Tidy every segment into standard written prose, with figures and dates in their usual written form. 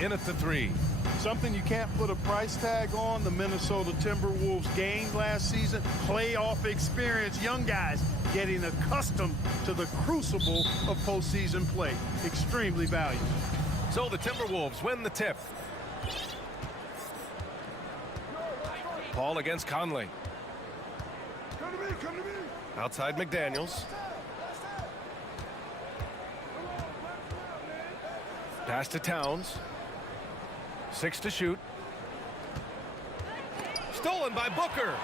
in at the 3. Something you can't put a price tag on, the Minnesota Timberwolves gained last season. Playoff experience, young guys getting accustomed to the crucible of postseason play. Extremely valuable. So the Timberwolves win the tip. Paul against Conley. Outside McDaniels. Pass to Towns. 6 to shoot. Stolen by Booker.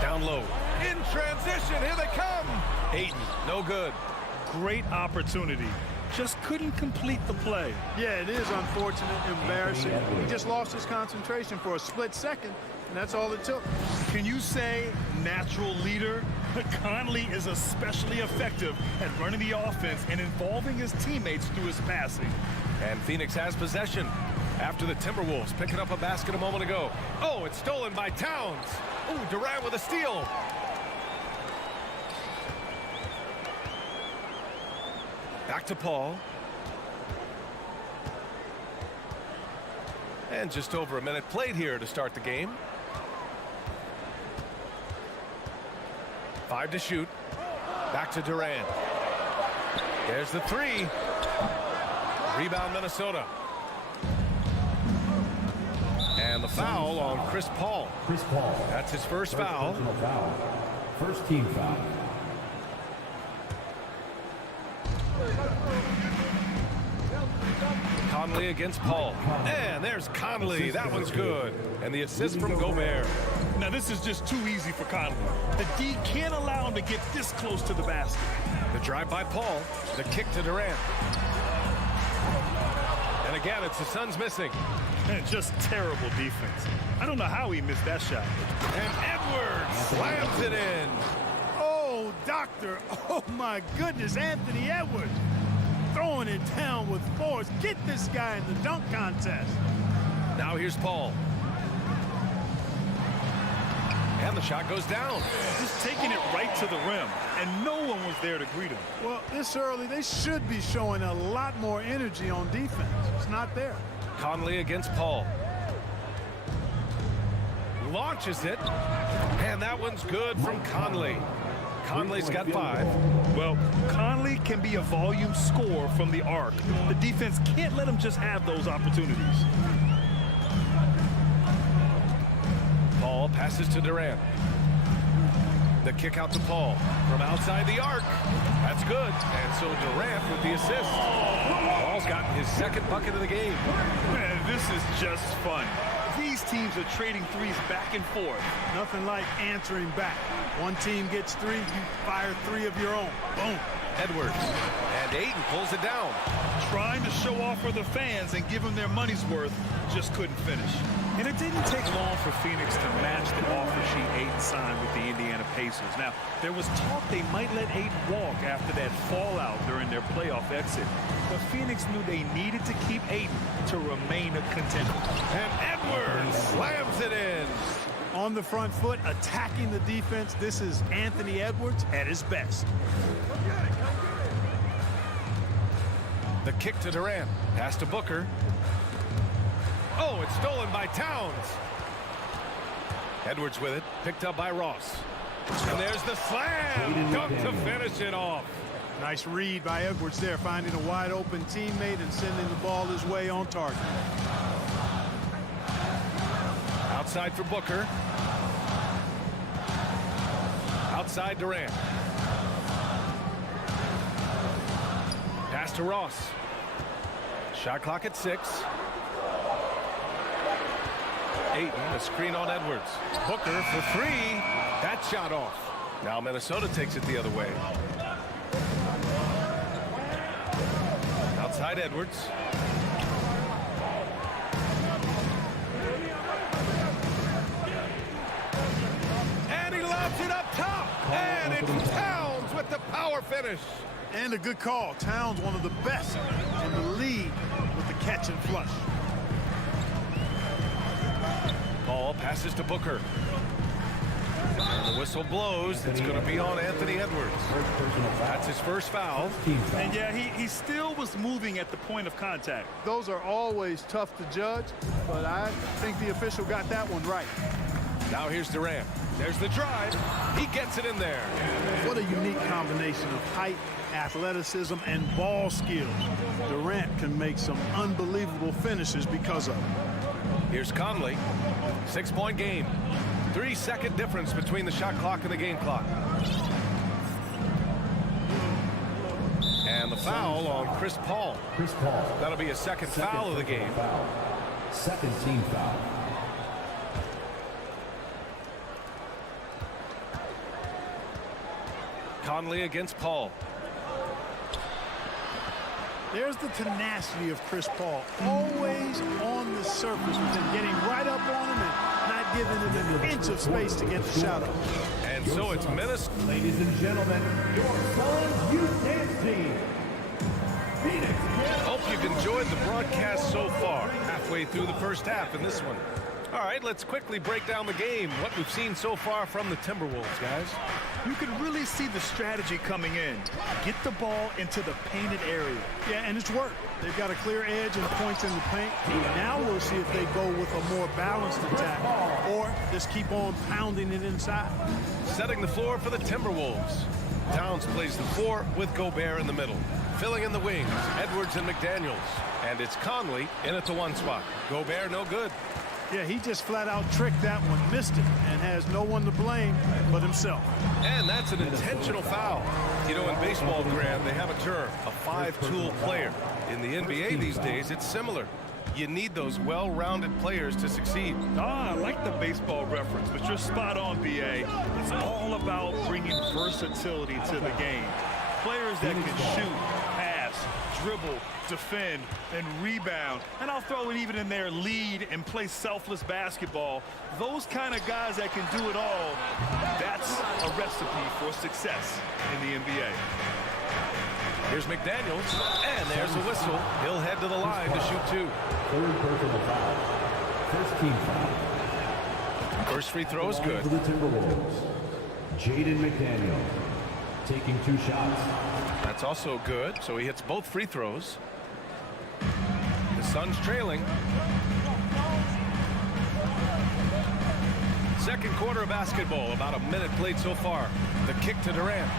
Down low. In transition. Here they come. Ayton. No good. Great opportunity. Just couldn't complete the play. Yeah, it is unfortunate, embarrassing. He just lost his concentration for a split second, and that's all it took. Can you say natural leader? Conley is especially effective at running the offense and involving his teammates through his passing. And Phoenix has possession after the Timberwolves picking up a basket a moment ago. Oh, it's stolen by Towns. Oh, Durant with a steal. Back to Paul. And just over a minute played here to start the game. 5 to shoot. Back to Durant. There's the 3. Rebound Minnesota. And the foul on Chris Paul. Chris Paul. That's his first foul. First team foul. Conley against Paul. And there's Conley. That one's good. And the assist from Gobert. Now this is just too easy for Conley. The D can't allow him to get this close to the basket. The drive by Paul. The kick to Durant. And again, it's the Suns missing. And just terrible defense. I don't know how he missed that shot. And Edwards slams it in. Oh, doctor. Oh, my goodness, Anthony Edwards. Throwing it down with force. Get this guy in the dunk contest. Now here's Paul. And the shot goes down. Just taking it right to the rim, and no one was there to greet him. Well, this early, they should be showing a lot more energy on defense. It's not there. Conley against Paul. Launches it. And that one's good from Conley. Conley's got 5. Well, Conley can be a volume scorer from the arc. The defense can't let him just have those opportunities. Paul passes to Durant. The kick out to Paul from outside the arc. That's good. And so Durant with the assist. Paul's gotten his second bucket of the game. Man, this is just fun. These teams are trading threes back and forth. Nothing like answering back. One team gets 3, you fire 3 of your own. Boom. Edwards. And Ayton pulls it down. Trying to show off for the fans and give them their money's worth, just couldn't finish. And it didn't take long for Phoenix to match the offer sheet Ayton signed with the Indiana Pacers. Now, there was talk they might let Ayton walk after that fallout during their playoff exit. But Phoenix knew they needed to keep Ayton to remain a contender. And Edwards slams it in. On the front foot, attacking the defense. This is Anthony Edwards at his best. The kick to Durant. Pass to Booker. Oh, it's stolen by Towns. Edwards with it. Picked up by Ross. And there's the slam. Dunk to finish it off. Nice read by Edwards there, finding a wide open teammate and sending the ball his way on target. Outside for Booker. Outside Durant. Pass to Ross. Shot clock at 6. Ayton, a screen on Edwards. Booker for 3. That shot off. Now Minnesota takes it the other way. Outside Edwards. And he lobs it up top. And it's Towns with the power finish. And a good call. Towns, one of the best in the league with the catch and flush. Paul passes to Booker. And the whistle blows. It's going to be on Anthony Edwards. That's his first foul. And yeah, he still was moving at the point of contact. Those are always tough to judge, but I think the official got that one right. Now here's Durant. There's the drive. He gets it in there. What a unique combination of height, athleticism, and ball skills. Durant can make some unbelievable finishes because of it. Here's Conley. 6-point game. 3-second difference between the shot clock and the game clock. And the foul on Chris Paul. That'll be a second foul of the game. Second team foul. Conley against Paul. There's the tenacity of Chris Paul. Always on the surface with him, getting right up on him and not giving him an inch of space to get the shot up. And so it's Minnesota. Ladies and gentlemen, your Suns Youth Dance Team. Phoenix. Hope you've enjoyed the broadcast so far. Halfway through the first half in this one. All right, let's quickly break down the game. What we've seen so far from the Timberwolves, guys. You can really see the strategy coming in. Get the ball into the painted area. Yeah, and it's worked. They've got a clear edge and points in the paint. Now we'll see if they go with a more balanced attack or just keep on pounding it inside. Setting the floor for the Timberwolves. Towns plays the 4 with Gobert in the middle. Filling in the wings, Edwards and McDaniels. And it's Conley in at the 1 spot. Gobert no good. Yeah, he just flat out tricked that one, missed it, and has no one to blame but himself. And that's an intentional foul. You know, in baseball, Grant, they have a term, a 5-tool player. In the NBA these days, it's similar. You need those well-rounded players to succeed. I like the baseball reference, but you're spot on, B.A. It's all about bringing versatility to the game. Players that can shoot, pass, dribble, defend, and rebound. And I'll throw it even in there, lead and play selfless basketball. Those kind of guys that can do it all, that's a recipe for success in the NBA. Here's McDaniels, and there's a whistle. He'll head to the line to shoot 2. Third personal foul. First team foul. First free throw is good. For the Timberwolves, Jaden McDaniel taking 2 shots. That's also good, so he hits both free throws. The Suns trailing. Second quarter of basketball, about a minute played so far. The kick to Durant.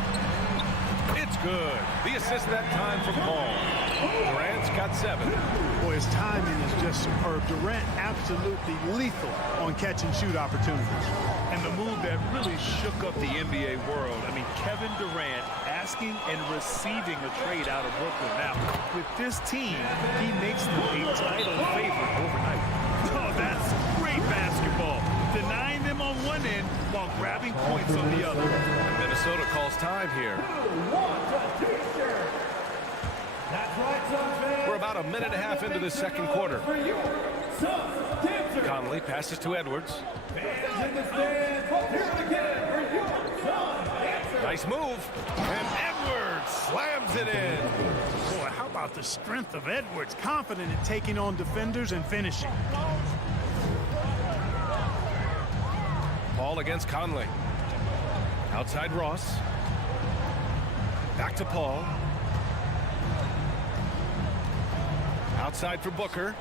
It's good. The assist that time from Paul. Durant's got 7. Boy, his timing is just superb. Durant absolutely lethal on catch and shoot opportunities. And the move that really shook up the NBA world. I mean, Kevin Durant asking and receiving a trade out of Brooklyn. Now, with this team, he makes them a title favorite overnight. Oh, that's great basketball. Denying them on one end while grabbing points on the other. And Minnesota calls time here. We're about a minute and a half into the second quarter. Conley passes to Edwards. Nice move. And Edwards slams it in. Boy, how about the strength of Edwards? Confident in taking on defenders and finishing. Paul against Conley. Outside Ross. Back to Paul. Outside for Booker.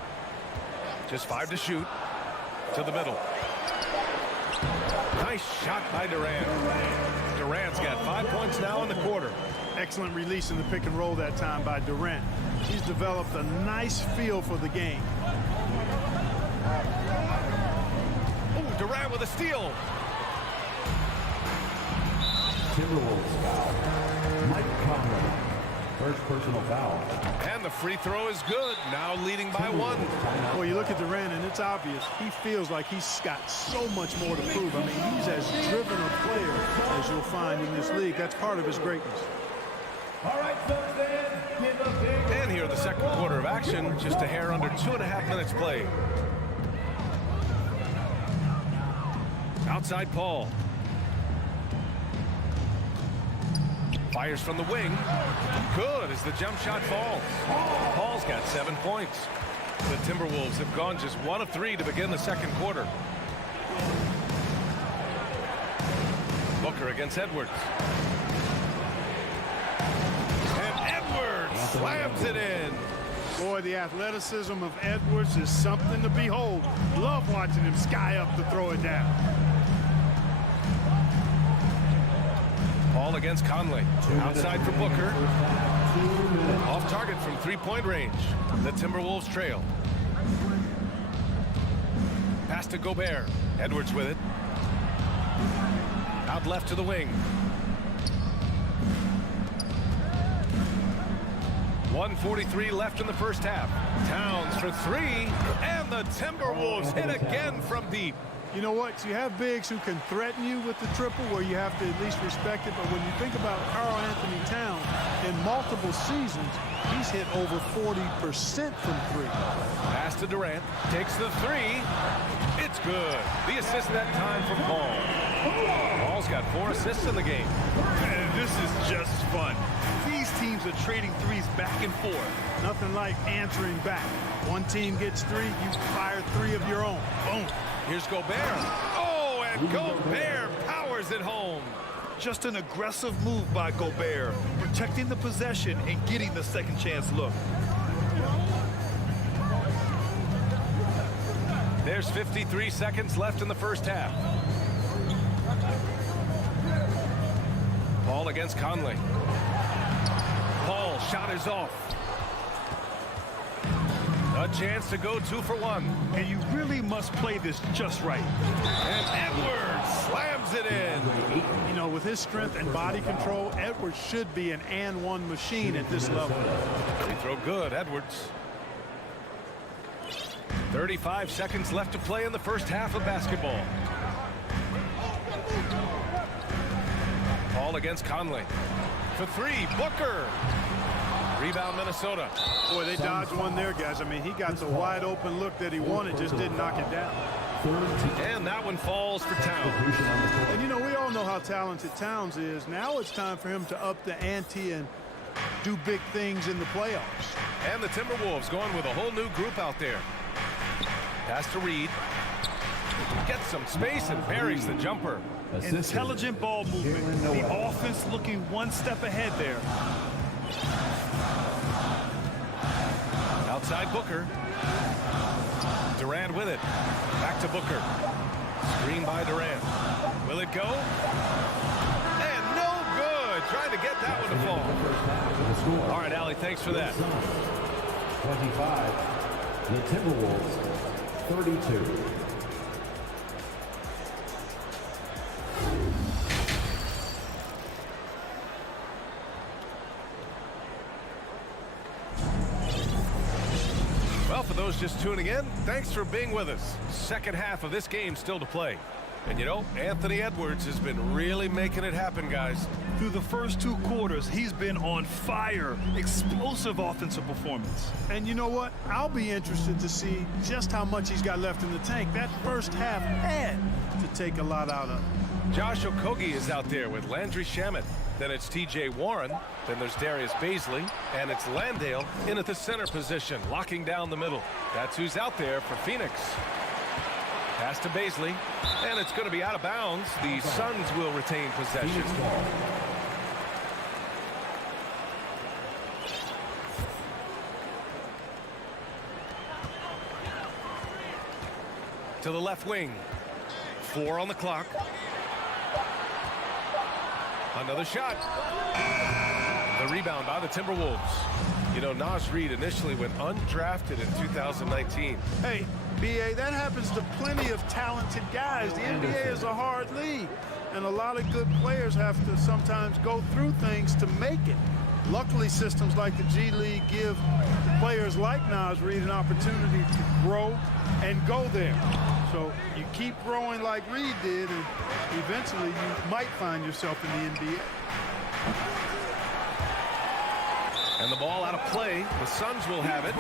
Just 5 to shoot. To the middle. Nice shot by Durant. Durant's got 5 points now in the quarter. Excellent release in the pick and roll that time by Durant. He's developed a nice feel for the game. Oh, Durant with a steal. Timberwolves foul. Mike Conley. First personal foul. And the free throw is good. Now leading by 1. Well, you look at Durant, and it's obvious. He feels like he's got so much more to prove. I mean, he's as driven a player as you'll find in this league. That's part of his greatness. All right, Suns fans, give a big... And here the second quarter of action. Just a hair under 2.5 minutes played. Outside Paul. Fires from the wing. Good as the jump shot falls. Paul's got 7 points. The Timberwolves have gone just 1 of 3 to begin the second quarter. Booker against Edwards. And Edwards slams it in. Boy, the athleticism of Edwards is something to behold. Love watching him sky up to throw it down. Ball against Conley. Outside for Booker. Off target from three-point range. The Timberwolves trail. Pass to Gobert. Edwards with it. Out left to the wing. 1:43 left in the first half. Towns for three, and the Timberwolves hit again from deep. You know what? You have bigs who can threaten you with the triple where you have to at least respect it. But when you think about Karl Anthony Towns, in multiple seasons, he's hit over 40% from three. Pass to Durant. Takes the three. It's good. The assist that time from Paul. Paul's got 4 assists in the game. Man, this is just fun. These teams are trading threes back and forth. Nothing like answering back. One team gets 3, you fire 3 of your own. Boom. Here's Gobert. Oh, and Gobert powers it home. Just an aggressive move by Gobert, protecting the possession and getting the second chance look. There's 53 seconds left in the first half. Paul against Conley. Paul, shot is off. A chance to go 2 for 1. And you really must play this just right. And Edwards slams it in. You know, with his strength and body control, Edwards should be an and one machine at this level. Free throw good, Edwards. 35 seconds left to play in the first half of basketball. Paul against Conley. For 3, Booker. Rebound, Minnesota. Boy, they dodged one there, guys. I mean, he got the wide open look that he wanted, just didn't knock it down. And that one falls for Towns. And, you know, we all know how talented Towns is. Now it's time for him to up the ante and do big things in the playoffs. And the Timberwolves going with a whole new group out there. Pass to Reed. Gets some space and buries the jumper. Intelligent ball movement. The offense looking one step ahead there. Outside Booker. Durant with it. Back to Booker. Screen by Durant. Will it go? And no good. Trying to get that one to fall. All right, Allie, thanks for that. 25. The Timberwolves, 32. Well, for those just tuning in, thanks for being with us. Second half of this game still to play. And you know, Anthony Edwards has been really making it happen, guys. Through the first 2 quarters, he's been on fire. Explosive offensive performance. And you know what? I'll be interested to see just how much he's got left in the tank. That first half had to take a lot out of him. Josh Okogie is out there with Landry Shamet. Then it's T.J. Warren. Then there's Darius Baisley. And it's Landale in at the center position, locking down the middle. That's who's out there for Phoenix. Pass to Baisley. And it's going to be out of bounds. The Suns will retain possession. To the left wing. 4 on the clock. Another shot. The rebound by the Timberwolves. You know, Naz Reid initially went undrafted in 2019. Hey, B.A., that happens to plenty of talented guys. The NBA is a hard league, and a lot of good players have to sometimes go through things to make it. Luckily, systems like the G League give players like Naz Reid an opportunity to grow and go there. So you keep growing like Reid did, and eventually you might find yourself in the NBA. And the ball out of play. The Suns will have it.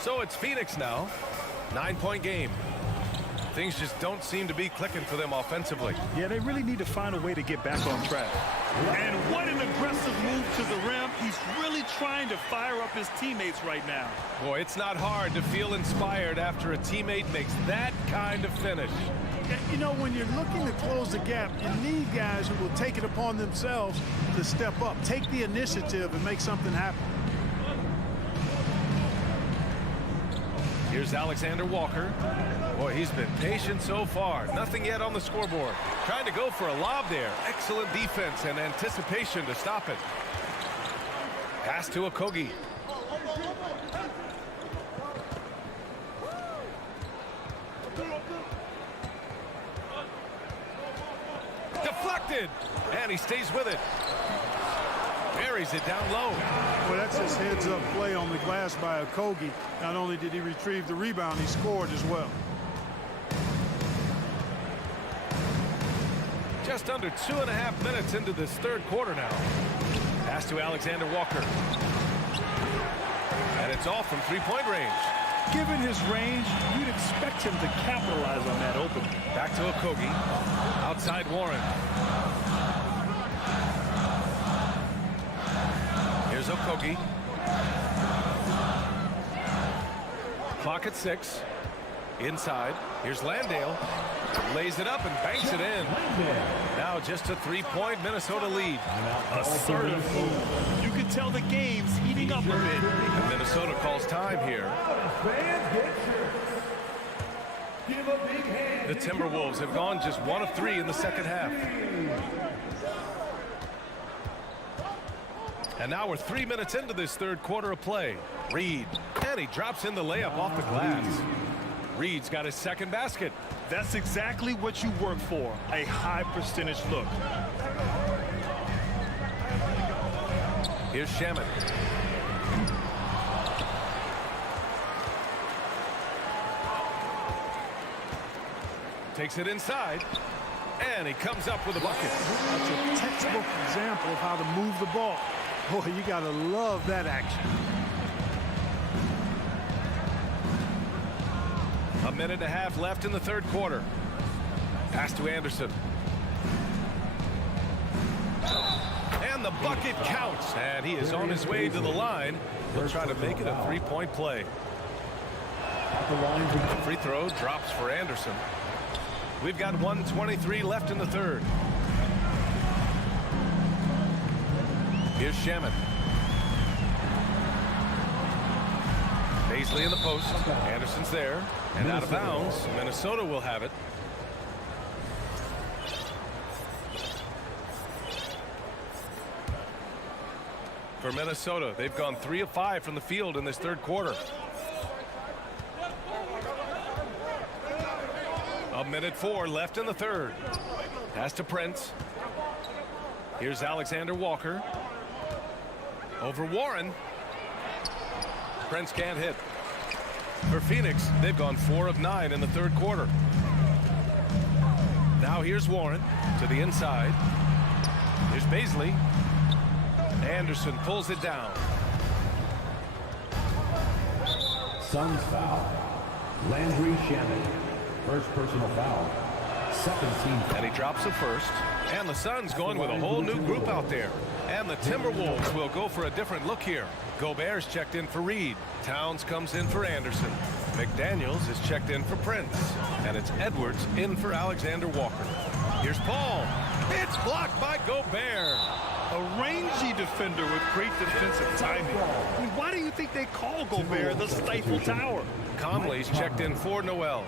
So it's Phoenix now. 9-point game. Things just don't seem to be clicking for them offensively. Yeah, they really need to find a way to get back on track. And what an aggressive move to the rim. He's really trying to fire up his teammates right now. Boy, it's not hard to feel inspired after a teammate makes that kind of finish. You know, when you're looking to close the gap, you need guys who will take it upon themselves to step up, take the initiative, and make something happen. Here's Alexander Walker. Boy, he's been patient so far. Nothing yet on the scoreboard. Trying to go for a lob there. Excellent defense and anticipation to stop it. Pass to Okogie. Deflected, and he stays with it. Buries it down low. Well, that's his heads-up play on the glass by Okogie. Not only did he retrieve the rebound, he scored as well. Just under 2.5 minutes into this third quarter now. Pass to Alexander Walker. And it's off from three-point range. Given his range, you'd expect him to capitalize on that opening. Back to Okogie. Outside Warren. Here's Okogie. Clock at 6. Inside. Here's Landale. Lays it up and banks it in. Now just a three-point Minnesota lead. Assertive move. You can tell the game's heating up a bit. And Minnesota calls time here. The Timberwolves have gone just 1 of 3 in the second half. And now we're 3 minutes into this third quarter of play. Reed, and he drops in the layup off the glass. Reed's got his second basket. That's exactly what you work for, a high percentage look. Here's Shaman. Takes it inside, and he comes up with a bucket. That's a textbook example of how to move the ball. Boy, you got to love that action. A minute and a half left in the third quarter. Pass to Anderson. And the bucket counts. And he is on his way to the line. He'll try to make it a three-point play. The free throw drops for Anderson. We've got 1:23 left in the third. Here's Shaman. Paisley in the post. Anderson's there. And out of bounds. Minnesota will have it. For Minnesota, they've gone 3 of 5 from the field in this third quarter. A minute 4 left in the third. Pass to Prince. Here's Alexander Walker. Over Warren. Prince can't hit. For Phoenix, they've gone 4 of 9 in the third quarter. Now here's Warren to the inside. Here's Paisley. Anderson pulls it down. Suns foul. Landry Shaman. First personal foul. Second team foul. And he drops it first. And the Suns going with a whole new group out there. And the Timberwolves will go for a different look here. Gobert's checked in for Reed. Towns comes in for Anderson. McDaniels is checked in for Prince. And it's Edwards in for Alexander Walker. Here's Paul. It's blocked by Gobert. A rangy defender with great defensive timing. I mean, why do you think they call Gobert the Stifle Tower? Conley's checked in for Noel.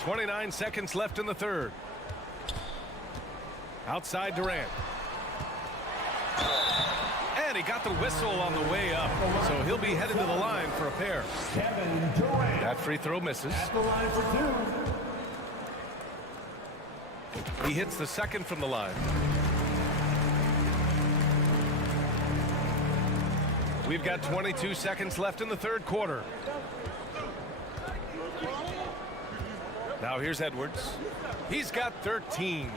29 seconds left in the third. Outside Durant. And he got the whistle on the way up. So he'll be headed to the line for a pair. Kevin Durant. That free throw misses. At the line for 2. He hits the second from the line. We've got 22 seconds left in the third quarter. Now here's Edwards. He's got 13.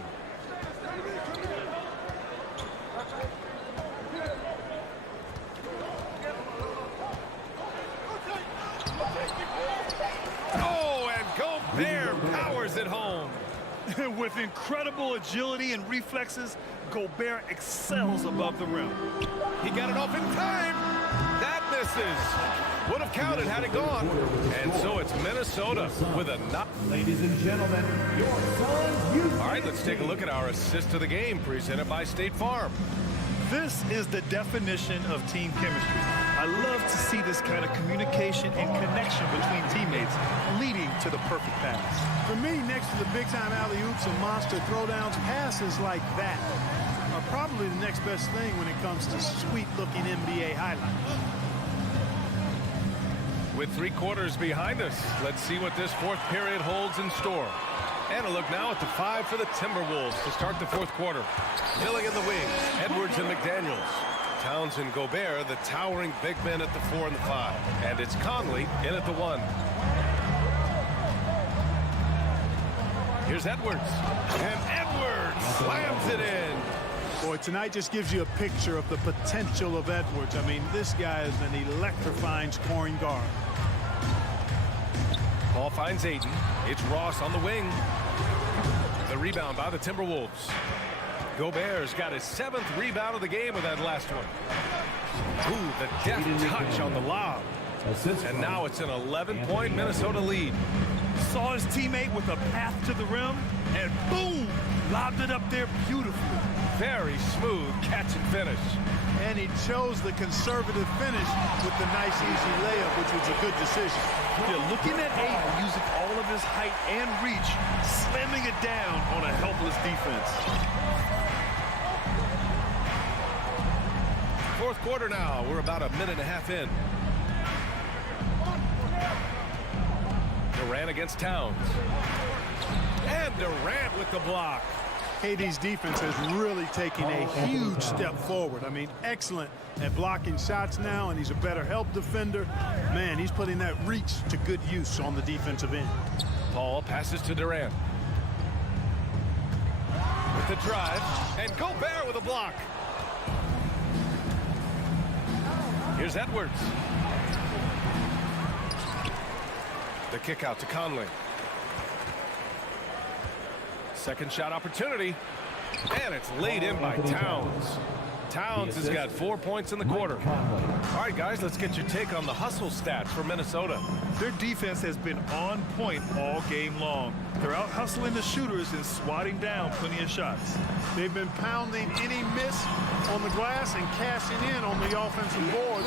Oh, and Gobert Gobert powers it home. With incredible agility and reflexes, Gobert excels above the rim. He got it off in time. That misses. Would have counted had it gone. And so it's Minnesota with a knock. Ladies and gentlemen, your Suns youth. All right, let's take a look at our assist of the game presented by State Farm. This is the definition of team chemistry. I love to see this kind of communication and connection between teammates leading to the perfect pass. For me, next to the big-time alley-oops and monster throwdowns, passes like that are probably the next best thing when it comes to sweet-looking NBA highlights. With 3 quarters behind us, let's see what this fourth period holds in store. And a look now at the 5 for the Timberwolves to start the fourth quarter. Filling in the wings, Edwards and McDaniels. Towns and Gobert, the towering big men at the 4 and the 5. And it's Conley in at the 1. Here's Edwards. And Edwards slams it in. Boy, tonight just gives you a picture of the potential of Edwards. I mean, this guy is an electrifying scoring guard. Ball finds Ayton. It's Ross on the wing. The rebound by the Timberwolves. Gobert's got his 7th rebound of the game with that last one. Ooh, the deft touch on the lob. And now it's an 11-point Minnesota lead. Saw his teammate with a path to the rim, and boom, lobbed it up there beautifully. Very smooth catch and finish. And he chose the conservative finish with the nice, easy layup, which was a good decision. Yeah, looking at Ayton using all of his height and reach, slamming it down on a helpless defense. Fourth quarter now. We're about a minute and a half in. Durant against Towns. And Durant with the block. KD's defense has really taken a huge step forward. I mean, excellent at blocking shots now, and he's a better help defender. Man, he's putting that reach to good use on the defensive end. Paul passes to Durant. With the drive, and Gobert with a block. Here's Edwards. The kick out to Conley. Second shot opportunity. And it's laid in by Towns. Towns has got 4 points in the quarter. All right, guys, let's get your take on the hustle stats for Minnesota. Their defense has been on point all game long. They're out hustling the shooters and swatting down plenty of shots. They've been pounding any miss on the glass and cashing in on the offensive board.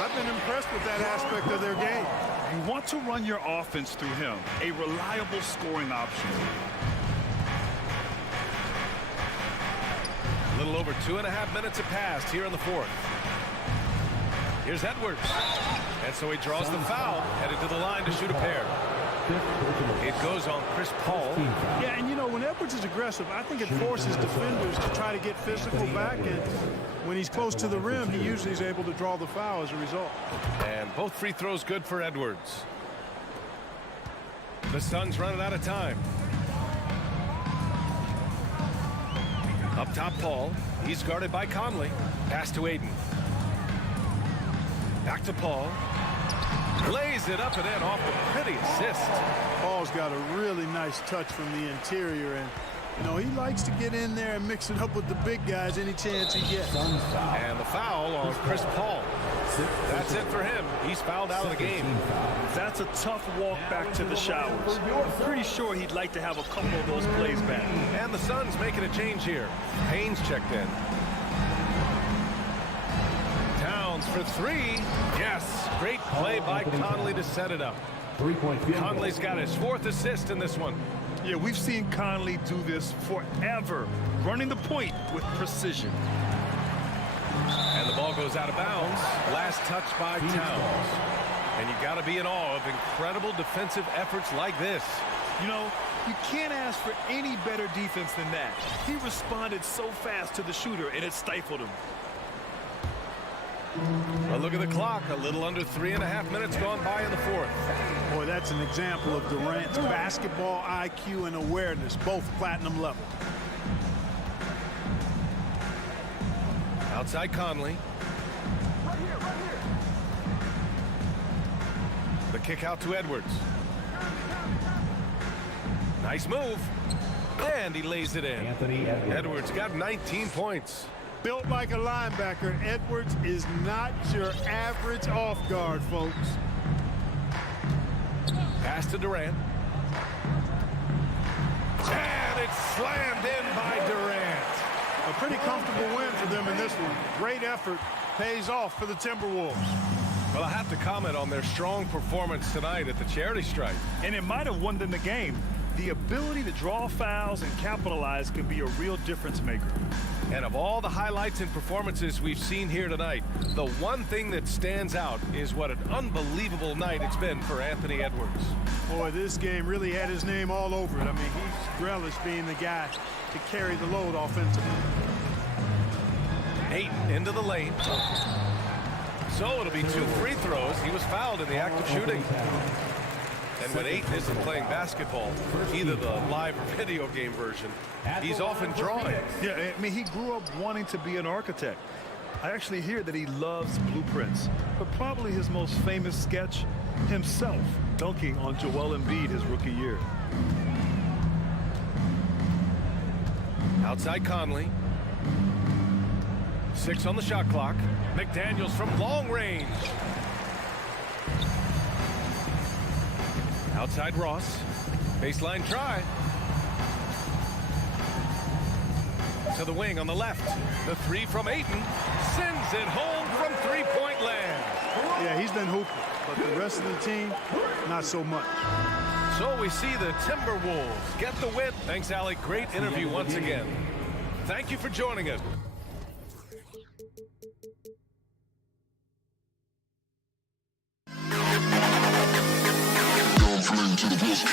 I've been impressed with that aspect of their game. You want to run your offense through him, a reliable scoring option. A little over 2.5 minutes have passed here in the fourth. Here's Edwards. And so he draws the foul, headed to the line to shoot a pair. It goes on Chris Paul. Yeah, and you know, when Edwards is aggressive, I think it forces defenders to try to get physical back, and when he's close to the rim, he usually is able to draw the foul as a result. And both free throws good for Edwards. The Suns running out of time. Up top, Paul. He's guarded by Conley. Pass to Ayton. Back to Paul. Lays it up and in off the pretty assist. Paul's got a really nice touch from the interior, and you know, he likes to get in there and mix it up with the big guys any chance he gets. And the foul on Chris Paul. That's it for him. He's fouled out of the game. That's a tough walk back to the showers. I'm pretty sure he'd like to have a couple of those plays back. And the Suns making a change here. Haynes checked in. Towns for 3. Yes, great play by Conley to set it up. Conley's got his 4th assist in this one. Yeah, we've seen Conley do this forever, running the point with precision. And the ball goes out of bounds. Last touch by Towns. And you got to be in awe of incredible defensive efforts like this. You know, you can't ask for any better defense than that. He responded so fast to the shooter, and it stifled him. Well, look at the clock. A little under 3.5 minutes gone by in the fourth. Boy, that's an example of Durant's basketball IQ and awareness, both platinum level. Outside Conley. The kick out to Edwards. Nice move. And he lays it in. Anthony Edwards. Edwards got 19 points. Built like a linebacker, Edwards is not your average off guard, folks. Pass to Durant. And it's slammed in by Durant. A pretty comfortable win for them in this one. Great effort pays off for the Timberwolves. Well, I have to comment on their strong performance tonight at the charity stripe. And it might have won them the game. The ability to draw fouls and capitalize can be a real difference maker. And of all the highlights and performances we've seen here tonight, the one thing that stands out is what an unbelievable night it's been for Anthony Edwards. Boy, this game really had his name all over it. I mean, he's relished being the guy to carry the load offensively. Ayton into the lane. So it'll be 2 free throws. He was fouled in the act of shooting. And when Ayton isn't playing basketball, either the live or video game version, he's often drawing. Yeah, I mean, he grew up wanting to be an architect. I actually hear that he loves blueprints, but probably his most famous sketch, himself dunking on Joel Embiid his rookie year. Outside Conley. 6 on the shot clock. McDaniels from long range. Outside Ross. Baseline try. To the wing on the left. The 3 from Ayton. Sends it home from three-point land. Yeah, he's been hooping, but the rest of the team, not so much. So we see the Timberwolves get the win. Thanks, Alec. Great interview once again. Thank you for joining us. To the best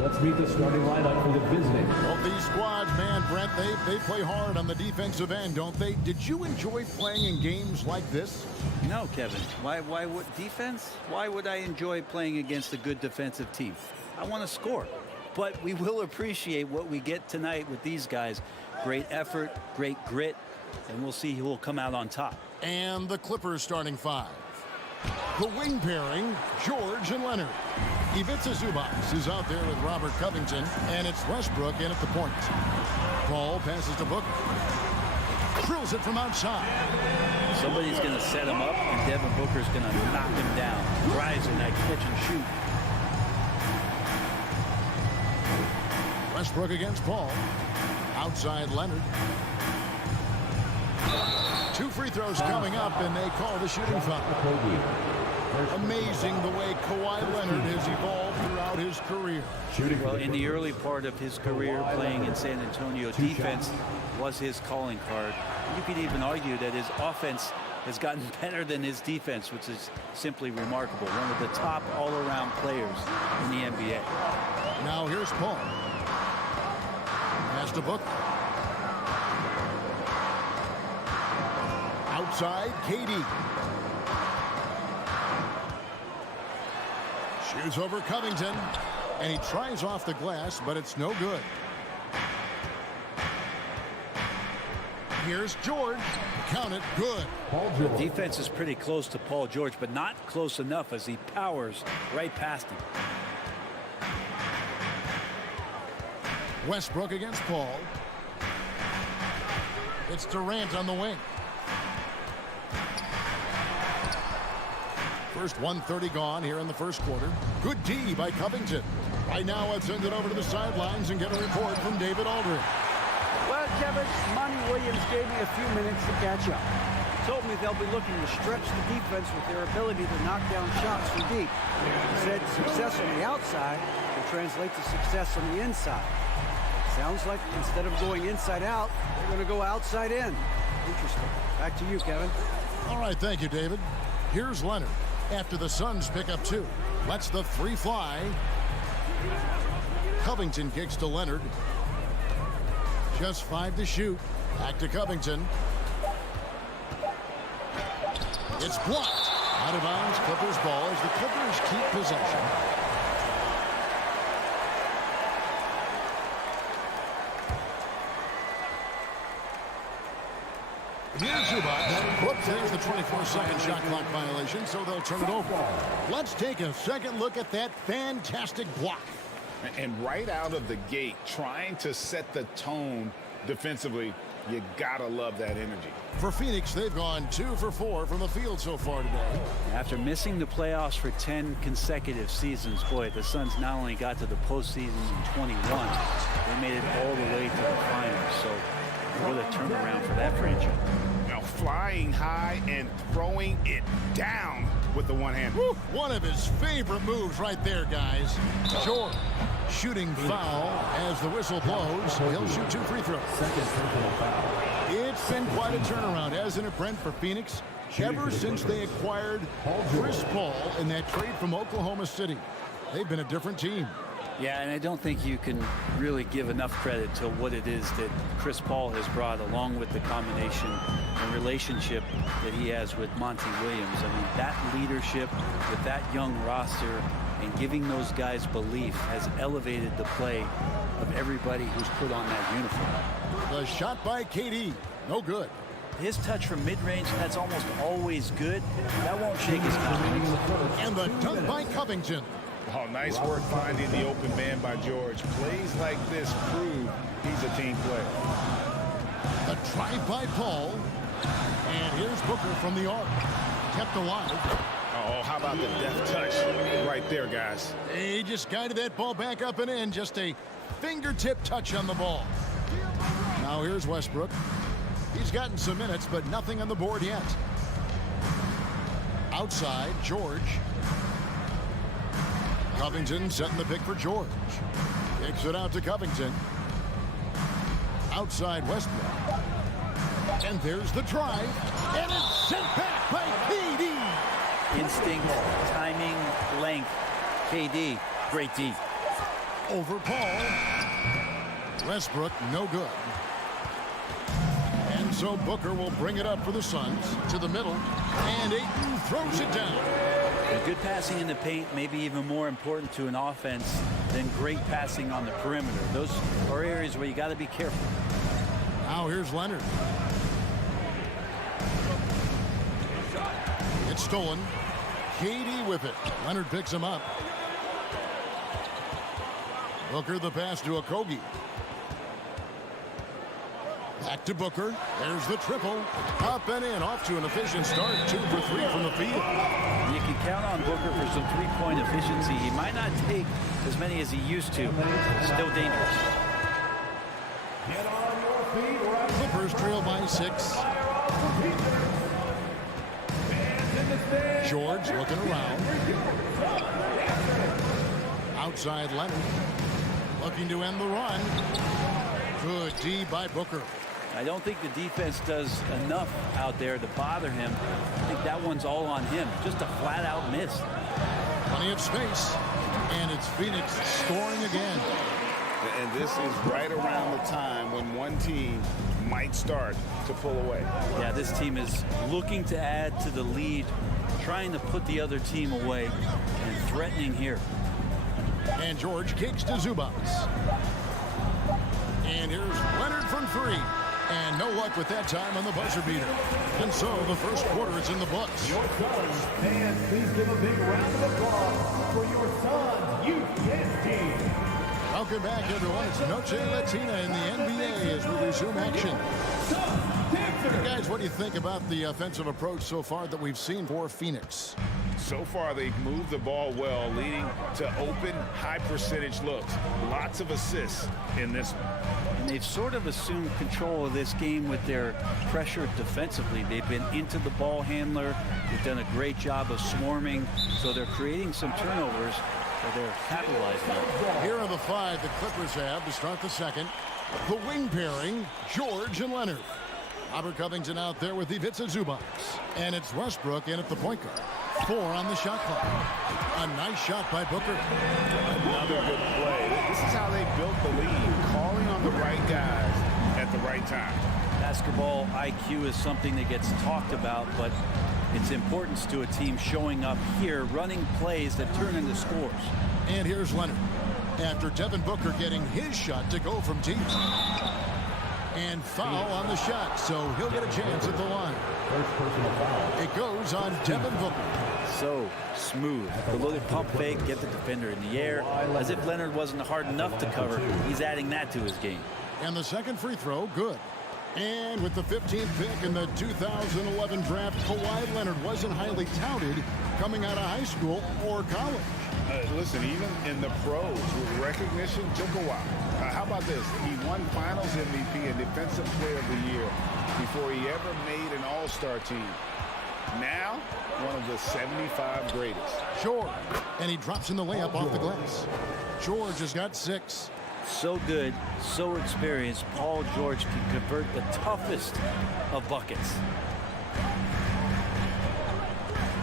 Let's meet the starting lineup for the visiting. Well, these squads, man, Brent, they play hard on the defensive end, don't they? Did you enjoy playing in games like this? No, Kevin. Why would defense? Why would I enjoy playing against a good defensive team? I want to score. But we will appreciate what we get tonight with these guys. Great effort, great grit, and we'll see who will come out on top. And the Clippers starting five. The wing pairing, George and Leonard. Ivica Zubac is out there with Robert Covington, and it's Westbrook in at the point. Ball passes to Booker. Drills it from outside. Somebody's going to set him up, and Devin Booker's going to knock him down. Drives in that catch and shoot. Westbrook against Paul. Outside Leonard. 2 free throws coming up, and they call the shooting foul. Amazing the way Kawhi Leonard has evolved throughout his career. Well, in the early part of his career playing in San Antonio, defense was his calling card. You could even argue that his offense has gotten better than his defense, which is simply remarkable. One of the top all-around players in the NBA. Now here's Paul. Pass to Booker. Outside, KD. Shoots over Covington, and he tries off the glass, but it's no good. Here's George. Count it. Good. The defense is pretty close to Paul George, but not close enough as he powers right past him. Westbrook against Paul. It's Durant on the wing. First 1:30 gone here in the first quarter. Good D by Covington. Right now, let's send it over to the sidelines and get a report from David Aldridge. Well, Kevin, Monty Williams gave me a few minutes to catch up. Told me they'll be looking to stretch the defense with their ability to knock down shots from deep. He said success on the outside will translate to success on the inside. Sounds like instead of going inside out, they're going to go outside in. Interesting. Back to you, Kevin. All right, thank you, David. Here's Leonard. After the Suns pick up 2. Lets the 3 fly. Covington kicks to Leonard. Just 5 to shoot. Back to Covington. It's blocked. Out of bounds, Clippers ball as the Clippers keep possession. Here's Zubac. Whoops, there's the 24-second shot clock violation, so they'll turn it over. Let's take a second look at that fantastic block. And right out of the gate, trying to set the tone defensively, you gotta love that energy. For Phoenix, they've gone 2 for 4 from the field so far today. After missing the playoffs for 10 consecutive seasons, boy, the Suns not only got to the postseason in 21, they made it all the way to the finals. So what a turnaround for that franchise. Now flying high and throwing it down with the one hand. Woo, one of his favorite moves right there, guys. George shooting foul as the whistle blows. He'll shoot 2 free throws. It's been quite a turnaround, hasn't it, Brent, for Phoenix? Ever since they acquired Chris Paul in that trade from Oklahoma City, they've been a different team. Yeah, and I don't think you can really give enough credit to what it is that Chris Paul has brought, along with the combination and relationship that he has with Monty Williams. I mean, that leadership with that young roster and giving those guys belief has elevated the play of everybody who's put on that uniform. The shot by KD, no good. His touch from mid-range, that's almost always good. That won't shake his confidence. And the dunk by Covington. Oh, nice work finding the open man by George. Plays like this prove he's a team player. The drive by Paul. And here's Booker from the arc. Kept alive. Oh, how about the deft touch right there, guys? He just guided that ball back up and in. Just a fingertip touch on the ball. Now here's Westbrook. He's gotten some minutes, but nothing on the board yet. Outside, George. Covington setting the pick for George. Kicks it out to Covington. Outside Westbrook. And there's the drive. And it's sent back by KD. Instinct, timing, length. KD, great D. Over Paul. Westbrook, no good. And so Booker will bring it up for the Suns to the middle. And Ayton throws it down. Good passing in the paint may be even more important to an offense than great passing on the perimeter. Those are areas where you got to be careful. Now here's Leonard. It's stolen. KD with it. Leonard picks him up. Booker the pass to Okogie. Back to Booker. There's the triple. Up and in. Off to an efficient start. 2 for 3 from the field. You can count on Booker for some three-point efficiency. He might not take as many as he used to. Still dangerous. Get on your feet right. Clippers trail by 6. George looking around. Outside Leonard. Looking to end the run. Good D by Booker. I don't think the defense does enough out there to bother him. I think that one's all on him. Just a flat-out miss. Plenty of space. And it's Phoenix scoring again. And this is right around the time when one team might start to pull away. Yeah, this team is looking to add to the lead, trying to put the other team away, and threatening here. And George kicks to Zubac. And here's Leonard from 3. And no luck with that time on the buzzer beater. And so the first quarter is in the books. Your Suns fans, please give a big round of applause for your Suns youth dance team. Welcome back, everyone. It's Noche Latina in the NBA as we resume action. Guys, what do you think about the offensive approach so far that we've seen for Phoenix? So far, they've moved the ball well, leading to open, high-percentage looks. Lots of assists in this one. And they've sort of assumed control of this game with their pressure defensively. They've been into the ball handler. They've done a great job of swarming. So they're creating some turnovers that they're capitalizing on. Here are the 5 the Clippers have to start the second. The wing pairing, George and Leonard. Robert Covington out there with Ivica Zubac. And it's Westbrook in at the point guard. 4 on the shot clock. A nice shot by Booker. Another good play. This is how they built the lead, calling on the right guys at the right time. Basketball IQ is something that gets talked about, but its importance to a team showing up here, running plays that turn into scores. And here's Leonard. After Devin Booker getting his shot to go from deep. And foul on the shot, so he'll get a chance at the line. First personal foul. It goes on Devin Booker. So smooth. The little pump fake, get the defender in the air. As if Leonard wasn't hard enough to cover, he's adding that to his game. And the second free throw, good. And with the 15th pick in the 2011 draft, Kawhi Leonard wasn't highly touted coming out of high school or college. Listen, even in the pros, recognition took a while. How about this? He won Finals MVP and Defensive Player of the Year before he ever made an All-Star team. Now, one of the 75 greatest. George, and he drops in the layup off the glass. George has got 6. So good, so experienced, Paul George can convert the toughest of buckets.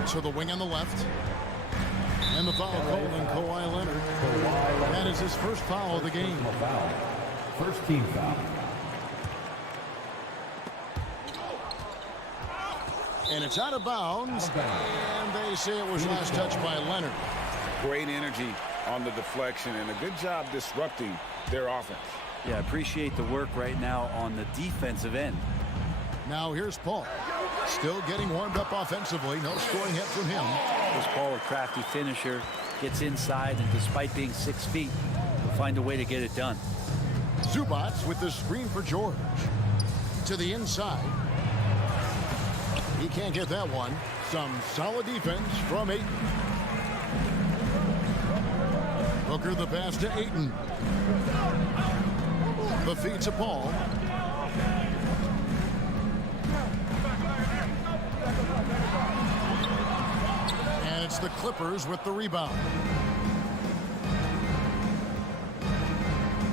So the wing on the left. And the foul called on Kawhi Leonard. That is his first foul of the game. First team foul. And it's out of bounds. And they say it was last touched by Leonard. Great energy on the deflection and a good job disrupting their offense. Yeah, appreciate the work right now on the defensive end. Now here's Paul. Still getting warmed up offensively. No scoring hit from him. This Paul, a crafty finisher, gets inside, and despite being 6 feet, will find a way to get it done. Zubac with the screen for George. To the inside. He can't get that one. Some solid defense from Ayton. Booker the pass to Ayton. The feed to Paul. And it's the Clippers with the rebound.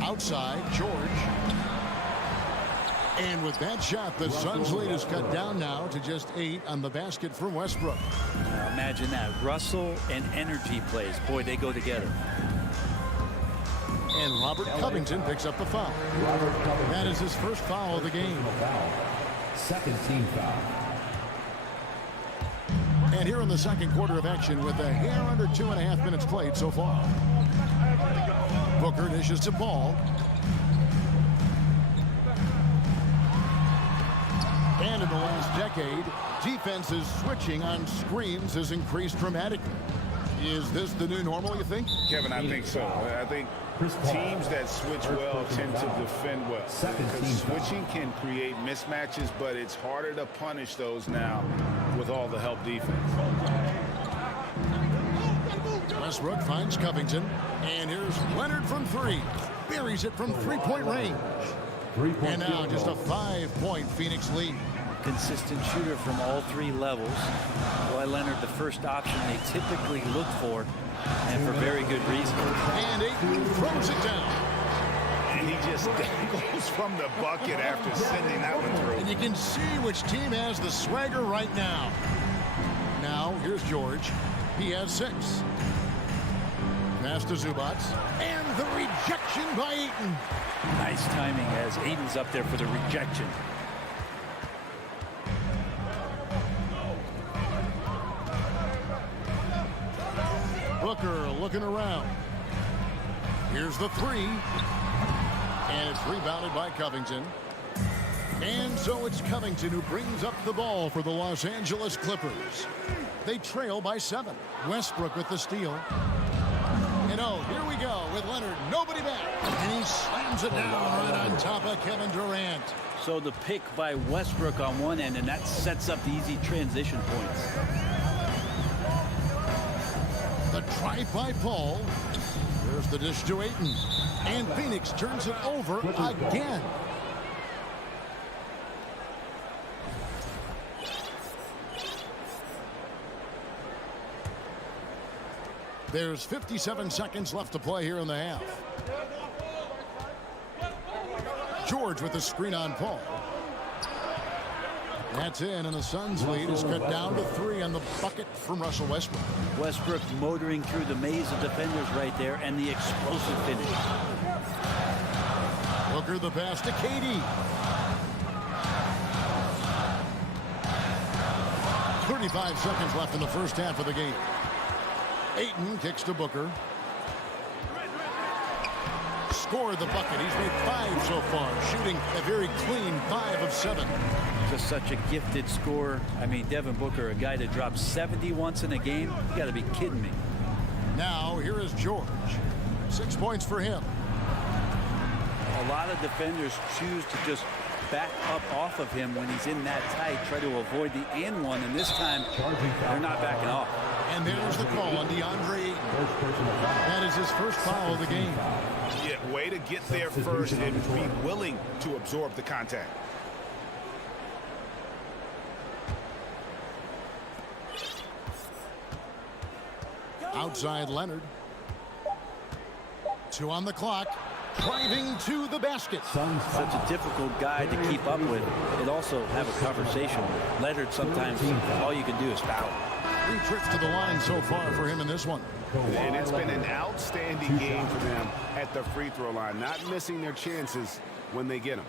Outside, George. And with that shot, the Suns' lead is cut down now to just 8 on the basket from Westbrook. Imagine that. Russell and energy plays. Boy, they go together. And Robert Covington picks up the foul. That is his first foul of the game. Second team foul. And here in the second quarter of action with a hair under 2.5 minutes played so far. Booker dishes to Paul. And in the last decade, defenses switching on screens has increased dramatically. Is this the new normal, you think? Kevin, I think so. I think teams that switch well tend to defend well. Because switching can create mismatches, but it's harder to punish those now with all the help defense. Westbrook finds Covington. And here's Leonard from 3. Buries it from 3-point range. And now just a 5-point Phoenix lead. Consistent shooter from all 3 levels. Kawhi Leonard, the first option they typically look for, and for very good reason. And Ayton throws it down. And he just dangles from the bucket after sending that one through. And you can see which team has the swagger right now. Now, here's George. He has 6. Pass to Zubac. And the rejection by Ayton. Nice timing as Ayton's up there for the rejection. Booker looking around. Here's the 3. And it's rebounded by Covington. And so it's Covington who brings up the ball for the Los Angeles Clippers. They trail by 7. Westbrook with the steal. And oh, here we go with Leonard. Nobody back. And he slams it down right on top of Kevin Durant. So the pick by Westbrook on one end, and that sets up the easy transition points. The drive by Paul. There's the dish to Ayton. And Phoenix turns it over again. There's 57 seconds left to play here in the half. George with the screen on Paul. That's in, and the Suns' lead is cut down to 3 on the bucket from Russell Westbrook. Westbrook motoring through the maze of defenders right there, and the explosive finish. Booker the pass to KD. 35 seconds left in the first half of the game. Ayton kicks to Booker. Scored the bucket. He's made 5 so far, shooting a very clean 5 of 7. Just such a gifted scorer. I mean, Devin Booker, a guy that drops 70 once in a game. You got to be kidding me. Now here is George. 6 points for him. A lot of defenders choose to just back up off of him when he's in that tight, try to avoid the and one, and this time they're not backing off. And there's the call on DeAndre Ayton. That is his first foul of the game. Yeah, way to get there first and be willing to absorb the contact. Outside Leonard. 2 on the clock. Driving to the basket. Such a difficult guy to keep up with, and also have a conversation with. Leonard, sometimes all you can do is foul. 3 trips to the line so far for him in this one. And it's been an outstanding game for them at the free throw line, not missing their chances when they get them.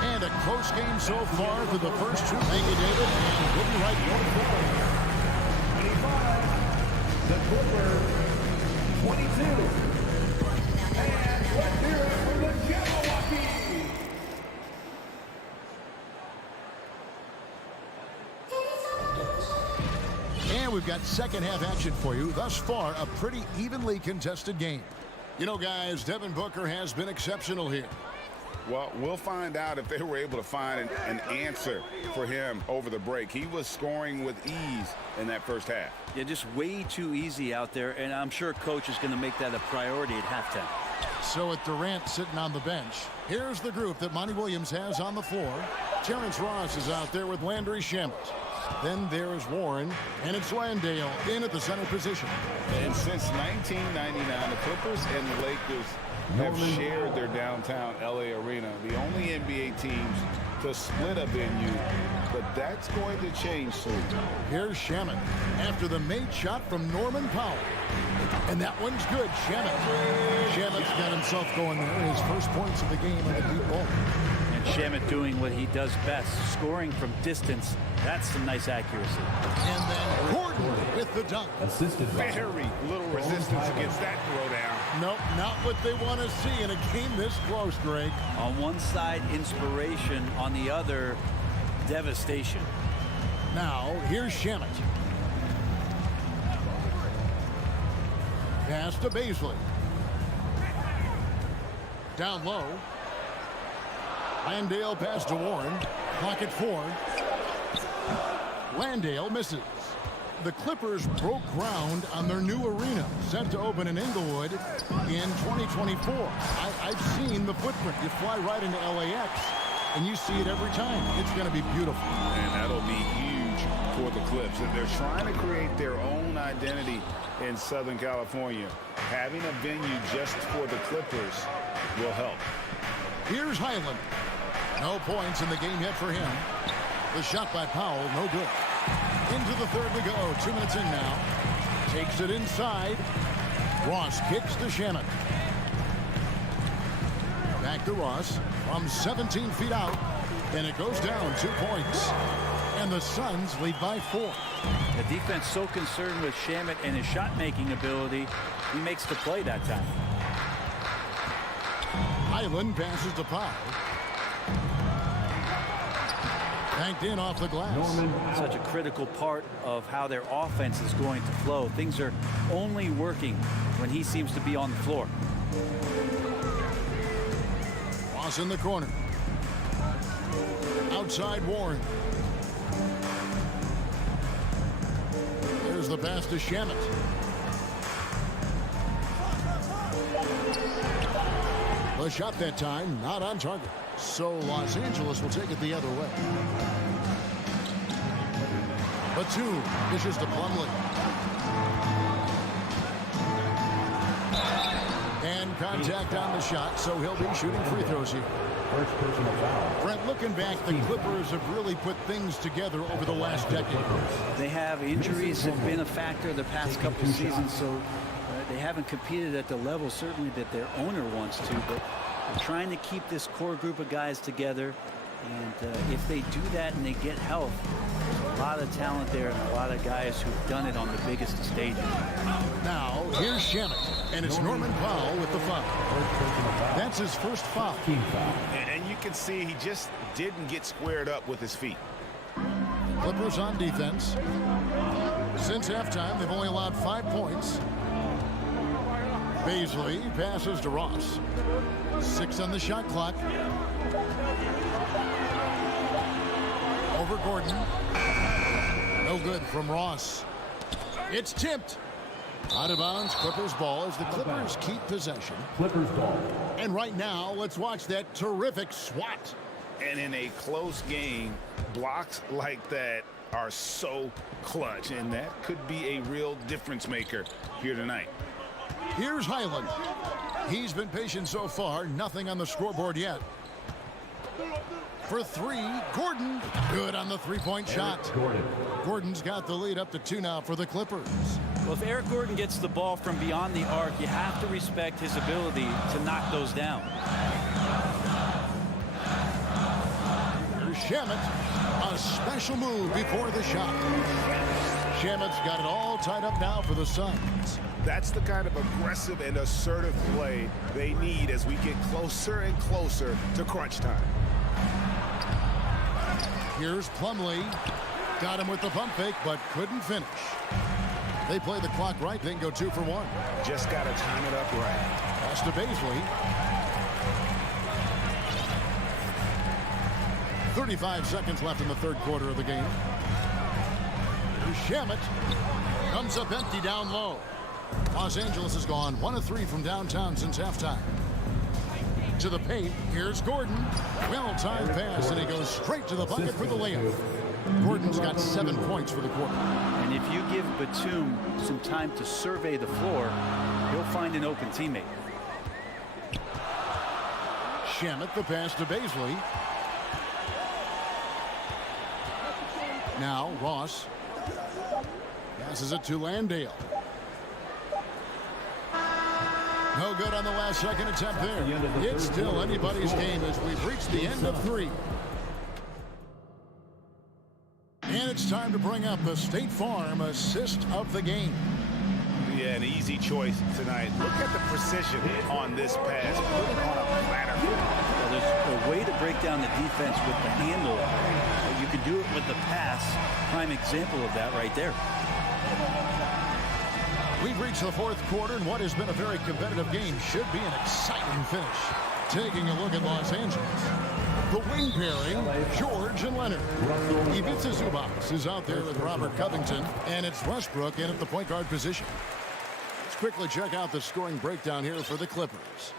And a close game so far for the first 2. Thank you, David. And we'll be right back. 25, the Clippers, 22. And let's hear it for the Jabberwocky. And we've got second half action for you. Thus far, a pretty evenly contested game. You know, guys, Devin Booker has been exceptional here. Well, we'll find out if they were able to find an answer for him over the break. He was scoring with ease in that first half. Yeah, just way too easy out there, and I'm sure coach is going to make that a priority at halftime. So with Durant sitting on the bench, here's the group that Monty Williams has on the floor. Terrence Ross is out there with Landry Shamet. Then there is Warren, and it's Landale in at the center position. And since 1999, the Clippers and the Lakers have shared their downtown LA arena, the only NBA teams to split a venue, but that's going to change soon. Here's Shamet after the made shot from Norman Powell. And that one's good. Shamet's got himself going there. His first points of the game on the deep ball. And Shamet doing what he does best, scoring from distance. That's some nice accuracy. And then Gordon with the dunk. Very little resistance against that throwdown. Nope, not what they want to see in a game this close, Greg. On one side, inspiration. On the other, devastation. Now, here's Shamet. Pass to Baisley. Down low. Landale pass to Warren. Clock at 4. Landale misses. The Clippers broke ground on their new arena, set to open in Inglewood in 2024. I've seen the footprint. You fly right into LAX, and you see it every time. It's going to be beautiful. And that'll be huge for the Clips. And they're trying to create their own identity in Southern California. Having a venue just for the Clippers will help. Here's Highland. No points in the game yet for him. The shot by Powell, no good. Into the third we go. 2 minutes in now. Takes it inside. Ross kicks to Shamet. Back to Ross from 17 feet out. And it goes down 2 points. And the Suns lead by 4. The defense so concerned with Shamet and his shot-making ability, he makes the play that time. Highland passes to Powell. Banked in off the glass. Such a critical part of how their offense is going to flow. Things are only working when he seems to be on the floor. Ross in the corner. Outside Warren. There's the pass to Shamet. The shot that time, not on target. So Los Angeles will take it the other way. Batum dishes to Plumlee. And contact on the shot, so he'll be shooting free throws here. First personal foul. Brent, looking back, the Clippers have really put things together over the last decade. They have injuries have been a factor the past couple of seasons, so they haven't competed at the level certainly that their owner wants to, but they're trying to keep this core group of guys together. And if they do that and they get health, there's a lot of talent there and a lot of guys who've done it on the biggest of stages. Now, here's Shamet, and it's Norman Powell with the foul. That's his first foul. And you can see he just didn't get squared up with his feet. Clippers on defense. Since halftime, they've only allowed 5 points. Baisley passes to Ross. 6 on the shot clock. Over Gordon. No good from Ross. It's tipped. Out of bounds, Clippers ball as the Clippers keep possession. Clippers ball. And right now, let's watch that terrific swat. And in a close game, blocks like that are so clutch, and that could be a real difference maker here tonight. Here's Highland. He's been patient so far. Nothing on the scoreboard yet. For 3, Gordon. Good on the three-point shot. Gordon's got the lead up to 2 now for the Clippers. Well, if Eric Gordon gets the ball from beyond the arc, you have to respect his ability to knock those down. Here's Shamet. A special move before the shot. Shamet's got it all tied up now for the Suns. That's the kind of aggressive and assertive play they need as we get closer and closer to crunch time. Here's Plumlee. Got him with the pump fake, but couldn't finish. They play the clock right, then go 2 for 1. Just got to time it up right. Pass to Baisley. 35 seconds left in the third quarter of the game. Shamet comes up empty down low. Los Angeles has gone 1 of 3 from downtown since halftime. To the paint, here's Gordon. Well-timed pass, and he goes straight to the bucket for the layup. Gordon's got 7 points for the quarter. And if you give Batum some time to survey the floor, he'll find an open teammate. Shamet, the pass to Baisley. Now Ross passes it to Landale. No good on the last second attempt there. It's still anybody's game as we've reached the end of 3. And it's time to bring up the State Farm assist of the game. Yeah, an easy choice tonight. Look at the precision on this pass. Put it on a platter. Well, there's a way to break down the defense with the handle. You can do it with the pass. Prime example of that right there. We've reached the fourth quarter, and what has been a very competitive game should be an exciting finish. Taking a look at Los Angeles. The wing pairing, George and Leonard. Ivica Zubac is out there with Robert Covington, and it's Westbrook in at the point guard position. Let's quickly check out the scoring breakdown here for the Clippers.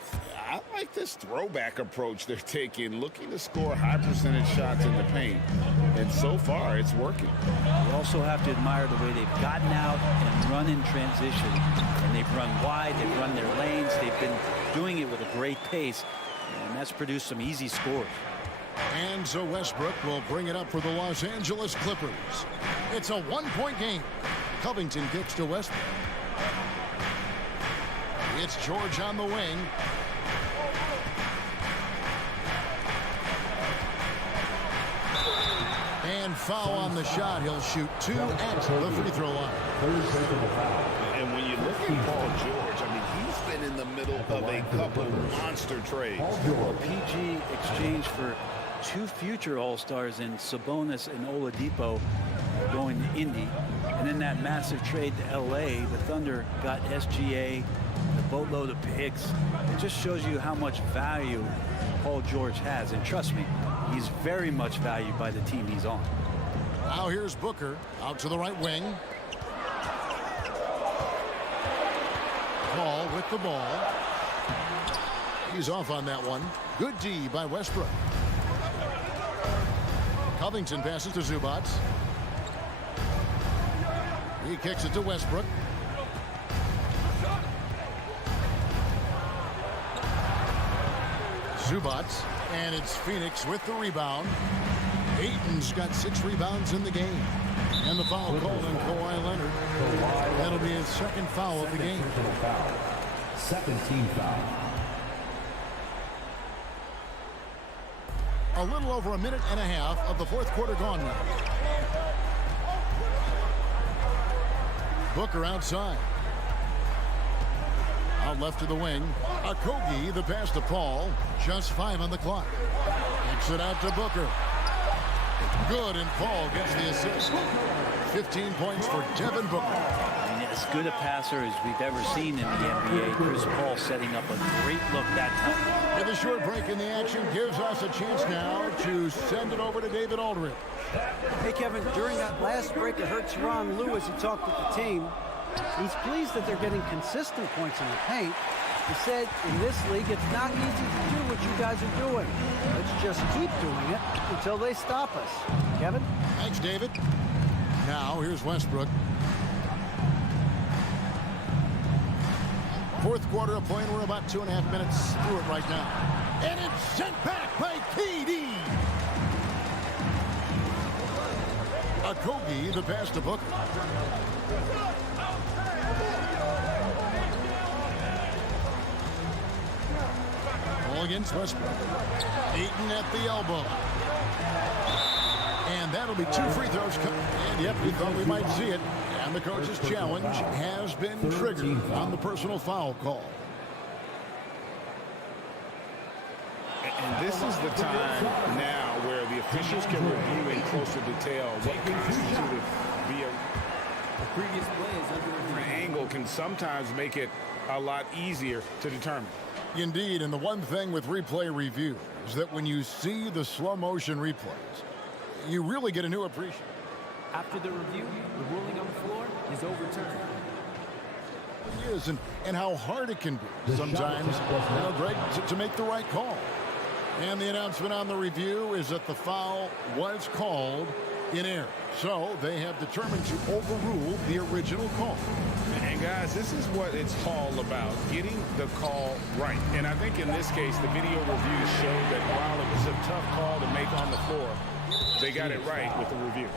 I like this throwback approach they're taking, looking to score high percentage shots in the paint. And so far, it's working. You also have to admire the way they've gotten out and run in transition. And they've run wide, they've run their lanes, they've been doing it with a great pace. And that's produced some easy scores. And so Westbrook will bring it up for the Los Angeles Clippers. It's a 1-point game. Covington kicks to Westbrook. It's George on the wing. And foul on the shot. He'll shoot 2 at the free throw line. And when you look at Paul George, I mean, he's been in the middle of a couple monster trades. A PG exchange for 2 future All-Stars in Sabonis and Oladipo going to Indy. And then that massive trade to LA, the Thunder got SGA, a boatload of picks. It just shows you how much value Paul George has. And trust me, he's very much valued by the team he's on. Now here's Booker out to the right wing. Paul with the ball. He's off on that one. Good D by Westbrook. Covington passes to Zubac. He kicks it to Westbrook. Zubac, and it's Phoenix with the rebound. Ayton's got 6 rebounds in the game. And the foul called on Kawhi Leonard. That'll be his second foul of the game. Second team foul. A little over a minute and a half of the fourth quarter gone now. Booker outside. Out left to the wing. Okogie, the pass to Paul. Just 5 on the clock. Kicks it out to Booker. Good, and Paul gets the assist. 15 points for Devin Booker. I mean, as good a passer as we've ever seen in the NBA. Chris Paul setting up a great look that time. With a short break in the action gives us a chance now to send it over to David Aldridge. Hey, Kevin, during that last break, it hurts Ron Lue as he talked with the team. He's pleased that they're getting consistent points in the paint. He said, in this league, it's not easy to do what you guys are doing. Let's just keep doing it until they stop us. Kevin? Thanks, David. Now, here's Westbrook. Fourth quarter of play, and we're about 2.5 minutes through it right now. And it's sent back by KD. Okogie, the pass to Booker. Ball against Westbrook. Ayton at the elbow. And that'll be 2 free throws. And yep, we thought we might see it. And the coach's challenge has been triggered on the personal foul call. And this is the time now where the officials can review in closer detail what constituted to be a previous play is under an angle can sometimes make it a lot easier to determine. Indeed, and the one thing with replay review is that when you see the slow motion replays, you really get a new appreciation. After the review, the ruling on the floor is overturned. It is, and how hard it can be sometimes, Greg, to make the right call. And the announcement on the review is that the foul was called in error. So they have determined to overrule the original call. And guys, this is what it's all about, getting the call right. And I think in this case, the video reviews showed that while it was a tough call to make on the floor, they got it right with the review.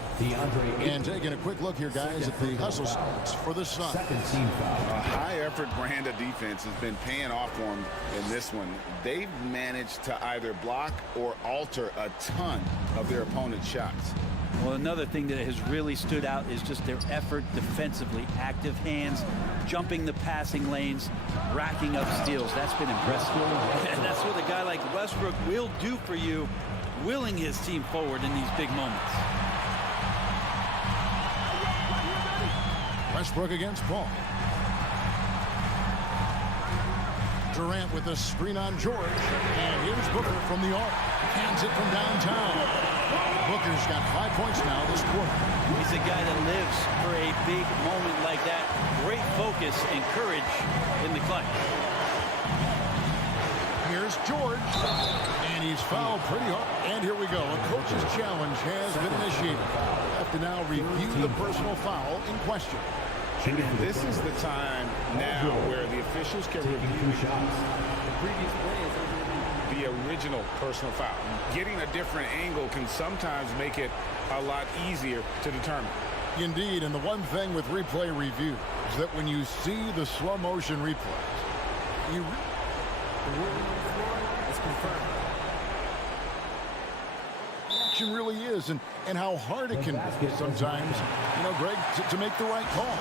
And taking a quick look here, guys, at the hustle stats for the Suns. A high-effort brand of defense has been paying off for them in this one. They've managed to either block or alter a ton of their opponent's shots. Well, another thing that has really stood out is just their effort defensively. Active hands, jumping the passing lanes, racking up steals. That's been impressive. And that's what a guy like Westbrook will do for you, willing his team forward in these big moments. Westbrook against Paul. Durant with a screen on George. And here's Booker from the arc. Hands it from downtown. Booker's got 5 points now this quarter. He's a guy that lives for a big moment like that. Great focus and courage in the clutch. Here's George. And he's fouled pretty hard. And here we go. A coach's challenge has been initiated. Have to now review the personal foul in question. And this is the time now where the officials can review The previous play is the original personal foul. Getting a different angle can sometimes make it a lot easier to determine. Indeed, and the one thing with replay review is that when you see the slow motion replays, the ruling on the floor is confirmed. action really is, and how hard it can be sometimes, Greg, to make the right call.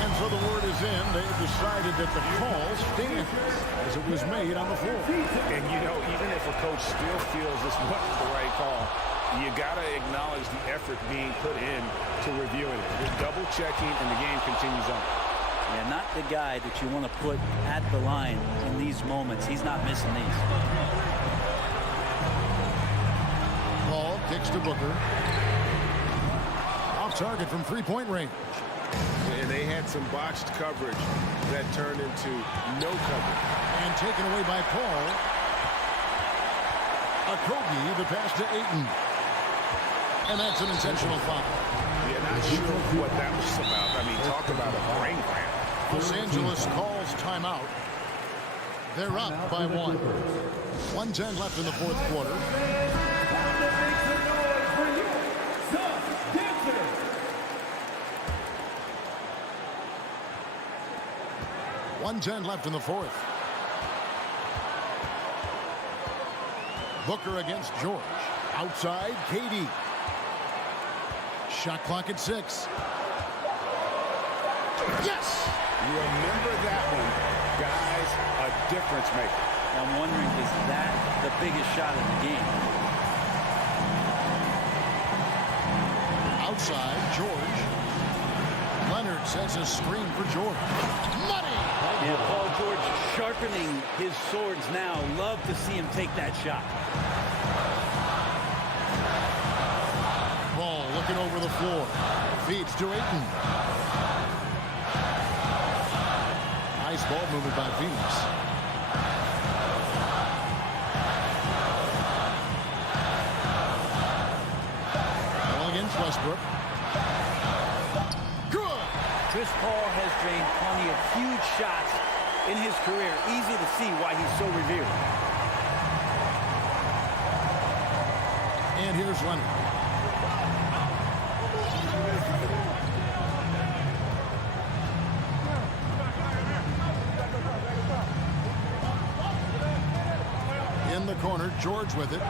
And so the word is in. They have decided that the call stands as it was made on the floor. And, even if a coach still feels this wasn't the right call, you got to acknowledge the effort being put in to reviewing it. You're double-checking, and the game continues on. Yeah, not the guy that you want to put at the line in these moments. He's not missing these. Ball kicks to Booker. Off target from three-point range. And they had some botched coverage that turned into no coverage. And taken away by Paul. Okogie, the pass to Ayton. And that's an intentional foul. Yeah, not sure what that was about. I mean, talk about a brain cramp. Los Angeles calls timeout. They're up by 1. 1:10 left in the fourth quarter. 1:10 left in the fourth. Booker against George. Outside, KD. Shot clock at 6. Yes! You remember that one, guys, a difference maker. I'm wondering, is that the biggest shot of the game? Outside, George. Leonard sets a screen for George. Money! Yeah, Paul George sharpening his swords now. Love to see him take that shot. Ball looking over the floor. Feeds to Ayton. Nice ball movement by Phoenix. Ball against Westbrook. Good! Chris Paul has drained plenty of huge shots in his career. Easy to see why he's so revered. And here's Leonard. In the corner, George with it.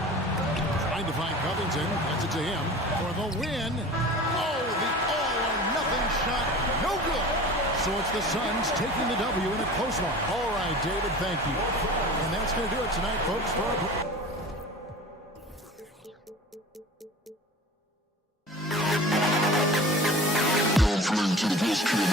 Trying to find Covington. Gets it to him for the win. Oh, the all-or-nothing shot. No good. So it's the Suns taking the W in a close one. All right, David, thank you. And that's going to do it tonight, folks. For our to the history of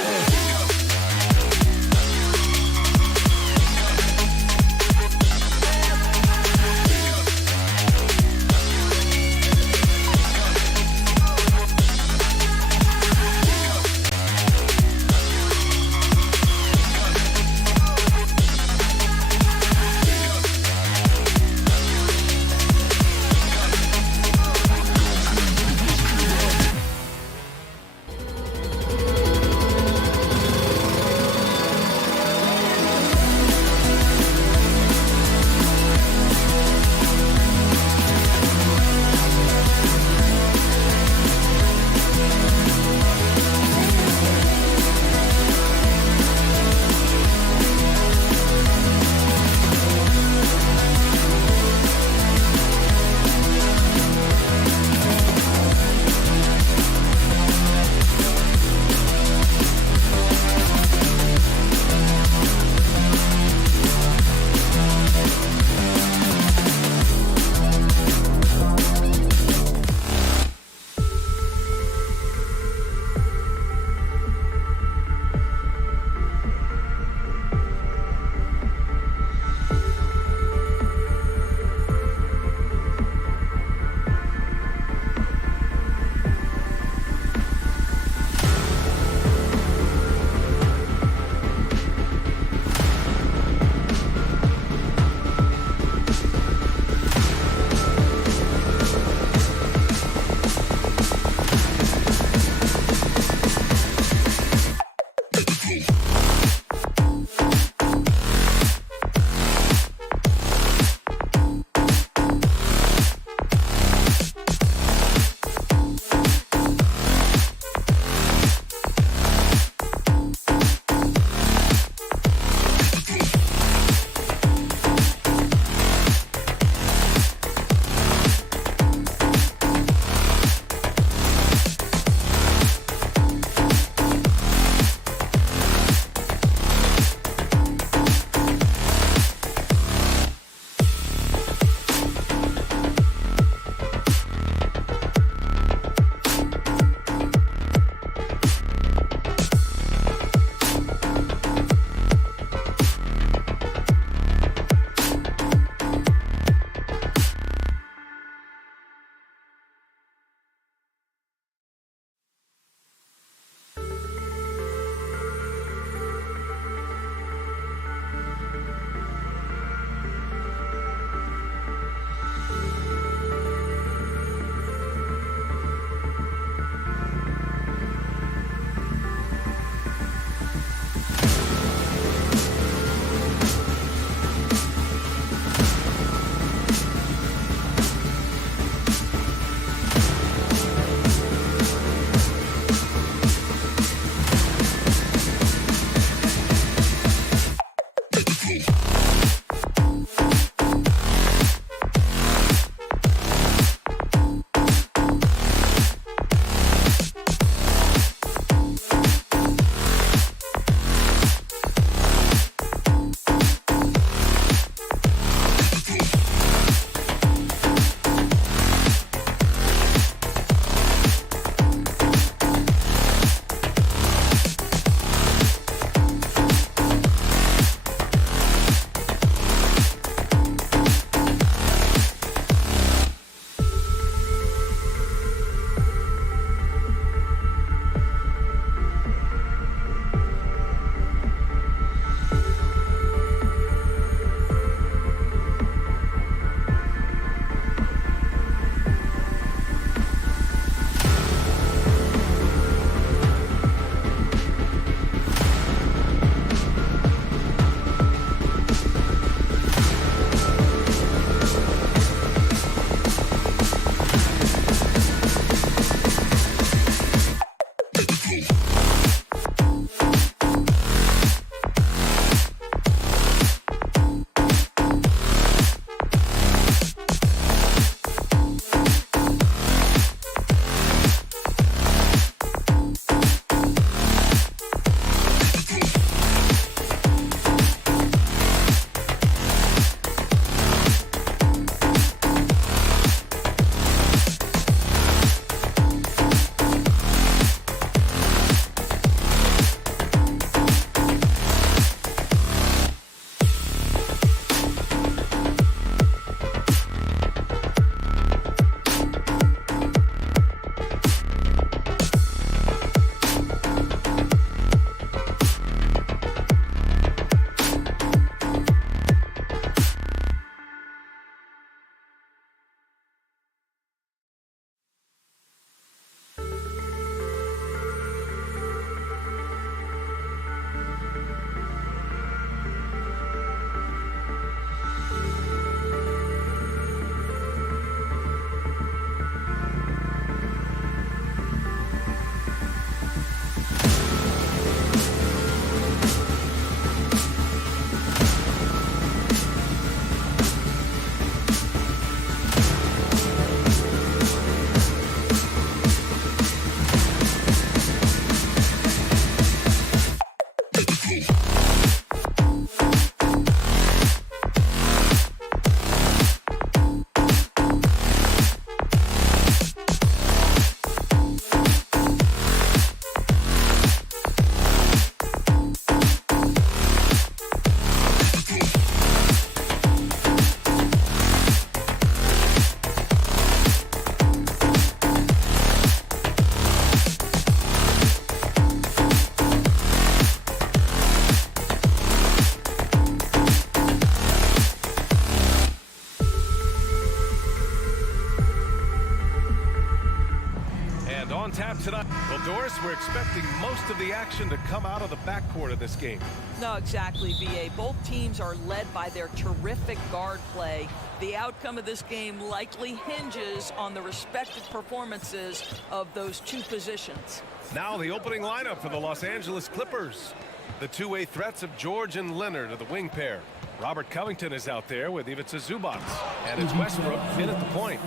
on tap tonight. Well, Doris, we're expecting most of the action to come out of the backcourt of this game. No, exactly, VA. Both teams are led by their terrific guard play. The outcome of this game likely hinges on the respective performances of those two positions. Now the opening lineup for the Los Angeles Clippers. The two-way threats of George and Leonard are the wing pair. Robert Covington is out there with Ivica Zubac. And it's Westbrook in at the point.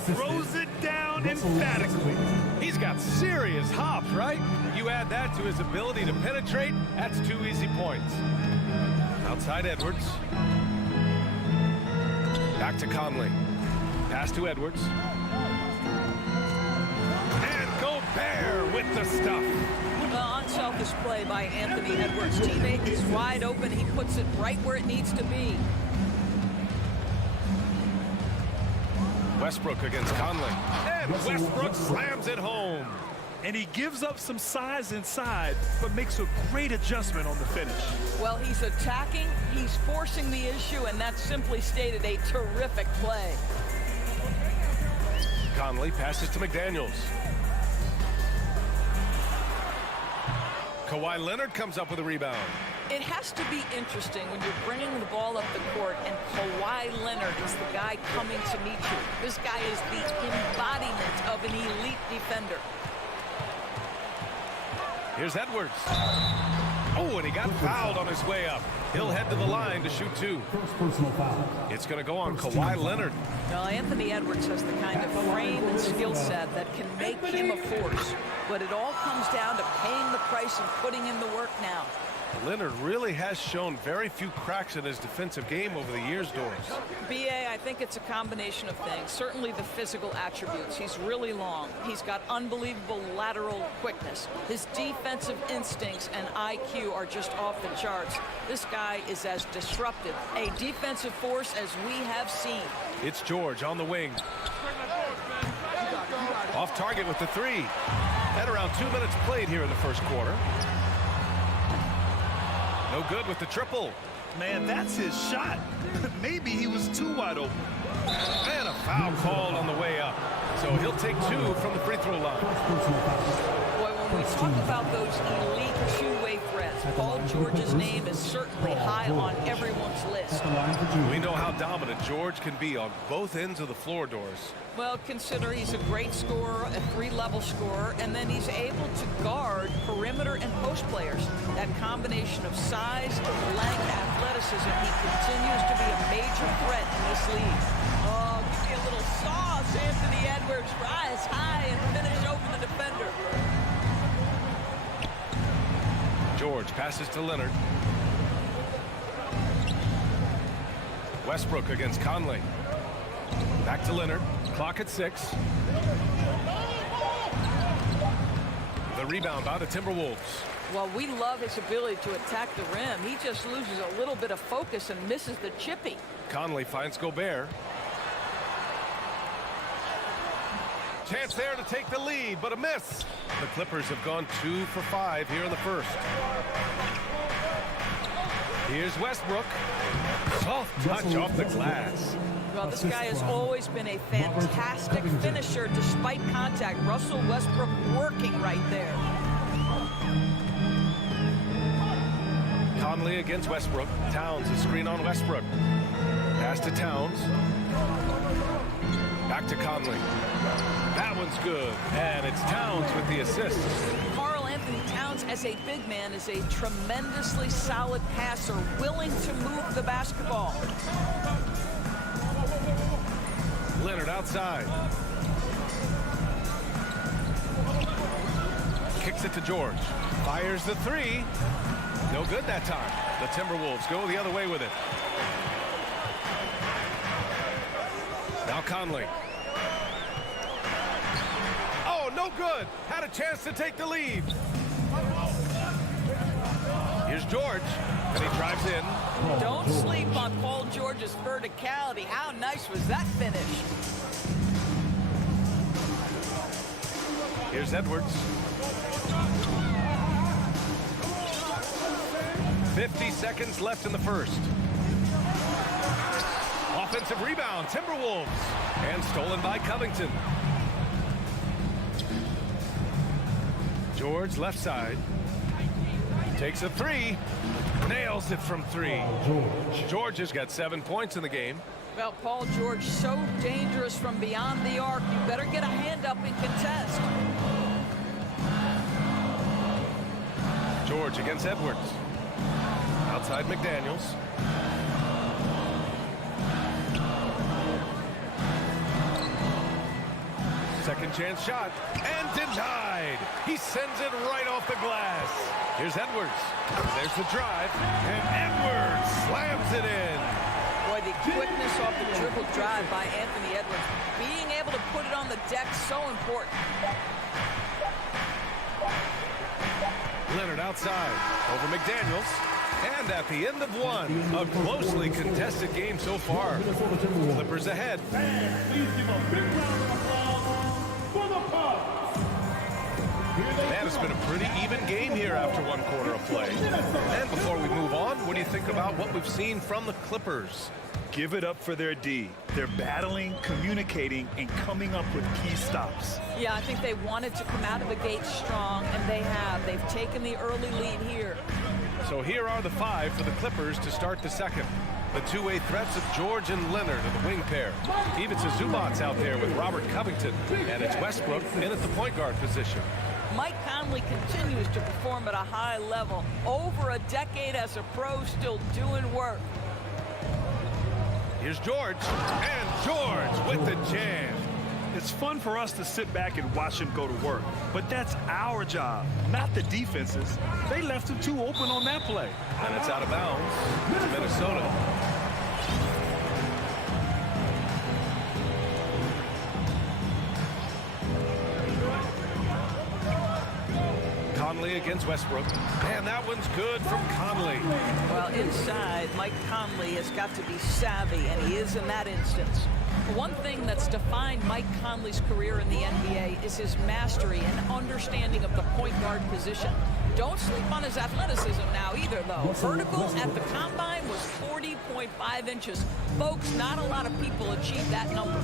Throws it down emphatically. He's got serious hops, right? You add that to his ability to penetrate, that's 2 easy points. Outside Edwards. Back to Conley. Pass to Edwards. And Gobert with the stuff. Unselfish play by Anthony Edwards. Teammate is wide open. He puts it right where it needs to be. Westbrook against Conley. And Westbrook slams it home. And he gives up some size inside, but makes a great adjustment on the finish. Well, he's attacking, he's forcing the issue, and that's simply stated a terrific play. Conley passes to McDaniels. Kawhi Leonard comes up with a rebound. It has to be interesting when you're bringing the ball up the court and Kawhi Leonard is the guy coming to meet you. This guy is the embodiment of an elite defender. Here's Edwards. Oh, and he got fouled on his way up. He'll head to the line to shoot 2. First personal foul. It's going to go on Kawhi Leonard. Now, Anthony Edwards has the kind of frame and skill set that can make him a force. But it all comes down to paying the price and putting in the work now. Leonard really has shown very few cracks in his defensive game over the years, Doris. BA, I think it's a combination of things. Certainly the physical attributes. He's really long. He's got unbelievable lateral quickness. His defensive instincts and IQ are just off the charts. This guy is as disruptive, a defensive force as we have seen. It's George on the wing. Off target with the 3. At around 2 minutes played here in the first quarter. No good with the triple. Man, that's his shot. Maybe he was too wide open. And a foul called on the way up. So he'll take 2 from the free throw line. Boy, when we talk about those elite two-way threats, Paul George's name is certainly high on everyone's list. We know how dominant George can be on both ends of the floor, Doris. Well, consider he's a great scorer, a 3-level scorer, and then he's able to guard perimeter and post players. That combination of size, length, athleticism, he continues to be a major threat in this league. Oh, give me a little sauce, Anthony Edwards. Rise high and finish over the defender. George passes to Leonard. Westbrook against Conley. Back to Leonard. Clock at 6. The rebound by the Timberwolves. Well, we love his ability to attack the rim. He just loses a little bit of focus and misses the chippy. Conley finds Gobert. Chance there to take the lead, but a miss. The Clippers have gone 2 for 5 here in the first. Here's Westbrook. Soft touch off the glass. Well, this guy has always been a fantastic finisher despite contact. Russell Westbrook working right there. Conley against Westbrook. Towns, a screen on Westbrook. Pass to Towns. Back to Conley. That one's good. And it's Towns with the assist. Karl Anthony Towns, as a big man, is a tremendously solid passer, willing to move the basketball. Leonard outside. Kicks it to George. Fires the 3. No good that time. The Timberwolves go the other way with it. Now Conley. Oh, no good. Had a chance to take the lead. Here's George. And he drives in. Don't sleep on Paul George's verticality. How nice was that finish? Here's Edwards. 50 seconds left in the first. Offensive rebound, Timberwolves. And stolen by Covington. George left side. Takes a three. Nails it from three. George has got 7 points in the game. Well, Paul George, so dangerous from beyond the arc. You better get a hand up and contest. George against Edwards. Outside McDaniels. Second chance shot, and denied. He sends it right off the glass. Here's Edwards. There's the drive, and Edwards slams it in. Boy, the quickness off the dribble drive by Anthony Edwards. Being able to put it on the deck, so important. Leonard outside, over McDaniels. And at the end of one, a closely contested game so far. Clippers ahead. Please give a big round of applause for the Cubs. That has been a pretty even game here after 1 quarter of play. And before we move on, what do you think about what we've seen from the Clippers? Give it up for their D. They're battling, communicating, and coming up with key stops. Yeah, I think they wanted to come out of the gate strong, and they have. They've taken the early lead here. So here are the 5 for the Clippers to start the second. The two-way threats of George and Leonard are the wing pair. Ivica Zubac's out there with Robert Covington, and it's Westbrook in at the point guard position. Mike Conley continues to perform at a high level. Over a decade as a pro, still doing work. Here's George, and George with the jam. It's fun for us to sit back and watch him go to work, but that's our job, not the defense's. They left him too open on that play. And it's out of bounds to Minnesota. Conley against Westbrook. And that one's good from Conley. Well, inside, Mike Conley has got to be savvy, and he is in that instance. One thing that's defined Mike Conley's career in the NBA is his mastery and understanding of the point guard position. Don't sleep on his athleticism now either, though. Vertical at the combine was 40.5 inches. Folks, not a lot of people achieve that number.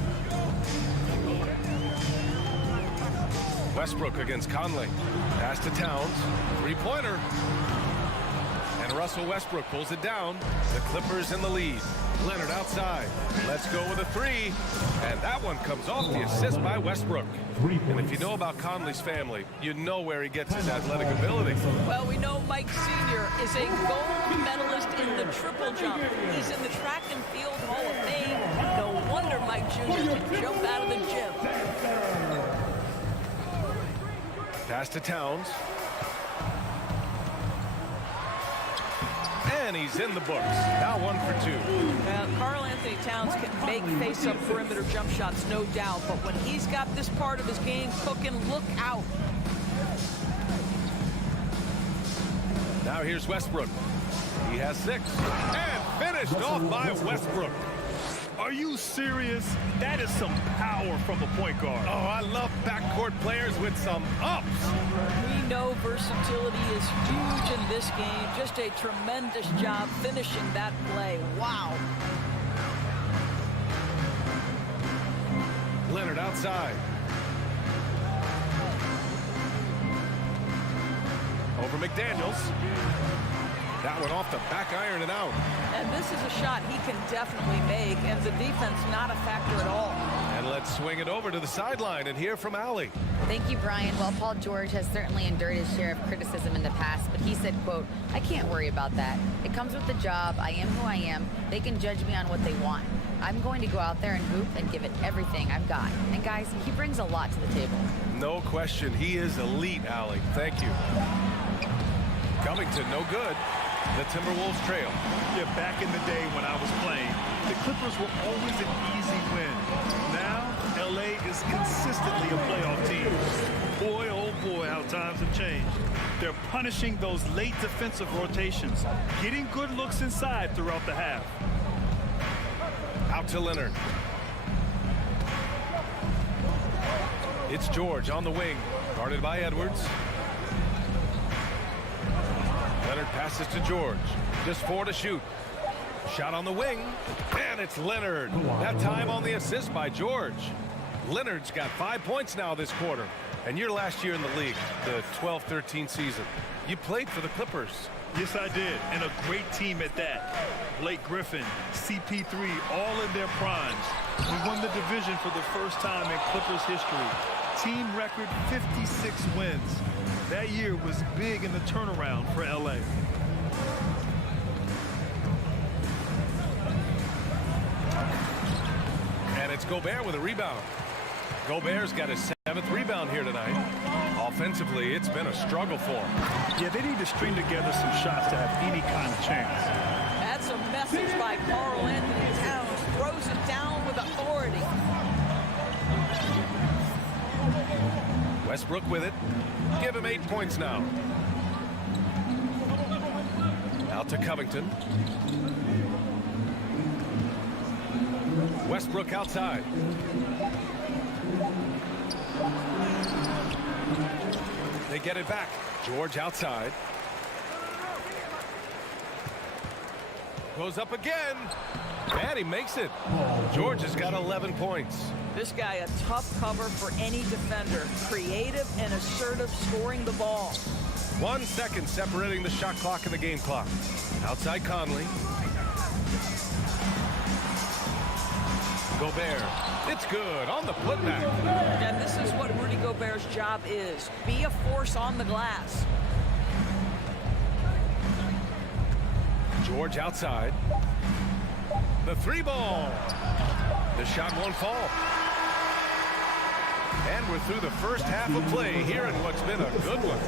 Westbrook against Conley. Pass to Towns. Three-pointer. And Russell Westbrook pulls it down. The Clippers in the lead. Leonard outside. Let's go with a three. And that one comes off the assist by Westbrook. And if you know about Conley's family, you know where he gets his athletic ability. Well, we know Mike Sr. is a gold medalist in the triple jump. He's in the track and field Hall of Fame. No wonder Mike Jr. can jump out of the gym. Pass to Towns. And he's in the books. Now 1 for 2. Karl Anthony Towns can make face-up perimeter jump shots, no doubt. But when he's got this part of his game cooking, look out. Now here's Westbrook. He has 6. And finished off by Westbrook. Are you serious? That is some power from a point guard. Oh, I love backcourt players with some ups. We know versatility is huge in this game. Just a tremendous job finishing that play. Wow. Leonard outside. Over McDaniels. That one off the back iron and out. And this is a shot he can definitely make, and the defense not a factor at all. And let's swing it over to the sideline and hear from Allie. Thank you, Brian. Well, Paul George has certainly endured his share of criticism in the past, but he said, quote, "I can't worry about that. It comes with the job. I am who I am. They can judge me on what they want. I'm going to go out there and hoop and give it everything I've got." And guys, he brings a lot to the table. No question. He is elite, Allie. Thank you. Covington, no good. The Timberwolves trail. Yeah, back in the day when I was playing, the Clippers were always an easy win. Now, LA is consistently a playoff team. Boy, oh boy, how times have changed. They're punishing those late defensive rotations, getting good looks inside throughout the half. Out to Leonard. It's George on the wing, guarded by Edwards. Leonard passes to George. Just 4 to shoot. Shot on the wing, and it's Leonard. That time on the assist by George. Leonard's got 5 points now this quarter. And your last year in the league, the 12-13 season, you played for the Clippers. Yes, I did, and a great team at that. Blake Griffin, CP3, all in their primes. We won the division for the first time in Clippers history. Team record 56 wins. That year was big in the turnaround for LA. And it's Gobert with a rebound. Gobert's got his 7th rebound here tonight. Offensively, it's been a struggle for him. Yeah, they need to string together some shots to have any kind of chance. That's a message by Karl Anthony Towns. Throws it down with authority. Westbrook with it. Give him 8 points now. Out to Covington. Westbrook outside. They get it back. George outside. Goes up again. And he makes it. George has got 11 points. This guy a tough cover for any defender. Creative and assertive scoring the ball. 1 second separating the shot clock and the game clock. Outside Conley. Gobert. It's good on the putback. And this is what Rudy Gobert's job is. Be a force on the glass. George outside. The 3-ball. The shot won't fall. And we're through the first half of play here in what's been a good one.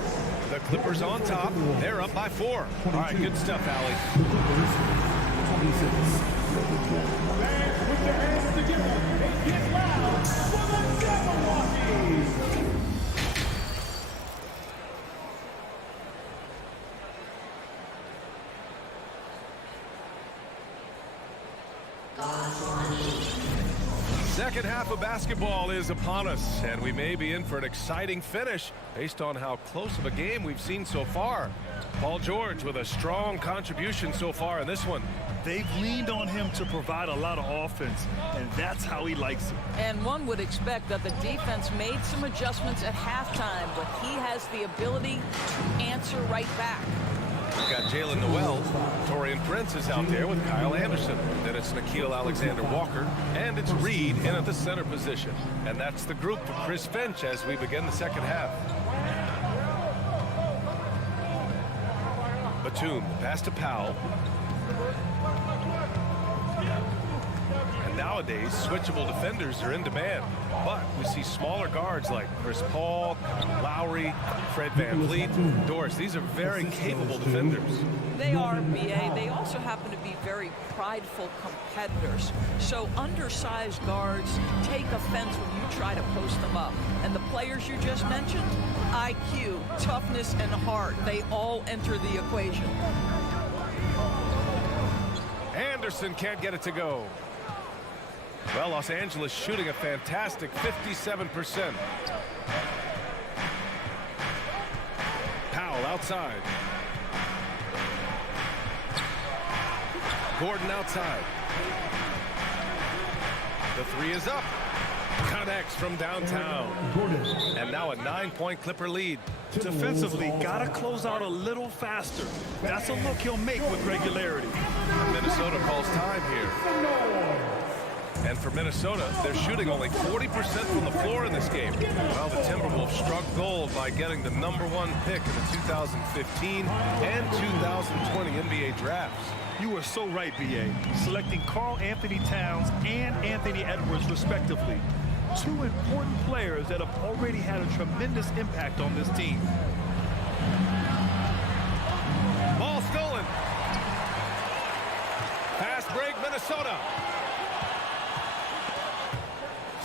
The Clippers on top. They're up by 4. All right, good stuff, Allie. Fans, put your hands together and get loud for the Timberwolves. Second half of basketball is upon us, and we may be in for an exciting finish based on how close of a game we've seen so far. Paul George with a strong contribution so far in this one. They've leaned on him to provide a lot of offense, and that's how he likes it. And one would expect that the defense made some adjustments at halftime, but he has the ability to answer right back. We've got Jalen Noel. Torian Prince is out there with Kyle Anderson. Then it's Nickeil Alexander-Walker. And it's Reed in at the center position. And that's the group for Chris Finch as we begin the second half. Batum, pass to Powell. And nowadays, switchable defenders are in demand. But we see smaller guards like Chris Paul, Lowry, Fred VanVleet, Doris. These are very capable defenders. They are, B.A. They also happen to be very prideful competitors. So undersized guards take offense when you try to post them up. And the players you just mentioned, IQ, toughness, and heart, they all enter the equation. Anderson can't get it to go. Well, Los Angeles shooting a fantastic 57%. Powell outside. Gordon outside. The 3 is up. Connects from downtown. And now a 9-point Clipper lead. Defensively, gotta close out a little faster. That's a look he'll make with regularity. Minnesota calls time here. And for Minnesota, they're shooting only 40% from the floor in this game. Well, the Timberwolves struck gold by getting the #1 pick in the 2015 and 2020 NBA drafts. You are so right, B.A. Selecting Karl Anthony Towns and Anthony Edwards, respectively. 2 important players that have already had a tremendous impact on this team. Ball stolen. Fast break, Minnesota.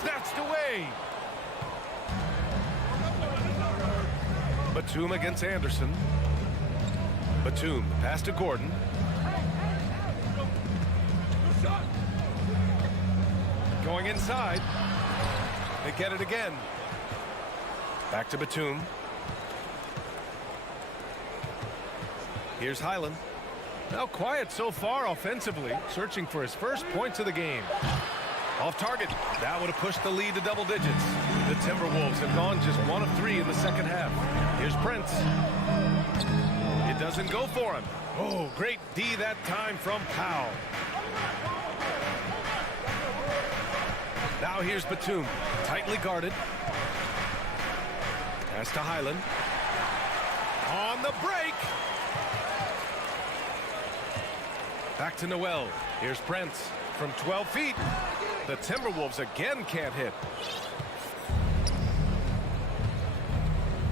Snatched away. Batum against Anderson. Batum, pass to Gordon. Going inside. They get it again. Back to Batum. Here's Highland. Now quiet so far offensively, searching for his first points of the game. Off target. That would have pushed the lead to double digits. The Timberwolves have gone just 1 of 3 in the second half. Here's Prince. It doesn't go for him. Oh, great D that time from Powell. Now here's Batum. Tightly guarded. Pass to Highland. On the break. Back to Noel. Here's Prince from 12 feet. The Timberwolves again can't hit.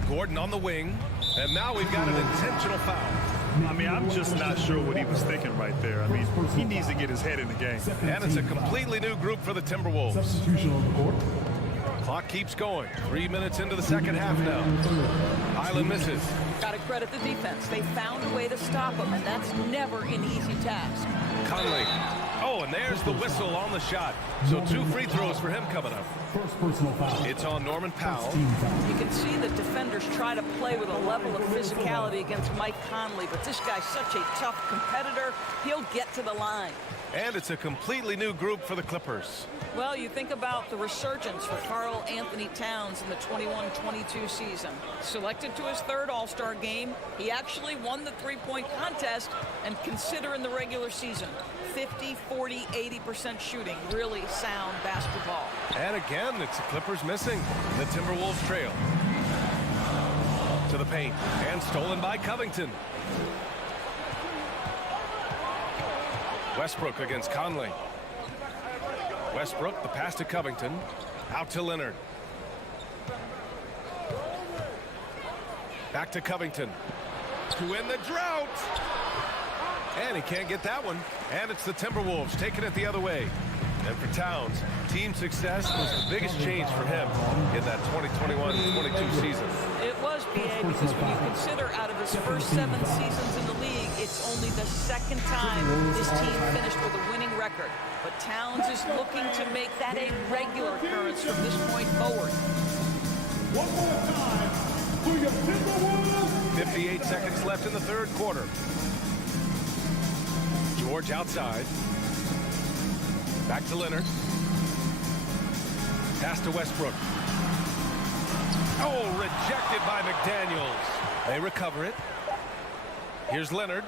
Gordon on the wing. And now we've got an intentional foul. I mean, I'm just not sure what he was thinking right there. I mean, he needs to get his head in the game. And it's a completely new group for the Timberwolves. Substitution on the court. Clock keeps going. 3 minutes into the second half now. Highland misses. Got to credit the defense. They found a way to stop him, and that's never an easy task. Conley. Oh, and there's the whistle on the shot. So 2 free throws for him coming up. First personal foul. It's on Norman Powell. You can see the defenders try to play with a level of physicality against Mike Conley, but this guy's such a tough competitor, he'll get to the line. And it's a completely new group for the Clippers. Well, you think about the resurgence for Karl Anthony Towns in the 21-22 season. Selected to his 3rd All-Star game, he actually won the three-point contest, and consider in the regular season, 50, 40, 80% shooting. Really sound basketball. And again, it's the Clippers missing. The Timberwolves trail. To the paint. And stolen by Covington. Westbrook against Conley. Westbrook, the pass to Covington. Out to Leonard. Back to Covington. To win the drought. And he can't get that one. And it's the Timberwolves taking it the other way. And for Towns, team success was the biggest change for him in that 2021-22 season. It was, BA, because when you consider out of his first 7 seasons in the league, it's only the 2nd time this team finished with a winning record. But Towns is looking to make that a regular occurrence from this point forward. One more time for your Timberwolves. 58 seconds left in the 3rd quarter. George outside. Back to Leonard. Pass to Westbrook. Oh, rejected by McDaniels. They recover it. Here's Leonard.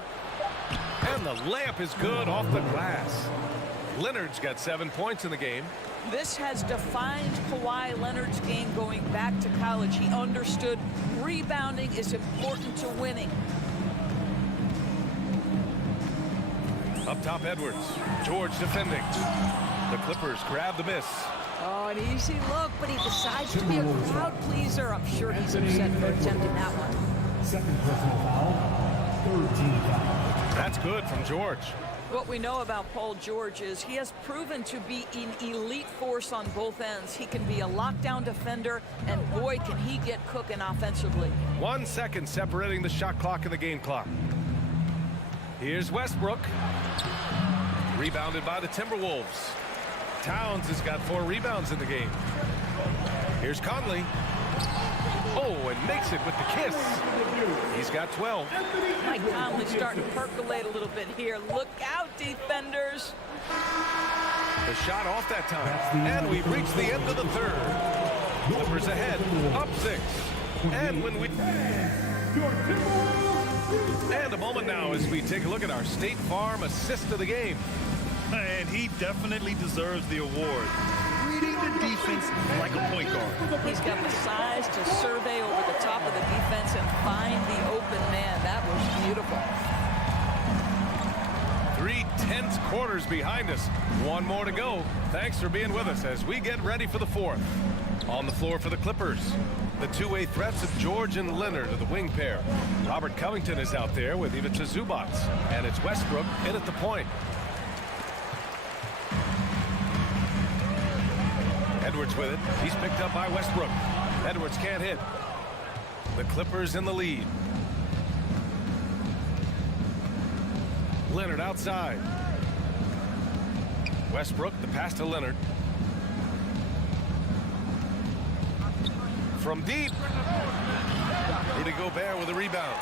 And the layup is good off the glass. Leonard's got 7 points in the game. This has defined Kawhi Leonard's game going back to college. He understood rebounding is important to winning. Up top, Edwards. George defending. The Clippers grab the miss. Oh, an easy look, but he decides to be a crowd pleaser. I'm sure he's upset for attempting that one. Second personal foul. 3rd team foul. That's good from George. What we know about Paul George is he has proven to be an elite force on both ends. He can be a lockdown defender, and boy, can he get cooking offensively. 1 second separating the shot clock and the game clock. Here's Westbrook. Rebounded by the Timberwolves. Towns has got 4 rebounds in the game. Here's Conley. Oh, and makes it with the kiss. He's got 12. Mike Conley's starting to percolate a little bit here. Look out, defenders. The shot off that time. And we've reached the end of the 3rd. Clippers ahead, up 6. And when we... And a moment now as we take a look at our State Farm assist of the game. And he definitely deserves the award. Reading the defense like a point guard. He's got the size to survey over the top of the defense and find the open man. That was beautiful. 3 tense quarters behind us. 1 more to go. Thanks for being with us as we get ready for the 4th. On the floor for the Clippers, the two-way threats of George and Leonard are the wing pair. Robert Covington is out there with Ivica Zubac, and it's Westbrook in at the point. Edwards with it. He's picked up by Westbrook. Edwards can't hit. The Clippers in the lead. Leonard outside. Westbrook, the pass to Leonard. From deep. Rudy Gobert with a rebound.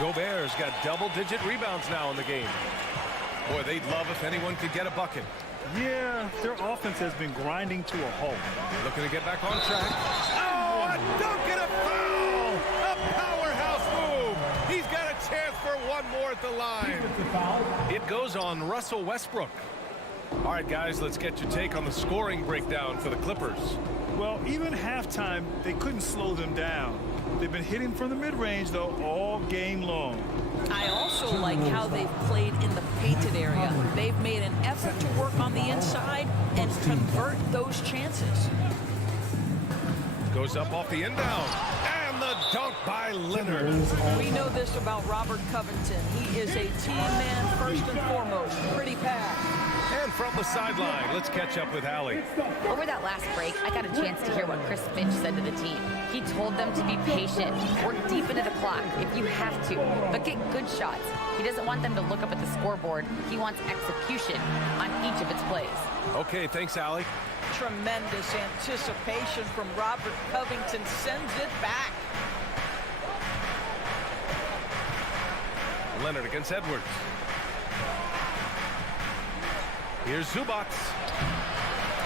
Gobert's got double-digit rebounds now in the game. Boy, they'd love if anyone could get a bucket. Yeah, their offense has been grinding to a halt. Looking to get back on track. Oh, a dunk and a foul! A powerhouse move! He's got a chance for one more at the line. It goes on Russell Westbrook. All right, guys, let's get your take on the scoring breakdown for the Clippers. Well, even halftime, they couldn't slow them down. They've been hitting from the mid-range, though, all game long. I also like how they've played in the painted area. They've made an effort to work on the inside and convert those chances. Goes up off the inbound. And the dunk by Leonard. We know this about Robert Covington. He is a team man first and foremost. Pretty pass. And from the sideline, let's catch up with Allie. Over that last break, I got a chance to hear what Chris Finch said to the team. He told them to be patient, work deep into the clock if you have to, but get good shots. He doesn't want them to look up at the scoreboard. He wants execution on each of its plays. Okay, thanks, Allie. Tremendous anticipation from Robert Covington. Sends it back. Leonard against Edwards. Here's Zubac.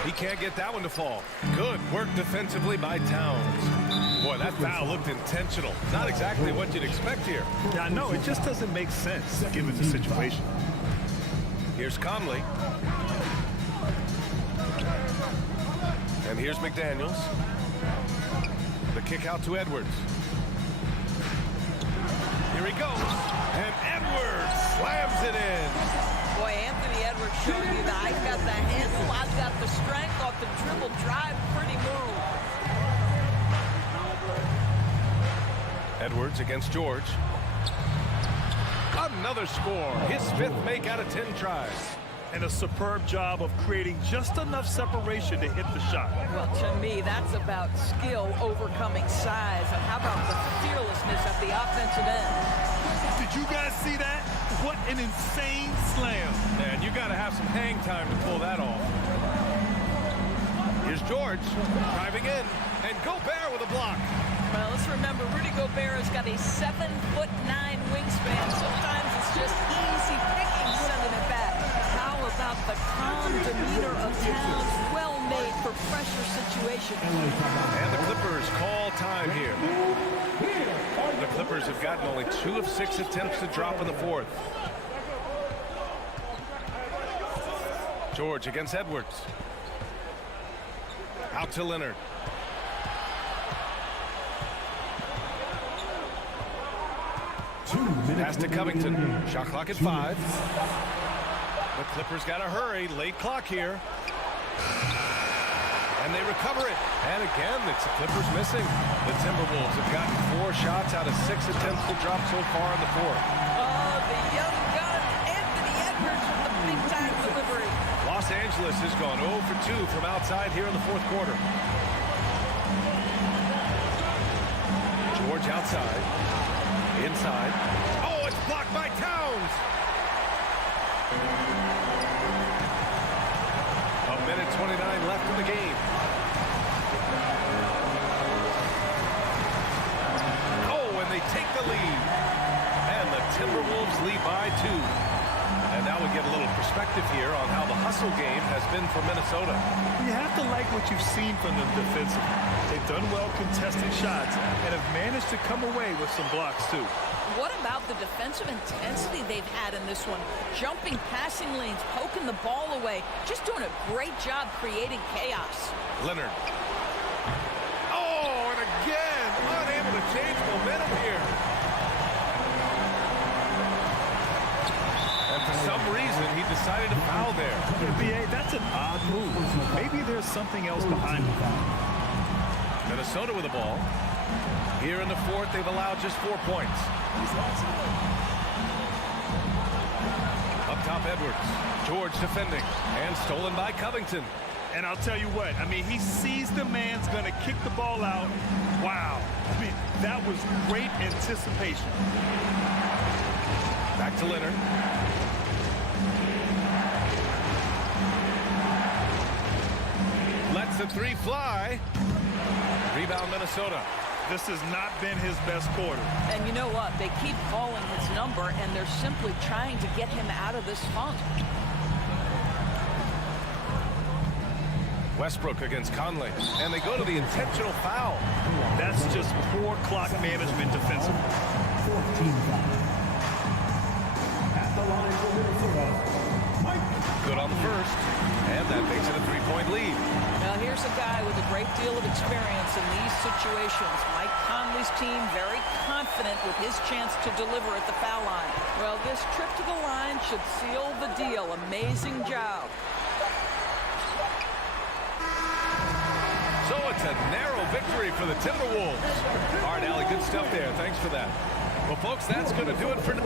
He can't get that one to fall. Good work defensively by Towns. Boy, that foul looked intentional. Not exactly what you'd expect here. Yeah, I know. It just doesn't make sense given the situation. Here's Conley. And here's McDaniels. The kick out to Edwards. Here he goes. And Edwards slams it in. Boy, Anthony Edwards showing you that I've got the handle, I've got the strength off the dribble drive. Pretty move. Edwards against George. Another score. His 5th make out of 10 tries. And a superb job of creating just enough separation to hit the shot. Well, to me, that's about skill overcoming size. And how about the fearlessness at the offensive end? Did you guys see that? What an insane slam. Man, you got to have some hang time to pull that off. Here's George driving in. And Gobert with a block. Well, let's remember, Rudy Gobert has got a 7'9" wingspan. Sometimes it's just easy picking sending it back. How about the calm demeanor of Towns? Well made for pressure situation. And the Clippers call time here. The Clippers have gotten only 2 of 6 attempts to drop in the 4th. George against Edwards. Out to Leonard. Pass to Covington. Shot clock at 5. The Clippers got to hurry. Late clock here. And they recover it. And again, it's the Clippers missing. The Timberwolves have gotten 4 shots out of 6 attempts to drop so far in the 4th. Oh, the young gun, Anthony Edwards with the big-time delivery. Los Angeles has gone 0 for 2 from outside here in the 4th quarter. George outside. Inside. Oh, it's blocked by Towns. A minute 29 left in the game. Oh, and they take the lead. And the Timberwolves lead by 2. And now we get a little perspective here on how the hustle game has been for Minnesota. You have to like what you've seen from them defensively. They've done well contesting shots and have managed to come away with some blocks, too. What about the defensive intensity they've had in this one? Jumping passing lanes, poking the ball away, just doing a great job creating chaos. Leonard. Oh, and again, unable to change momentum here. And for some reason, he decided to foul there. NBA, that's an odd move. Maybe there's something else behind it. Minnesota with the ball. Here in the 4th, they've allowed just 4 points. Up top, Edwards. George defending. And stolen by Covington. And I'll tell you what, I mean, he sees the man's going to kick the ball out. Wow. I mean, that was great anticipation. Back to Leonard. Lets the 3 fly. Rebound, Minnesota. This has not been his best quarter. And you know what? They keep calling his number, and they're simply trying to get him out of this funk. Westbrook against Conley. And they go to the intentional foul. That's just poor clock management defensively. 14 foul. At the line for Minnesota, Mike. Good on the first. And that makes it a 3-point lead. Now here's a guy with a great deal of experience in these situations. Mike Conley's team very confident with his chance to deliver at the foul line. Well, this trip to the line should seal the deal. Amazing job. So it's a narrow victory for the Timberwolves. All right, Allie, good stuff there. Thanks for that. Well, folks, that's going to do it for now.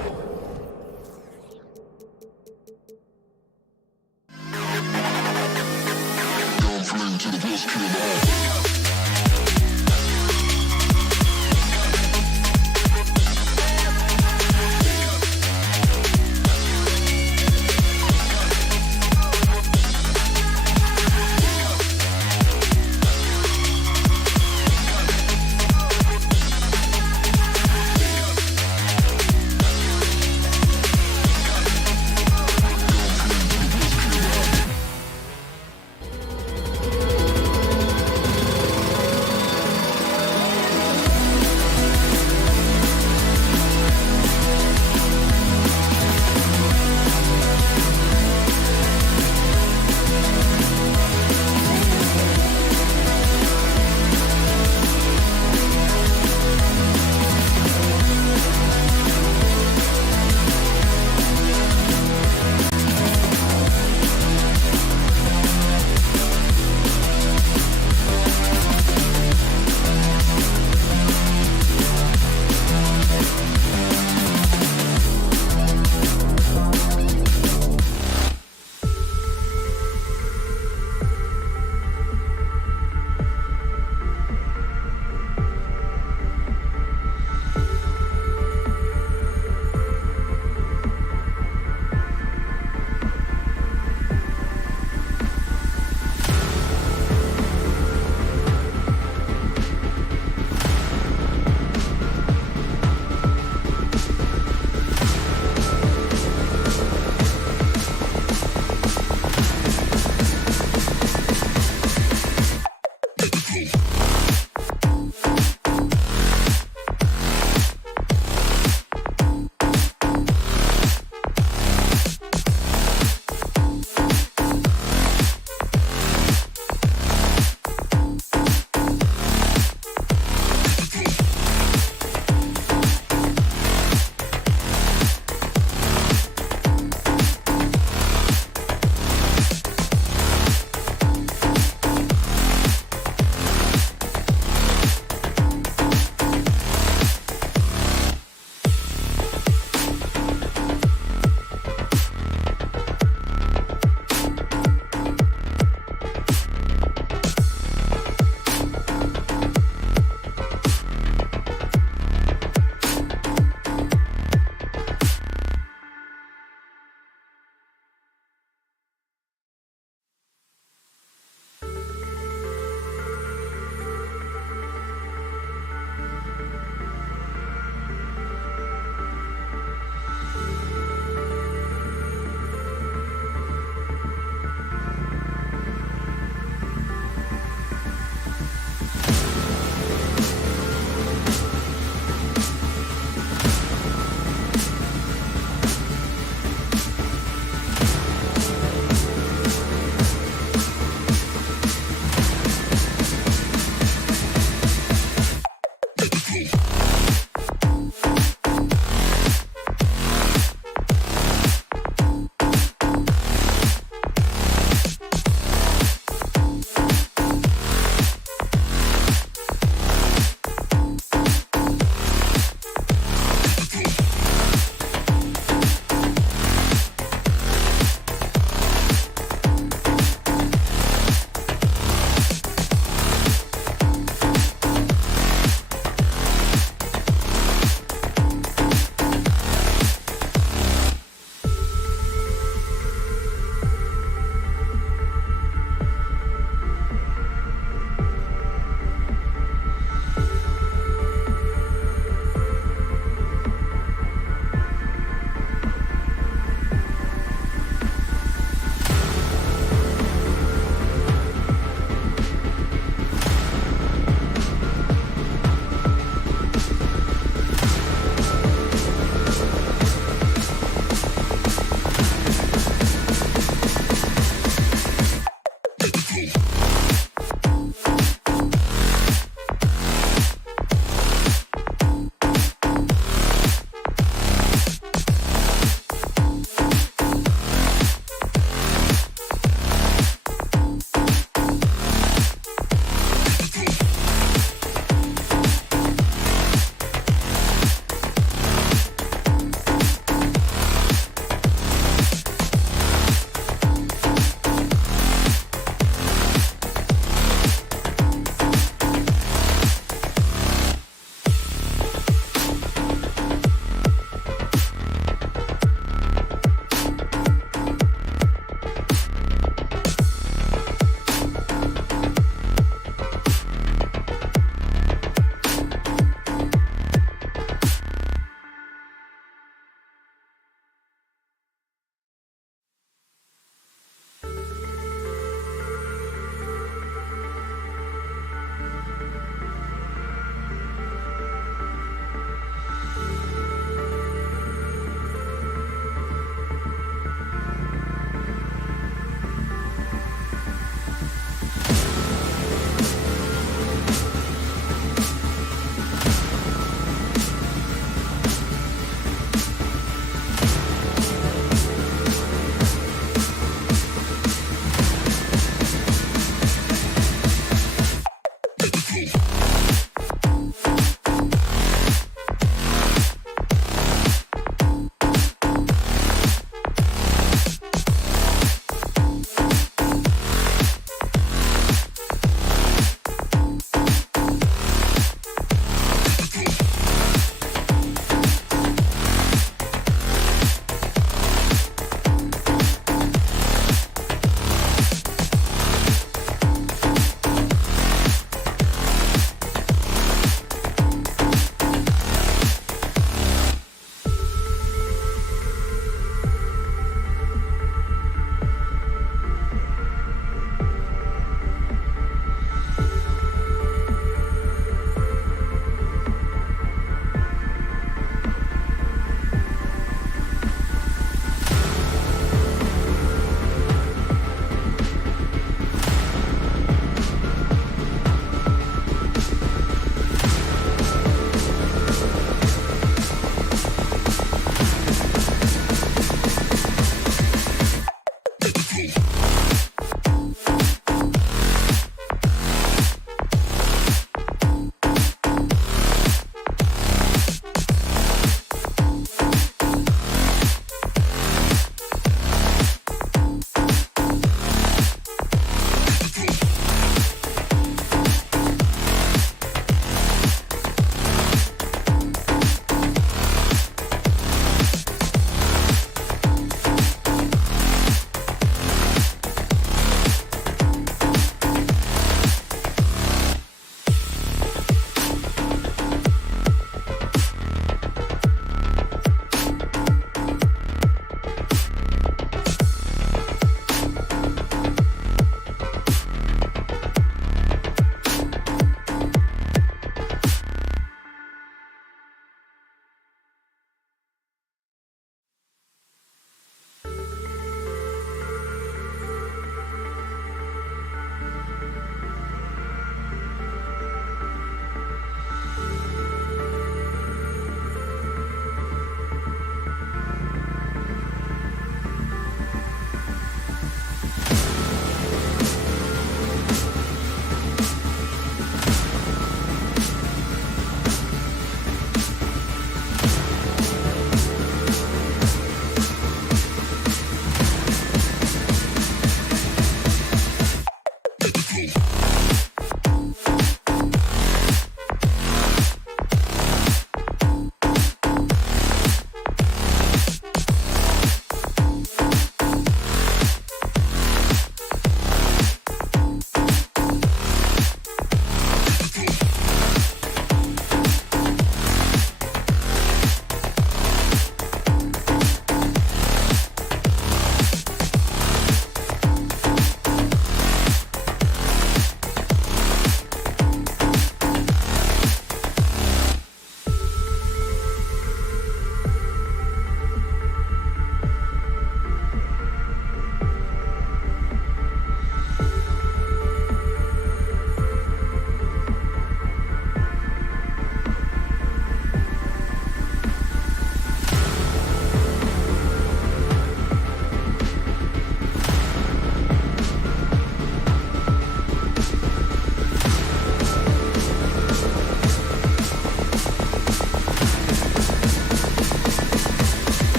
To the best kid.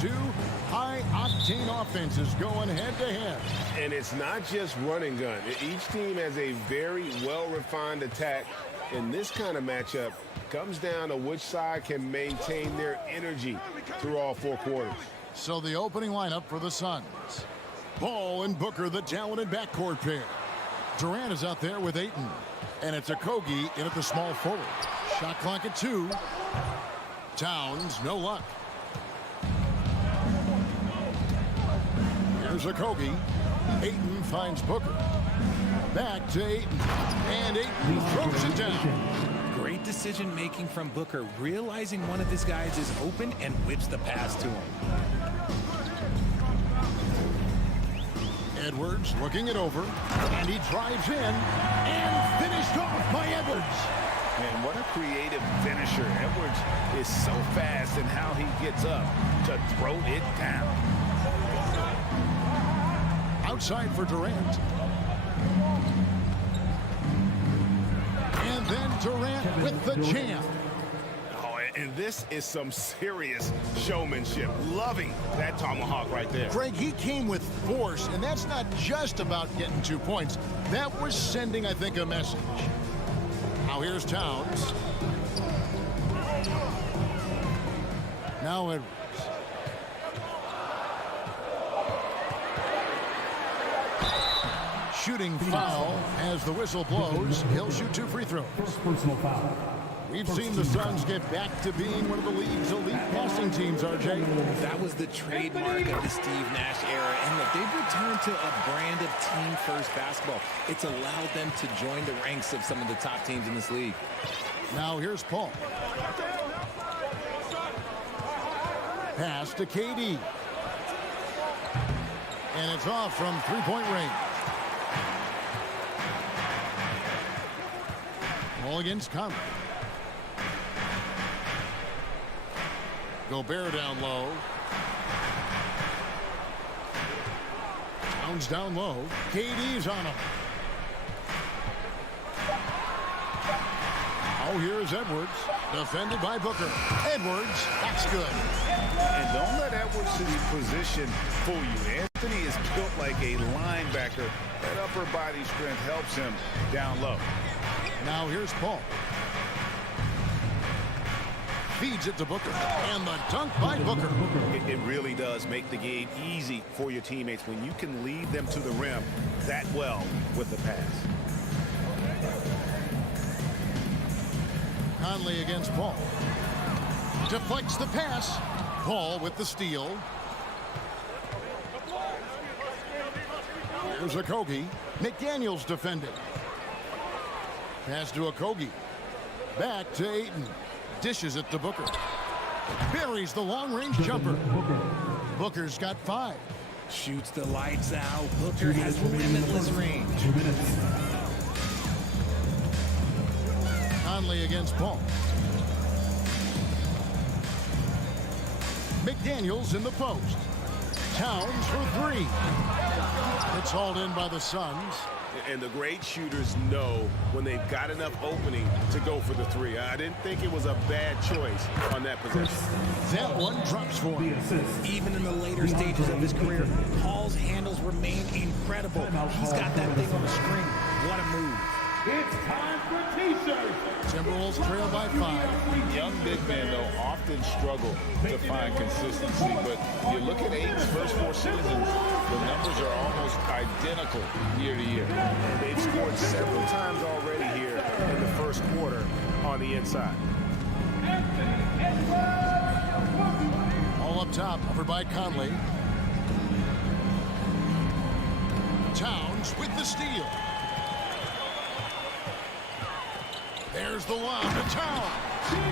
Two high-octane offenses going head-to-head. And it's not just run and gun. Each team has a very well-refined attack. And this kind of matchup comes down to which side can maintain their energy through all four quarters. So the opening lineup for the Suns. Ball and Booker, the talented backcourt pair. Durant is out there with Ayton. And it's Okogie in at the small forward. Shot clock at 2. Towns, no luck. Here's Okogie. Ayton finds Booker. Back to Ayton. And Ayton throws it down. decision-making from Booker, realizing one of his guys is open and whips the pass to him. Edwards looking it over, and he drives in, and finished off by Edwards. And what a creative finisher. Edwards is so fast in how he gets up to throw it down. Outside for Durant. And then Durant with the jam. Oh, and this is some serious showmanship. Loving that tomahawk right there. Greg, he came with force, and that's not just about getting 2 points. That was sending, I think, a message. Now here's Towns. Now Edwards. Shooting foul as the whistle blows. He'll shoot 2 free throws. Personal foul. We've seen the Suns get back to being one of the league's elite passing teams, RJ. That was the trademark of the Steve Nash era. And look, they've returned to a brand of team-first basketball. It's allowed them to join the ranks of some of the top teams in this league. Now here's Paul. Pass to KD. And it's off from three-point range. Ball against Conley. Gobert down low. Towns down low. KD's on him. Oh, here's Edwards. Defended by Booker. Edwards, that's good. And don't let Edwards' position fool you. Anthony is built like a linebacker. That upper body strength helps him down low. Now here's Paul. Feeds it to Booker. And the dunk by Booker. It really does make the game easy for your teammates when you can lead them to the rim that well with the pass. Conley against Paul. Deflects the pass. Paul with the steal. Here's Okogie. McDaniels defending. Pass to Okogie. Back to Ayton. Dishes it to Booker. Buries the long-range jumper. Booker's got 5. Shoots the lights out. Booker has limitless range. 2 minutes. Conley against Paul. McDaniels in the post. Towns for 3. It's hauled in by the Suns. And the great shooters know when they've got enough opening to go for the 3. I didn't think it was a bad choice on that possession. That one drops for him. Even in the later stages of his career, Paul's handles remain incredible. He's got that thing on the string. What a move. It's time for T-shirts. Timberwolves trail by 5. Young big men, though, often struggle to find consistency. But you look at Ayton's first 4 seasons, the numbers are almost identical year to year. And they've scored several times already here in the first quarter on the inside. All up top, over by Conley. Towns with the steal. There's the lob to Towns.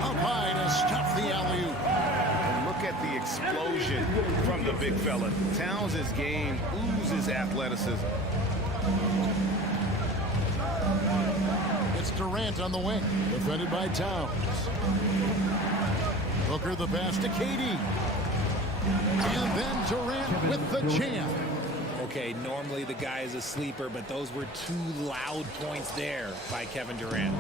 Up high to stuff the alley-oop. And look at the explosion from the big fella. Towns' game oozes athleticism. It's Durant on the wing, defended by Towns. Booker the pass to KD. And then Durant with the jam. Okay, normally the guy is a sleeper, but those were 2 loud points there by Kevin Durant.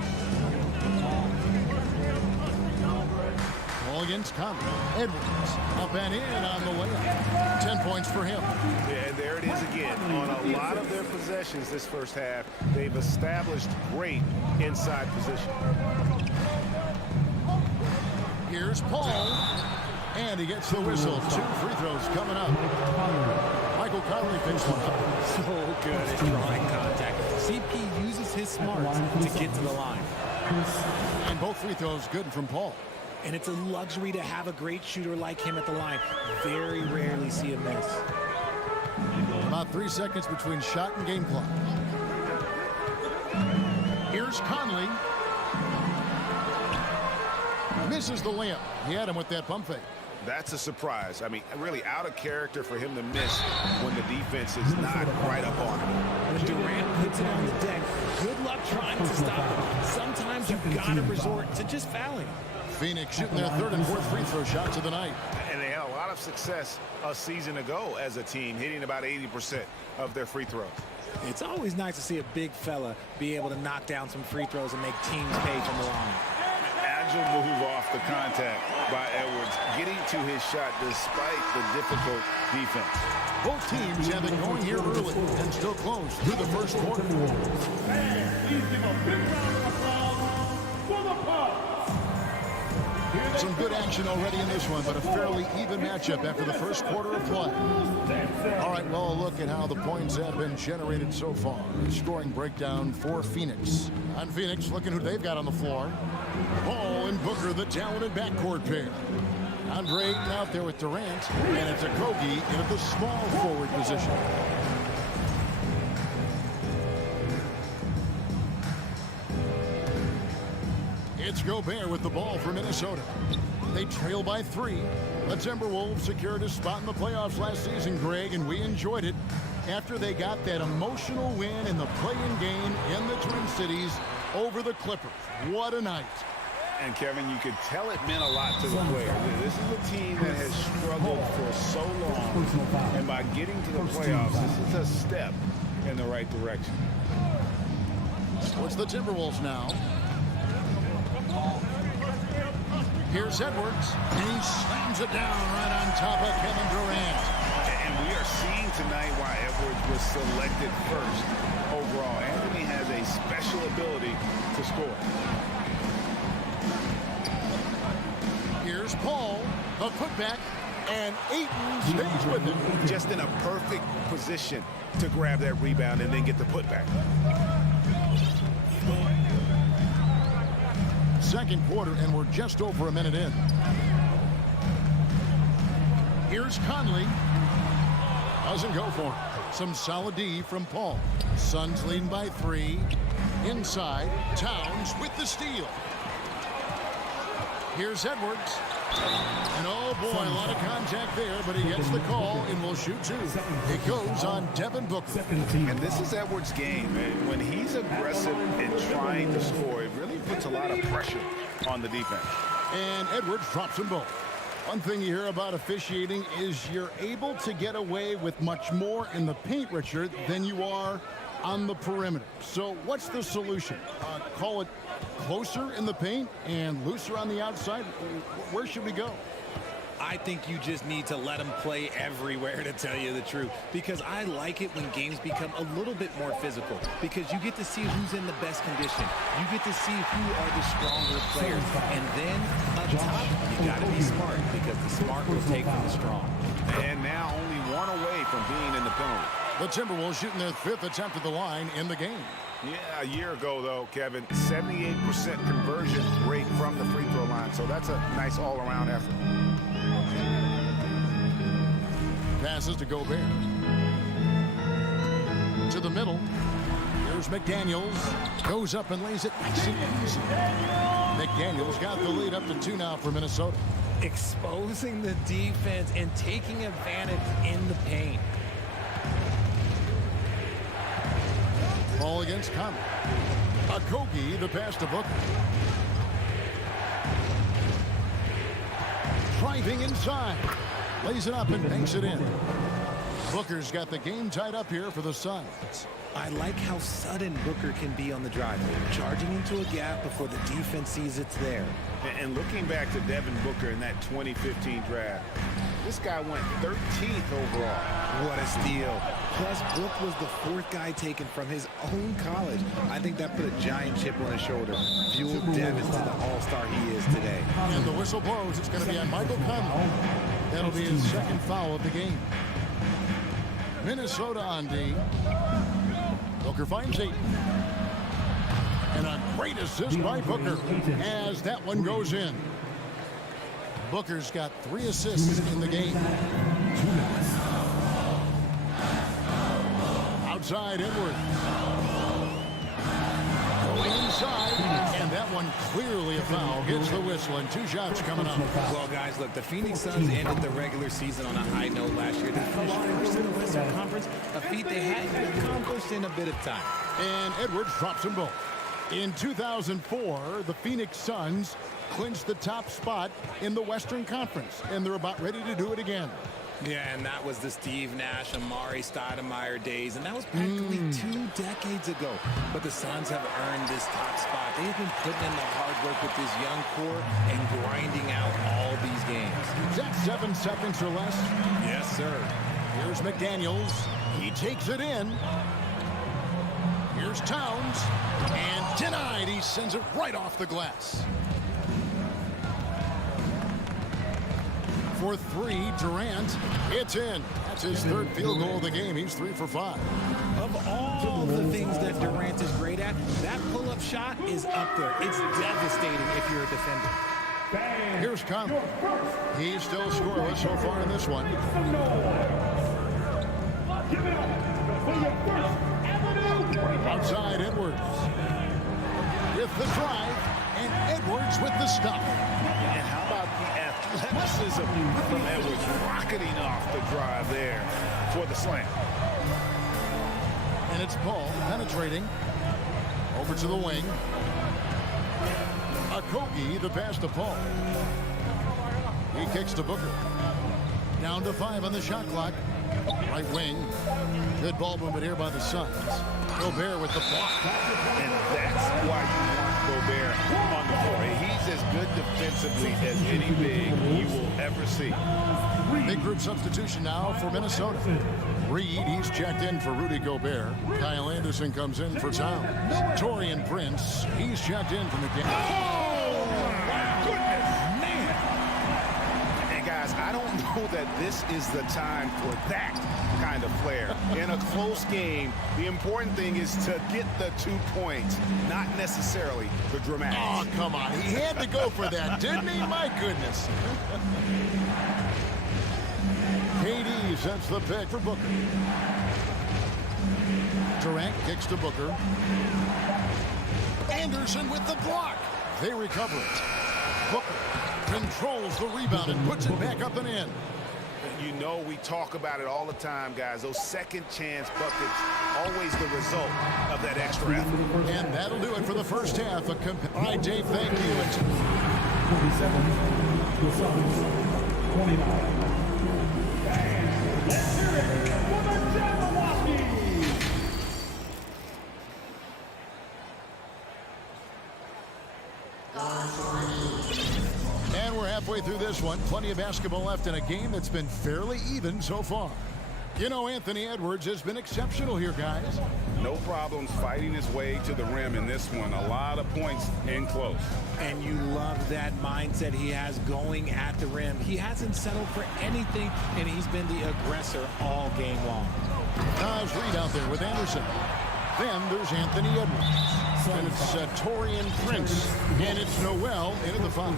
Ball against Conley. Edwards up and in on the layup. 10 points for him. Yeah, and there it is again. On a lot of their possessions this first half, they've established great inside position. Here's Paul. And he gets the whistle. 2 free throws coming up. Michael Conley picks one up. So good at drawing contact. CP uses his smarts to get to the line. And both free throws good from Paul. And it's a luxury to have a great shooter like him at the line. Very rarely see him miss. About 3 seconds between shot and game clock. Here's Conley. Misses the layup. He had him with that pump fake. That's a surprise. I mean, really out of character for him to miss when the defense is not right up on him. When Durant puts it on the deck, good luck trying to stop him. Sometimes you've got to resort to just fouling. Phoenix shooting their third and fourth free throw shots of the night. And they had a lot of success a season ago as a team, hitting about 80% of their free throws. It's always nice to see a big fella be able to knock down some free throws and make teams pay from the line. Agile move off the contact by Edwards, getting to his shot despite the difficult defense. Both teams have been going here early and still close through the first quarter. And please give a big round of applause for the Bucks. Some good action already in this one, but a fairly even matchup after the first quarter of play. All right, well, a look at how the points have been generated so far. Scoring breakdown for Phoenix. On Phoenix, looking who they've got on the floor. Paul and Booker, the talented backcourt pair. Andre Ayton out there with Durant, and it's Okogie into the small forward position. It's Gobert with the ball for Minnesota. They trail by 3. The Timberwolves secured a spot in the playoffs last season, Greg, and we enjoyed it after they got that emotional win in the play-in game in the Twin Cities over the Clippers. What a night. And, Kevin, you could tell it meant a lot to the players. This is a team that has struggled for so long, and by getting to the playoffs, this is a step in the right direction. Towards the Timberwolves now. Here's Edwards, and he slams it down right on top of Kevin Durant. And we are seeing tonight why Edwards was selected first overall. Anthony has a special ability to score. Here's Paul, the putback, and Ayton stays with him. Just in a perfect position to grab that rebound and then get the putback. Second quarter, and we're just over a minute in. Here's Conley. Doesn't go for it. Some solid D from Paul. Suns leading by 3. Inside, Towns with the steal. Here's Edwards. And oh boy, a lot of contact there, but he gets the call and will shoot 2. It goes on Devin Booker. And this is Edwards' game. And when he's aggressive and trying to score, it really puts a lot of pressure on the defense. And Edwards drops them both. One thing you hear about officiating is you're able to get away with much more in the paint, Richard, than you are on the perimeter. So what's the solution? Call it closer in the paint and looser on the outside? Where should we go? I think you just need to let them play everywhere, to tell you the truth, because I like it when games become a little bit more physical, because you get to see who's in the best condition. You get to see who are the stronger players. And then up top, you got to be smart, because the smart will take from the strong. And now only 1 away from being in the penalty. The Timberwolves shooting their 5th attempt at the line in the game. Yeah, a year ago, though, Kevin, 78% conversion rate from the free throw line. So that's a nice all-around effort. Passes to Gobert. To the middle. Here's McDaniels. Goes up and lays it nice and easy. McDaniels got the lead up to 2 now for Minnesota. Exposing the defense and taking advantage in the paint. Ball against Conley. Okogie, the pass to Booker. Driving inside. Lays it up and banks it in. Booker's got the game tied up here for the Suns. I like how sudden Booker can be on the drive, charging into a gap before the defense sees it's there. And looking back to Devin Booker in that 2015 draft, this guy went 13th overall. What a steal. Plus, Book was the 4th guy taken from his own college. I think that put a giant chip on his shoulder, fueled Devin to the all-star he is today. And the whistle blows. It's going to be on Michael Conley. That'll be his 2nd foul of the game. Minnesota on D. Booker finds 8. And a great assist by Booker as that one goes in. Booker's got 3 assists in the game. Outside Edwards. Going outside, and that one clearly a foul. Gets the whistle, and 2 shots coming up. Well, guys, look, the Phoenix Suns ended the regular season on a high note last year. They finished first in the Western Conference, a feat they hadn't accomplished in a bit of time. And Edwards drops them both. In 2004, the Phoenix Suns clinched the top spot in the Western Conference, and they're about ready to do it again. Yeah, and that was the Steve Nash, Amari Stoudemire days, and that was practically 2 decades ago. But the Suns have earned this top spot. They have been putting in the hard work with this young core and grinding out all these games. Is that 7 seconds or less? Yes, sir. Here's McDaniels. He takes it in. Here's Towns. And denied. He sends it right off the glass. For 3, Durant. It's in. That's his 3rd field goal of the game. He's 3 for 5. Of all the things that Durant is great at, that pull-up shot is up there. It's devastating if you're a defender. Here's Conley. He's still scoreless so far in this one. Outside Edwards. With the drive, and Edwards with the stop. And how about the athleticism from Edwards rocketing off the drive there for the slam. And it's Paul penetrating over to the wing. Okogie, the pass to Paul. He kicks to Booker. Down to 5 on the shot clock. Right wing. Good ball movement here by the Suns. Gobert with the block. And that's why you want Gobert on the floor. He's as good defensively as any big you will ever see. Big group substitution now for Minnesota. Reed, he's checked in for Rudy Gobert. Kyle Anderson comes in for Towns. Taurean Prince, he's checked in for McDaniel. Oh, my goodness, man. And guys, I don't know that this is the time for that kind of flair. In a close game, the important thing is to get the 2 points, not necessarily the dramatic. Oh, come on. He had to go for that, didn't he? My goodness. KD sets the pick for Booker. Durant kicks to Booker. Anderson with the block. They recover it. Booker controls the rebound and puts it back up and in. You know we talk about it all the time, guys. Those second chance buckets, always the result of that extra effort. And that'll do it for the first half. All right, Dave, thank you. 27, the Suns, 29. Let's hear it for the Jabberwockies! And we're halfway through this one. Plenty of basketball left in a game that's been fairly even so far. You know, Anthony Edwards has been exceptional here, guys. No problems fighting his way to the rim in this one. A lot of points in close. And you love that mindset he has going at the rim. He hasn't settled for anything, and he's been the aggressor all game long. Nas Reed out there with Anderson. Then there's Anthony Edwards. And it's Taurean Prince. And it's Noel into the foul.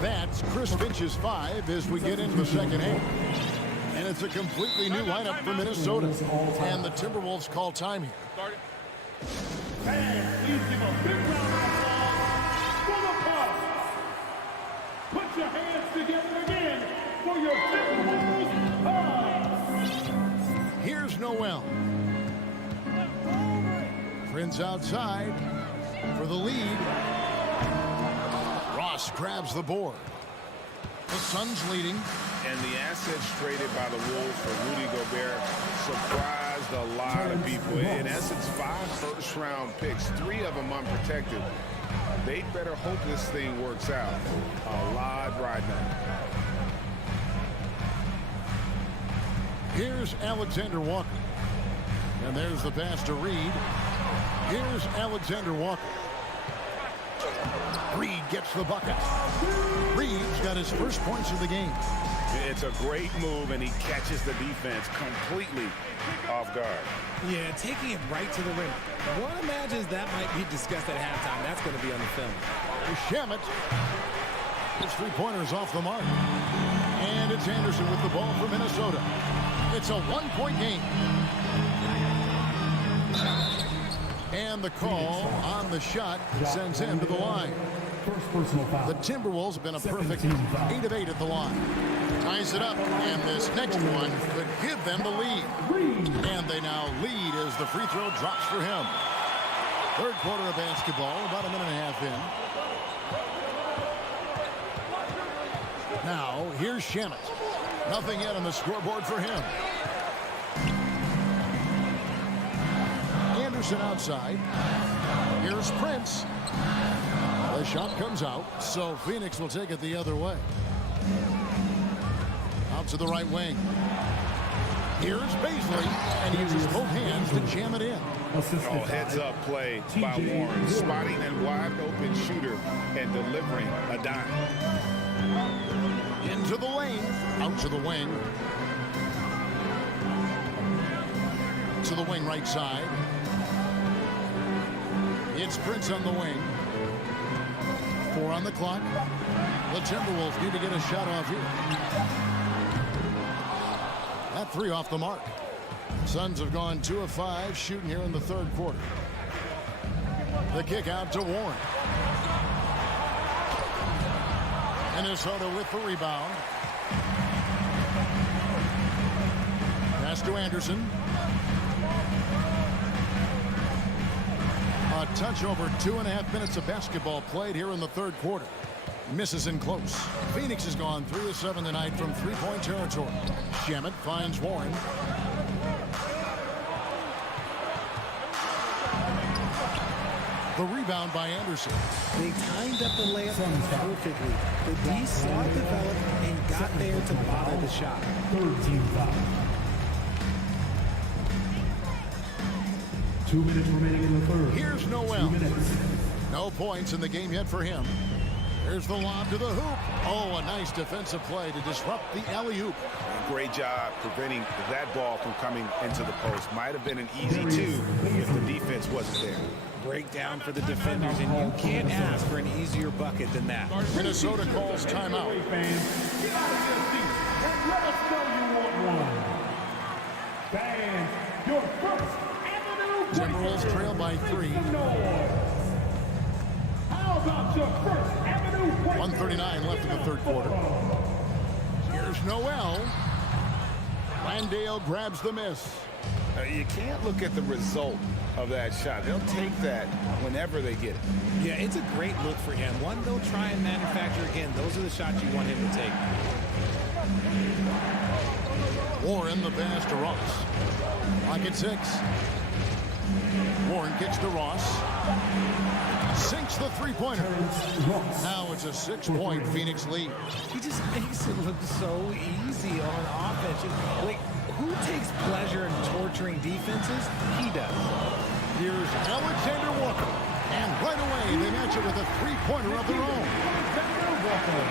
That's Chris Finch's 5 as we get into the second half. And it's a completely new lineup for Minnesota. And the Timberwolves call time here. Fans, please give a big round of applause for the Bucks. Put your hands together again for your Timberwolves Bucks. Here's Noel. Prince outside for the lead. Ross grabs the board. The Suns leading. And the assets traded by the Wolves for Rudy Gobert surprised a lot of people. In essence, 5 first-round picks, 3 of them unprotected. They better hope this thing works out. A lot riding on it. Here's Alexander Walker. And there's the pass to Reed. Here's Alexander Walker. Reed gets the bucket. Reed's got his first points of the game. It's a great move, and he catches the defense completely off guard. Yeah, taking it right to the rim. One imagines that might be discussed at halftime. That's going to be on the film. Shamet. His 3-pointers off the mark. And it's Anderson with the ball for Minnesota. It's a 1-point game. And And the call on the shot sends him to the line. The Timberwolves have been a perfect 8 of 8 at the line. Ties it up, and this next one could give them the lead. And they now lead as the free throw drops for him. Third quarter of basketball, about a minute and a half in. Now, here's Shamet. Nothing yet on the scoreboard for him. Anderson outside. Here's Prince. The shot comes out, so Phoenix will take it the other way. Out to the right wing. Here's Baisley, and he uses both hands to jam it in. Oh, heads-up play by Warren, spotting a wide-open shooter and delivering a dime. Into the lane, out to the wing. To the wing right side. It's Prince on the wing. 4 on the clock. The Timberwolves need to get a shot off here. That 3 off the mark. Suns have gone 2 of 5 shooting here in the third quarter. The kick out to Warren. Minnesota with the rebound. Pass to Anderson. A touch over 2.5 minutes of basketball played here in the third quarter. Misses in close. Phoenix has gone 3 of 7 tonight from three-point territory. Shamet finds Warren. The rebound by Anderson. They timed up the layup perfectly. The D saw it develop and got there to bother the shot. Third team foul. 2 minutes remaining in the third. Here's Noel. 2 minutes. No points in the game yet for him. There's the lob to the hoop. Oh, a nice defensive play to disrupt the alley-oop. Great job preventing that ball from coming into the post. Might have been an easy 2 if the defense wasn't there. Breakdown for the defenders, and you can't ask for an easier bucket than that. Minnesota calls timeout. Get out of your seats and let us know you want one. Fans, your first Timberwolves trail by 3. How about your First Avenue 1:39 left in the third quarter. Here's Noel. Landale grabs the miss. You can't look at the result of that shot. They'll take that whenever they get it. Yeah, it's a great look for him. One they'll try and manufacture again. Those are the shots you want him to take. Warren the pass to Ross. Lock at 6. Warren kicks to Ross. Sinks the three-pointer. Now it's a 6-point Phoenix lead. He just makes it look so easy on offense. Like, who takes pleasure in torturing defenses? He does. Here's Alexander Walker. And right away, they match it with a three-pointer of their own.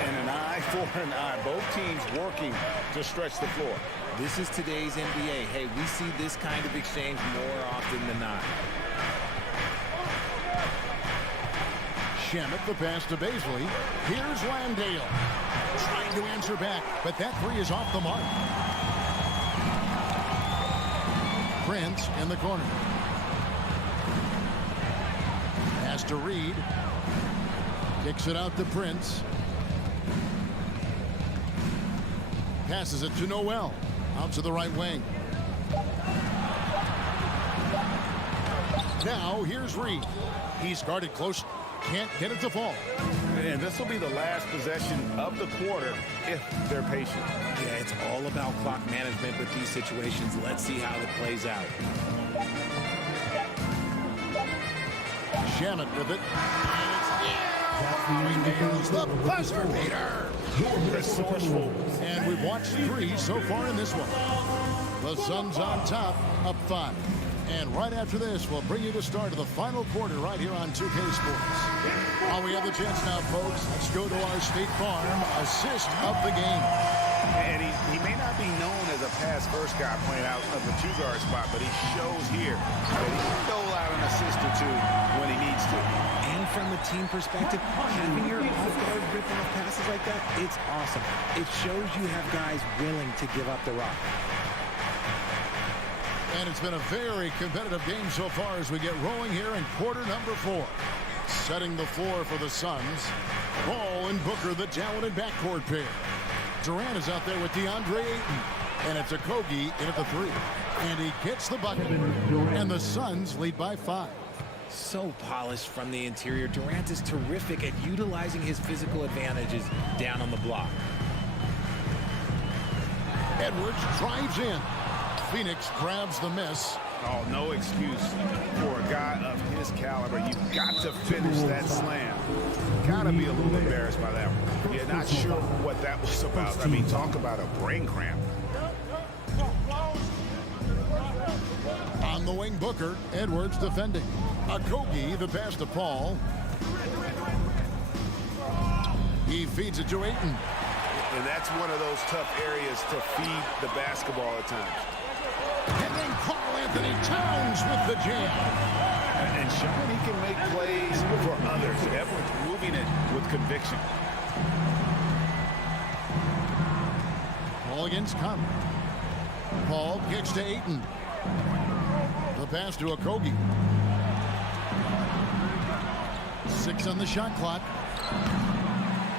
And an eye for an eye. Both teams working to stretch the floor. This is today's NBA. Hey, we see this kind of exchange more often than not. Shamet the pass to Baisley. Here's Landale. Trying to answer back, but that 3 is off the mark. Prince in the corner. Pass to Reed. Kicks it out to Prince. Passes it to Noel. Out to the right wing. Now here's Reed. He's guarded close. Can't get it to fall. And this will be the last possession of the quarter if they're patient. Yeah, it's all about clock management with these situations. Let's see how it plays out. Shamet with it. Here's the buzzer beater. Resourceful. And we've watched 3 so far in this one. The Suns on top, up 5. And right after this, we'll bring you the start of the final quarter right here on 2K Sports. While we have the chance now, folks, let's go to our State Farm assist of the game. And he may not be known as a pass-first guy playing out of the 2-guard spot, but he shows here that he can dole out an assist or 2 when he needs to. And from the team perspective, having your off-guard rip-off passes like that, it's awesome. It shows you have guys willing to give up the rock. And it's been a very competitive game so far as we get rolling here in quarter number 4. Setting the floor for the Suns. Ball and Booker, the talented backcourt pair. Durant is out there with DeAndre Ayton. And it's Okogie in at the 3. And he gets the bucket. And the Suns lead by 5. So polished from the interior. Durant is terrific at utilizing his physical advantages down on the block. Edwards drives in. Phoenix grabs the miss. Oh, no excuse for a guy of his caliber. You've got to finish that slam. Got to be a little embarrassed by that one. You're not sure what that was about. I mean, talk about a brain cramp. On the wing, Booker. Edwards defending. Okogie, the pass to Paul. He feeds it to Ayton. And that's one of those tough areas to feed the basketball at times. And then Karl Anthony Towns with the jam. And showing he can make plays for others. Edwards moving it with conviction. Ball against Conley. Paul kicks to Ayton. The pass to Okogie. 6 on the shot clock.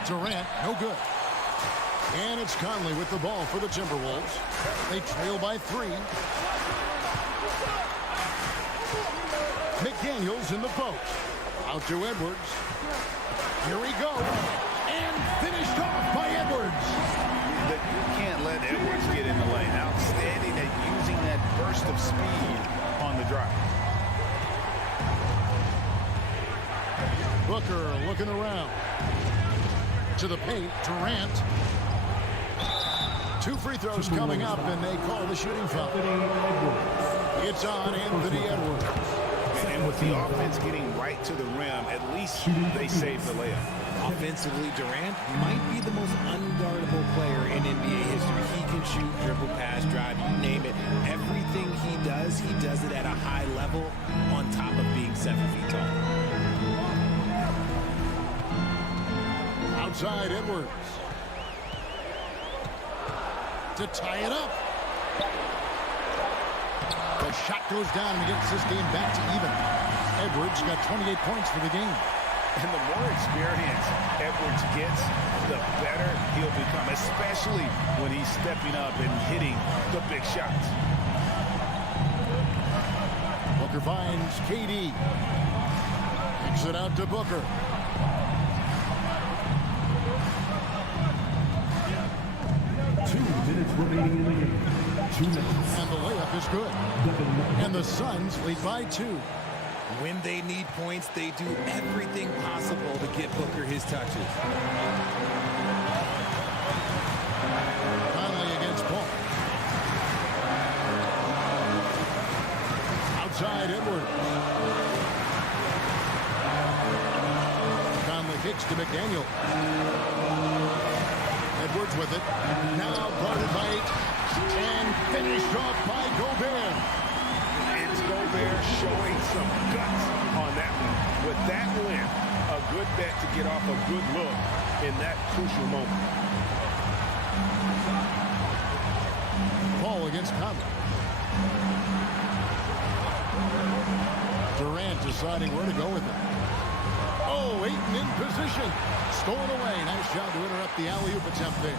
Durant, no good. And it's Conley with the ball for the Timberwolves. They trail by 3. McDaniels in the post. Out to Edwards. Here he goes. And finished off by Edwards. You can't let Edwards get in the lane. Outstanding at using that burst of speed on the drive. Booker looking around. To the paint, Durant. 2 free throws coming up, and they call the shooting foul. It's on Anthony Edwards. And with the offense getting right to the rim, at least they save the layup. Offensively, Durant might be the most unguardable player in NBA history. He can shoot, dribble, pass, drive, you name it. Everything he does it at a high level on top of being 7 feet tall. Outside Edwards. To tie it up. The shot goes down and gets this game back to even. Edwards got 28 points for the game. And the more experience Edwards gets, the better he'll become, especially when he's stepping up and hitting the big shots. Booker finds KD. Kicks it out to Booker. Remaining in the game. 2 minutes. And the layup is good. And the Suns lead by 2. When they need points, they do everything possible to get Booker his touches. Conley against Paul. Outside Edwards. Conley kicks to McDaniel. Edwards with it. Now guarded by 8. And finished off by Gobert. It's Gobert showing some guts on that one. With that win, a good bet to get off a good look in that crucial moment. Paul against Conley. Durant deciding where to go with it. Oh, Ayton in position. Stolen away. Nice job to interrupt the alley-oop attempt there.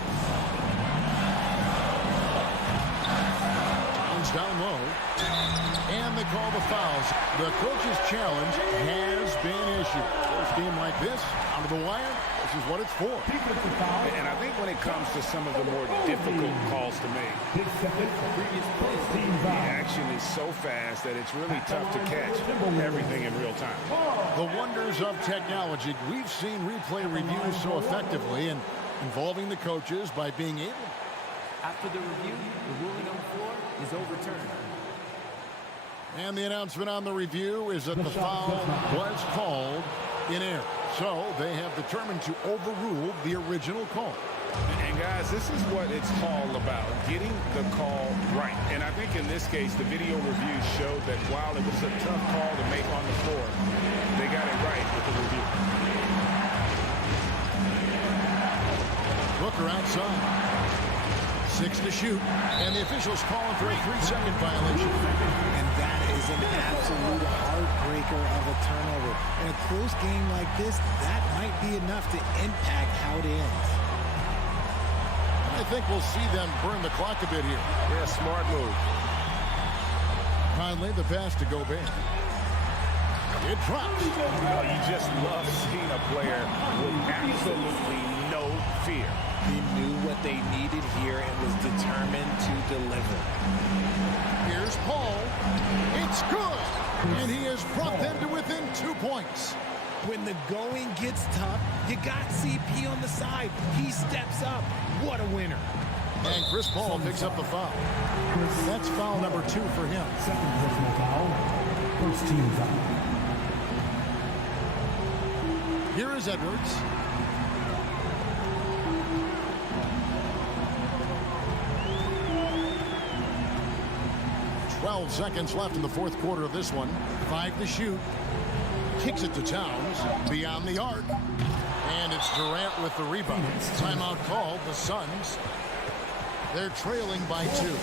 Towns down low. And they call the fouls. The coach's challenge has been issued. First game like this, out of the wire, this is what it's for. And I think when it comes to some of the more difficult calls to make, the action is so fast that it's really tough to catch everything in real time. The wonders of technology. We've seen replay reviews so effectively and involving the coaches by being able. After the review, the ruling on the floor is overturned. And the announcement on the review is that the foul was called in error. So they have determined to overrule the original call. And guys, this is what it's all about, getting the call right. And I think in this case, the video review showed that while it was a tough call to make on the floor, they got it right with the review. Booker outside. 6 to shoot, and the officials calling for a 3-second violation. And that is an absolute heartbreaker of a turnover. In a close game like this, that might be enough to impact how it ends. I think we'll see them burn the clock a bit here. Yeah, smart move. Conley, the pass to Gobert. It drops. You just love seeing a player with absolutely no fear. He knew what they needed here and was determined to deliver. Here's Paul. It's good. And he has brought them to within 2 points. When the going gets tough, you got CP on the side. He steps up. What a winner. And Chris Paul picks up the foul. That's foul number 2 for him. Second personal foul. First team foul. Here is Edwards. "12 seconds left in the fourth quarter of this one. 5 to shoot. Kicks it to Towns. Beyond the arc. And it's Durant with the rebound. Timeout called. The Suns. They're trailing by 2.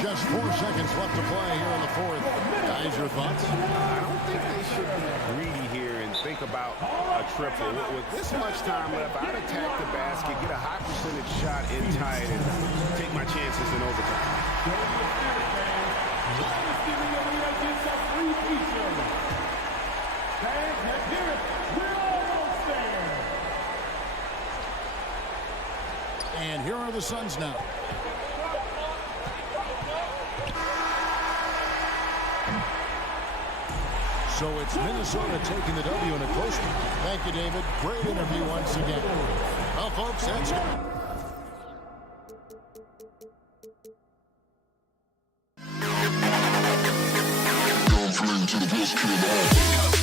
Just 4 seconds left to play here in the fourth. Guys, your thoughts? I don't think they should be greedy here and think about a triple. With this much time left, I'd attack the basket, get a high percentage shot in tight, and take my chances in overtime. And here are the Suns now. So it's Minnesota taking the W in a close one. Thank you, David. Great interview once again. Well, folks, that's it. Don't fling to the best kid in the hall.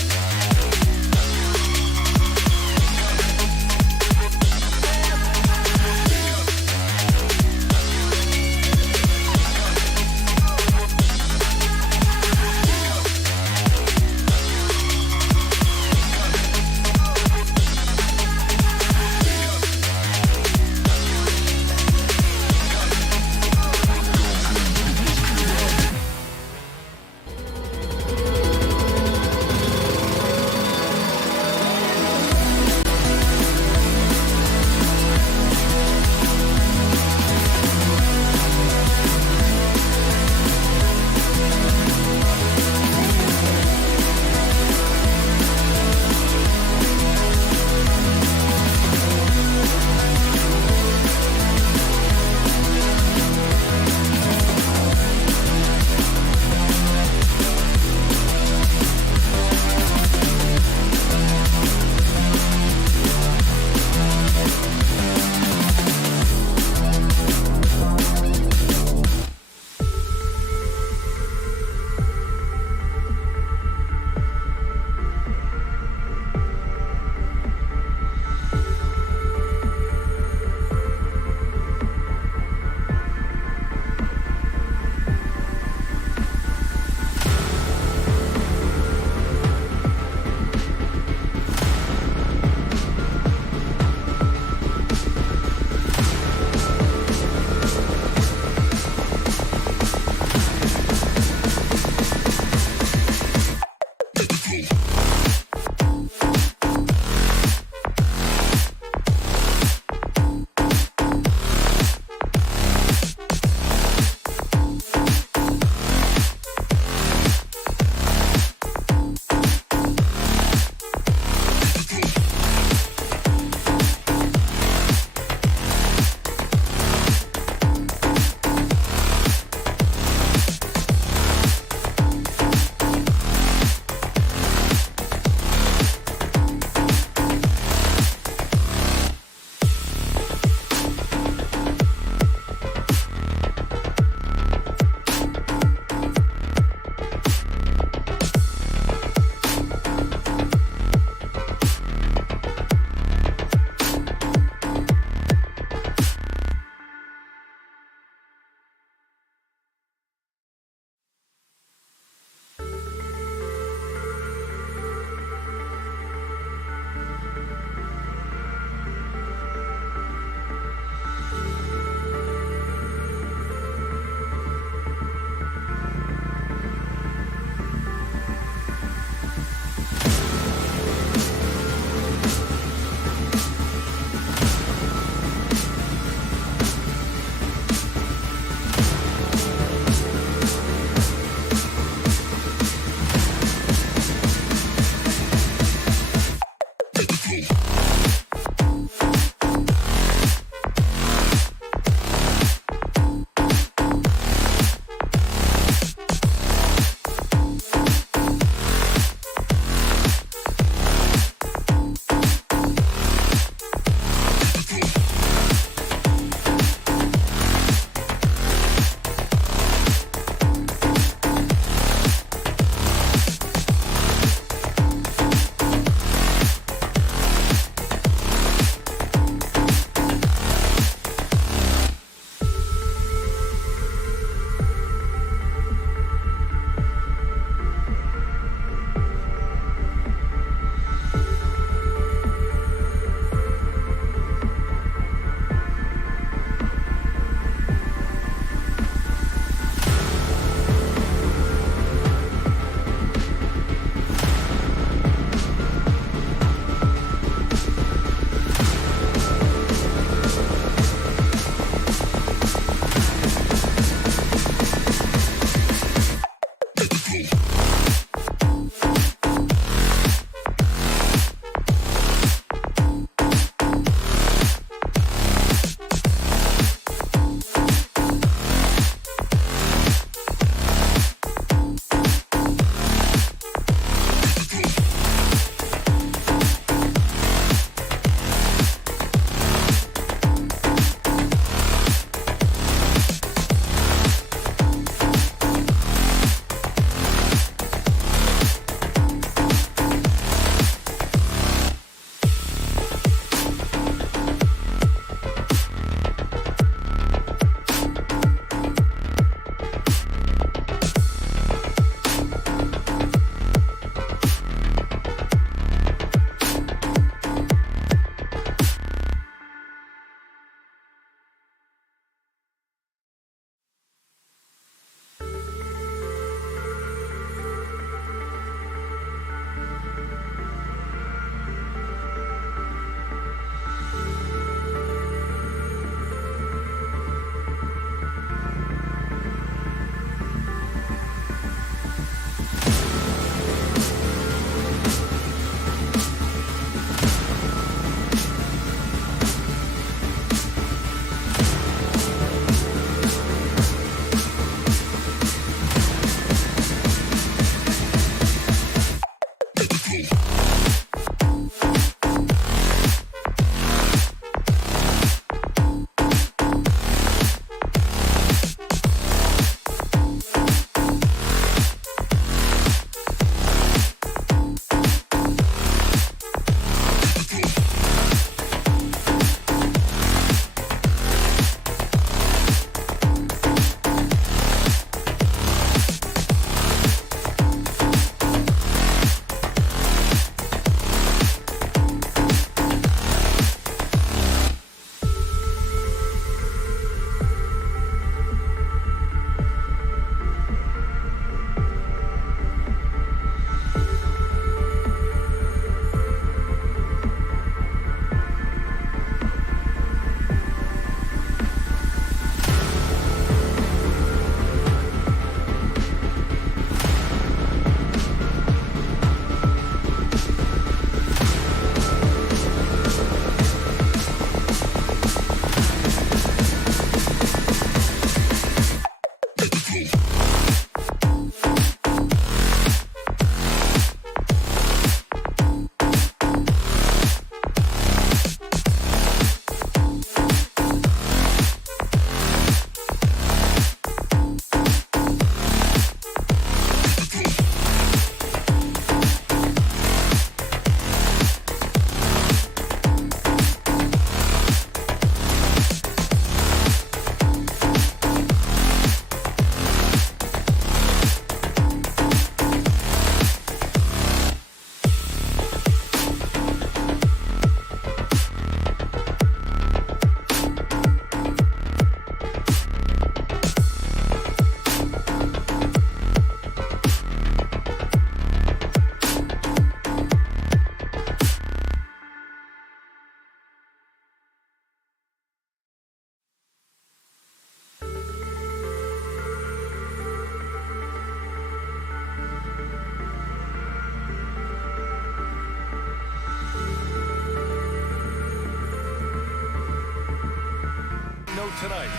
note tonight.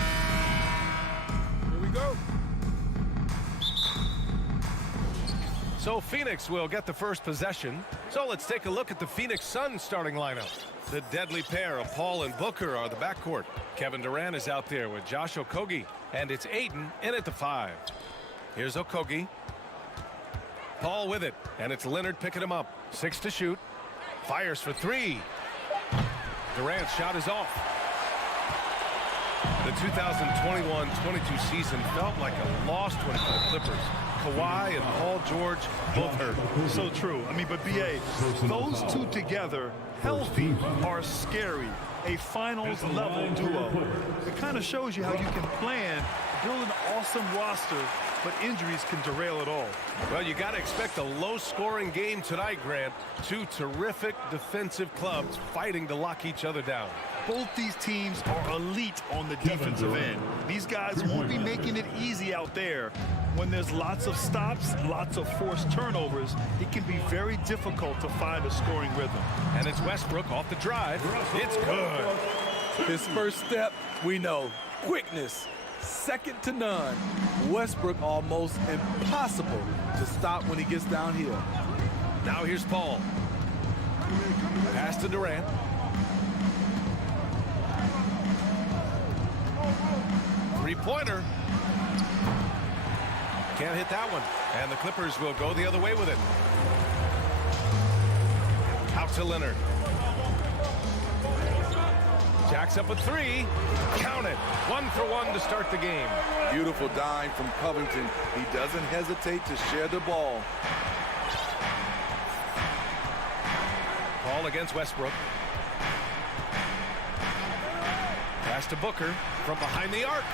Here we go. So Phoenix will get the first possession. So let's take a look at the Phoenix Suns starting lineup. The deadly pair of Paul and Booker are the backcourt. Kevin Durant is out there with Josh Okogie. And it's Ayton in at the 5. Here's Okogie. Paul with it. And it's Leonard picking him up. 6 to shoot. Fires for 3. Durant's shot is off. The 2021-22 season felt like a lost one for the Clippers. Kawhi and Paul George both hurt. So true. I mean, but B.A., those two together, healthy, are scary. A finals-level duo. It kind of shows you how you can plan, build an awesome roster, but injuries can derail it all. Well, you got to expect a low-scoring game tonight, Grant. Two terrific defensive clubs fighting to lock each other down. Both these teams are elite on the defensive end. These guys won't be making it easy out there. When there's lots of stops, lots of forced turnovers, it can be very difficult to find a scoring rhythm. And it's Westbrook off the drive. It's good. His first step, we know, quickness, second to none. Westbrook almost impossible to stop when he gets downhill. Now here's Paul. Pass to Durant. Three-pointer. Can't hit that one. And the Clippers will go the other way with it. Out to Leonard. Jacks up a 3. Count it. 1 for 1 to start the game. Beautiful dime from Covington. He doesn't hesitate to share the ball. Paul against Westbrook. Pass to Booker from behind the arc.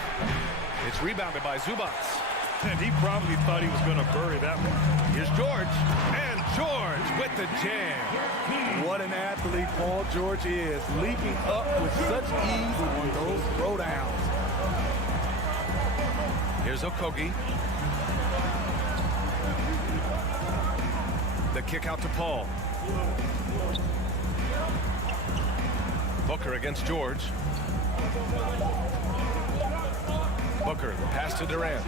It's rebounded by Zubac. And he probably thought he was going to bury that one. Here's George. And George with the jam. What an athlete Paul George is, leaping up with such ease on those throwdowns. Here's Okogie. The kick out to Paul. Booker against George. Booker, the pass to Durant.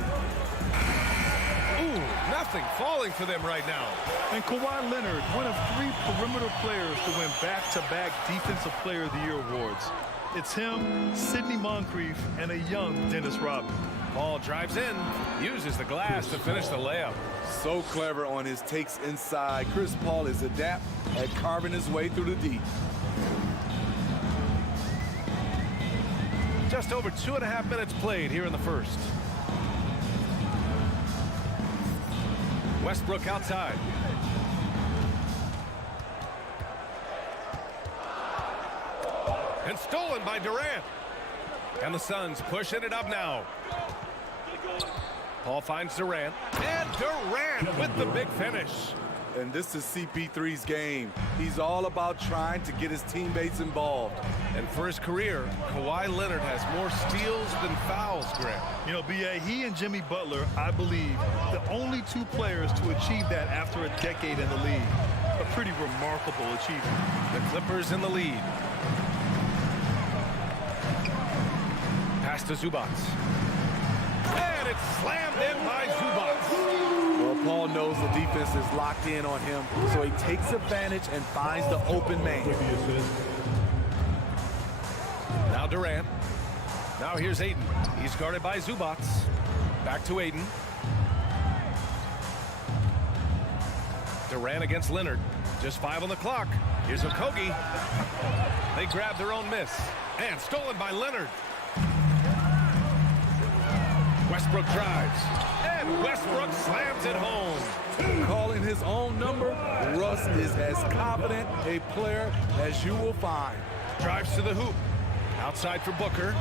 Ooh, nothing falling for them right now. And Kawhi Leonard, one of 3 perimeter players to win back-to-back Defensive Player of the Year awards. It's him, Sidney Moncrief, and a young Dennis Rodman. Paul drives in, uses the glass to finish the layup. So clever on his takes inside. Chris Paul is adept at carving his way through the deep. Just over 2.5 minutes played here in the first. Westbrook outside. And stolen by Durant. And the Suns pushing it up now. Paul finds Durant. And Durant with the big finish. And this is CP3's game. He's all about trying to get his teammates involved. And for his career, Kawhi Leonard has more steals than fouls, Grant. You know, B.A., he and Jimmy Butler, I believe, the only 2 players to achieve that after a decade in the league. A pretty remarkable achievement. The Clippers in the lead. Pass to Zubac. And it's slammed in by Zubac. Well, Paul knows the defense is locked in on him, so he takes advantage and finds the open man. Now Durant. Now here's Ayton. He's guarded by Zubac. Back to Ayton. Durant against Leonard. Just 5 on the clock. Here's Okogie. They grab their own miss. And stolen by Leonard. Westbrook drives. And Westbrook slams it home. Calling his own number, Russ is as confident a player as you will find. Drives to the hoop. Outside for Booker.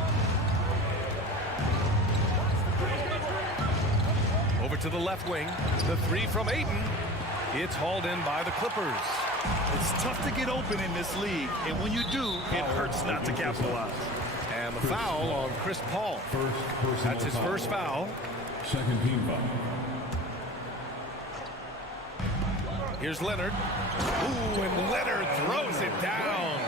Over to the left wing. The 3 from Ayton. It's hauled in by the Clippers. It's tough to get open in this league, and when you do, it hurts not to capitalize. And the foul on Chris Paul. That's his first foul. Second team foul. Here's Leonard. Ooh, and Leonard throws it down.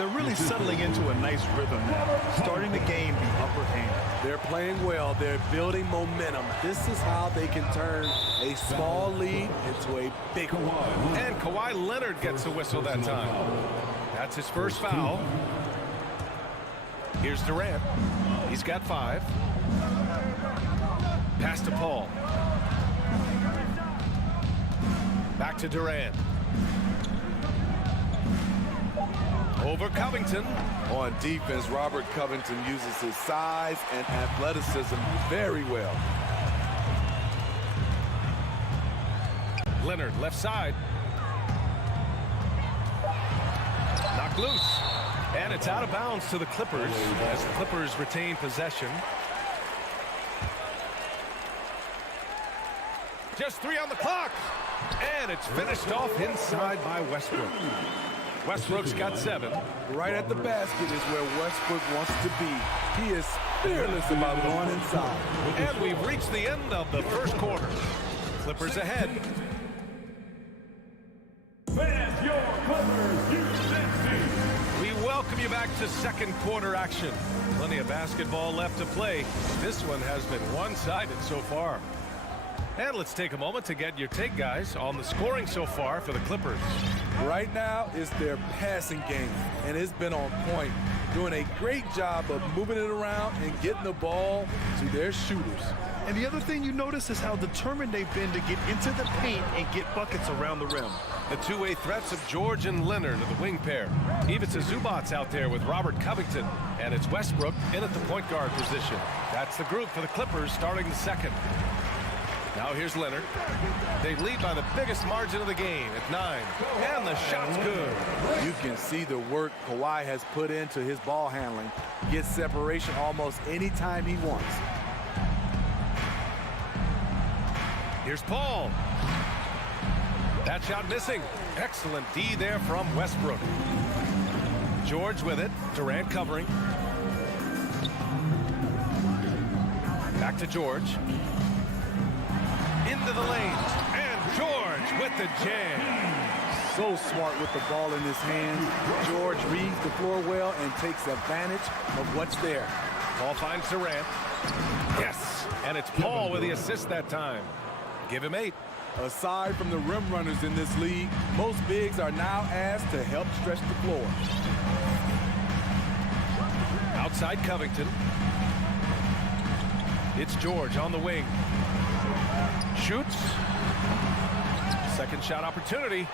They're really settling into a nice rhythm now, starting to gain the upper hand. They're playing well. They're building momentum. This is how they can turn a small lead into a big one. And Kawhi Leonard gets a whistle that time. That's his first foul. Here's Durant. He's got 5. Pass to Paul. Back to Durant. Over Covington. On defense, Robert Covington uses his size and athleticism very well. Leonard, left side. Knocked loose. And it's out of bounds to the Clippers as the Clippers retain possession. Just 3 on the clock. And it's finished off inside by Westbrook. Westbrook's got 7. Right at the basket is where Westbrook wants to be. He is fearless about going inside. And we've reached the end of the first quarter. Clippers ahead. Fans, your Clippers, We welcome you back to second quarter action. Plenty of basketball left to play. This one has been one-sided so far. And let's take a moment to get your take, guys, on the scoring so far for the Clippers. Right now, it's their passing game, and it's been on point. Doing a great job of moving it around and getting the ball to their shooters. And the other thing you notice is how determined they've been to get into the paint and get buckets around the rim. The two-way threats of George and Leonard are the wing pair. Ivica Zubac's out there with Robert Covington, and it's Westbrook in at the point guard position. That's the group for the Clippers starting the second. Now here's Leonard. They lead by the biggest margin of the game at 9. And the shot's good. You can see the work Kawhi has put into his ball handling. Gets separation almost any time he wants. Here's Paul. That shot missing. Excellent D there from Westbrook. George with it. Durant covering. Back to George. Into the lane. And George with the jam. So smart with the ball in his hands. George reads the floor well and takes advantage of what's there. Paul finds Durant. Yes. And it's Paul with the assist that time. Give him 8. Aside from the rim runners in this league, most bigs are now asked to help stretch the floor. Outside Covington. It's George on the wing. Shoots. Second shot opportunity.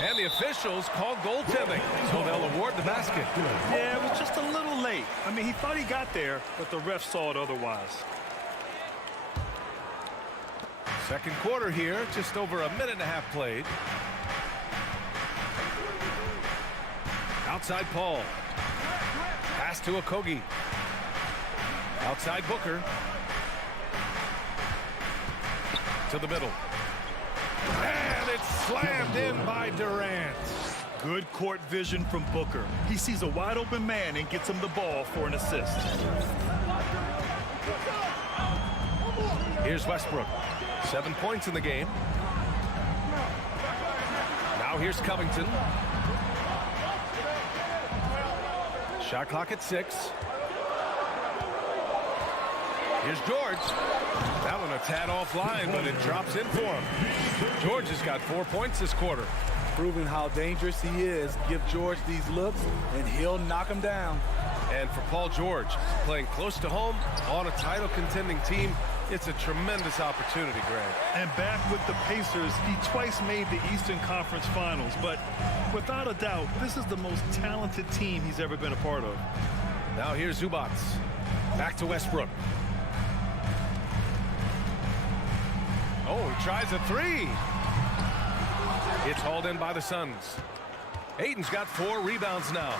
And the officials call goaltending, so they'll award the basket. Yeah, it was just a little late. I mean, he thought he got there, but the ref saw it otherwise. Second quarter here, just over a minute and a half played. Outside Paul. Pass to Okogie. Outside Booker. To the middle. And it's slammed in by Durant. Good court vision from Booker. He sees a wide open man and gets him the ball for an assist. Here's Westbrook. 7 points in the game. Now here's Covington. Shot clock at 6. Here's George. That one a tad offline, but it drops in for him. George has got 4 points this quarter. Proving how dangerous he is. Give George these looks, and he'll knock him down. And for Paul George, playing close to home on a title contending team, it's a tremendous opportunity, Greg. And back with the Pacers, he twice made the Eastern Conference Finals, but without a doubt, this is the most talented team he's ever been a part of. Now here's Zubac. Back to Westbrook. Oh, he tries a 3. It's hauled in by the Suns. Ayton's got 4 rebounds now.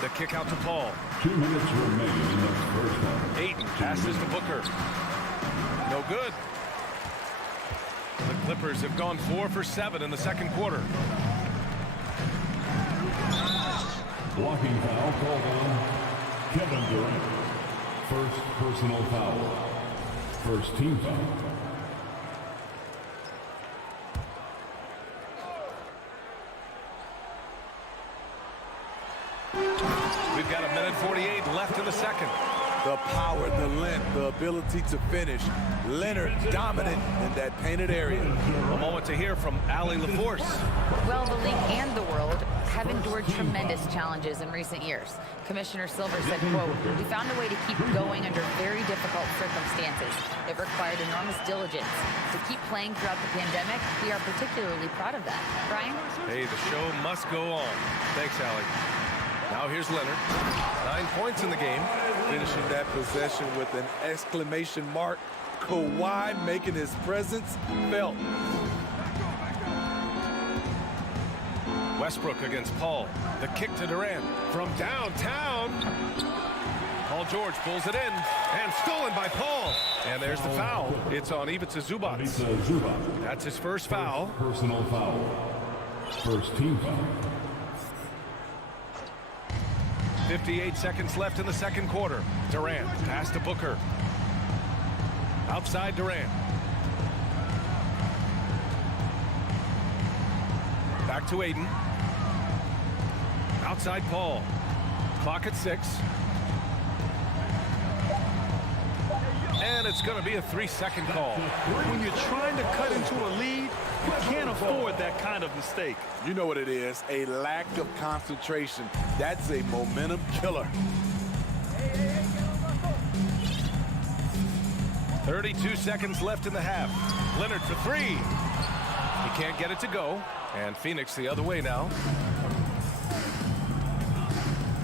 The kick out to Paul. 2 minutes remaining in the first half. Ayton passes to Booker. No good. The Clippers have gone 4 for 7 in the second quarter. Blocking foul called on Kevin Durant. First personal foul. First team foul. We've got 1:48 left in the second. The power, the length, the ability to finish. Leonard dominant in that painted area. A moment to hear from Allie LaForce. Well, the league and the world have endured tremendous challenges in recent years. Commissioner Silver said, quote, "We found a way to keep going under very difficult circumstances. It required enormous diligence. To keep playing throughout the pandemic, we are particularly proud of that." Brian? Hey, the show must go on. Thanks, Allie. Now here's Leonard. 9 points in the game. Finishing that possession with an exclamation mark. Kawhi making his presence felt. Westbrook against Paul. The kick to Durant from downtown. Paul George pulls it in and stolen by Paul. And there's the foul. It's on Ivica Zubac. That's his first foul. Personal foul. First team foul. 58 seconds left in the second quarter. Durant pass to Booker. Outside Durant. Back to Aiden. Outside Paul. Clock at 6. And it's going to be a 3-second call. When you're trying to cut into a lead, you can't afford that kind of mistake. You know what it is, a lack of concentration. That's a momentum killer. 32 seconds left in the half. Leonard for 3. He can't get it to go. And Phoenix the other way now.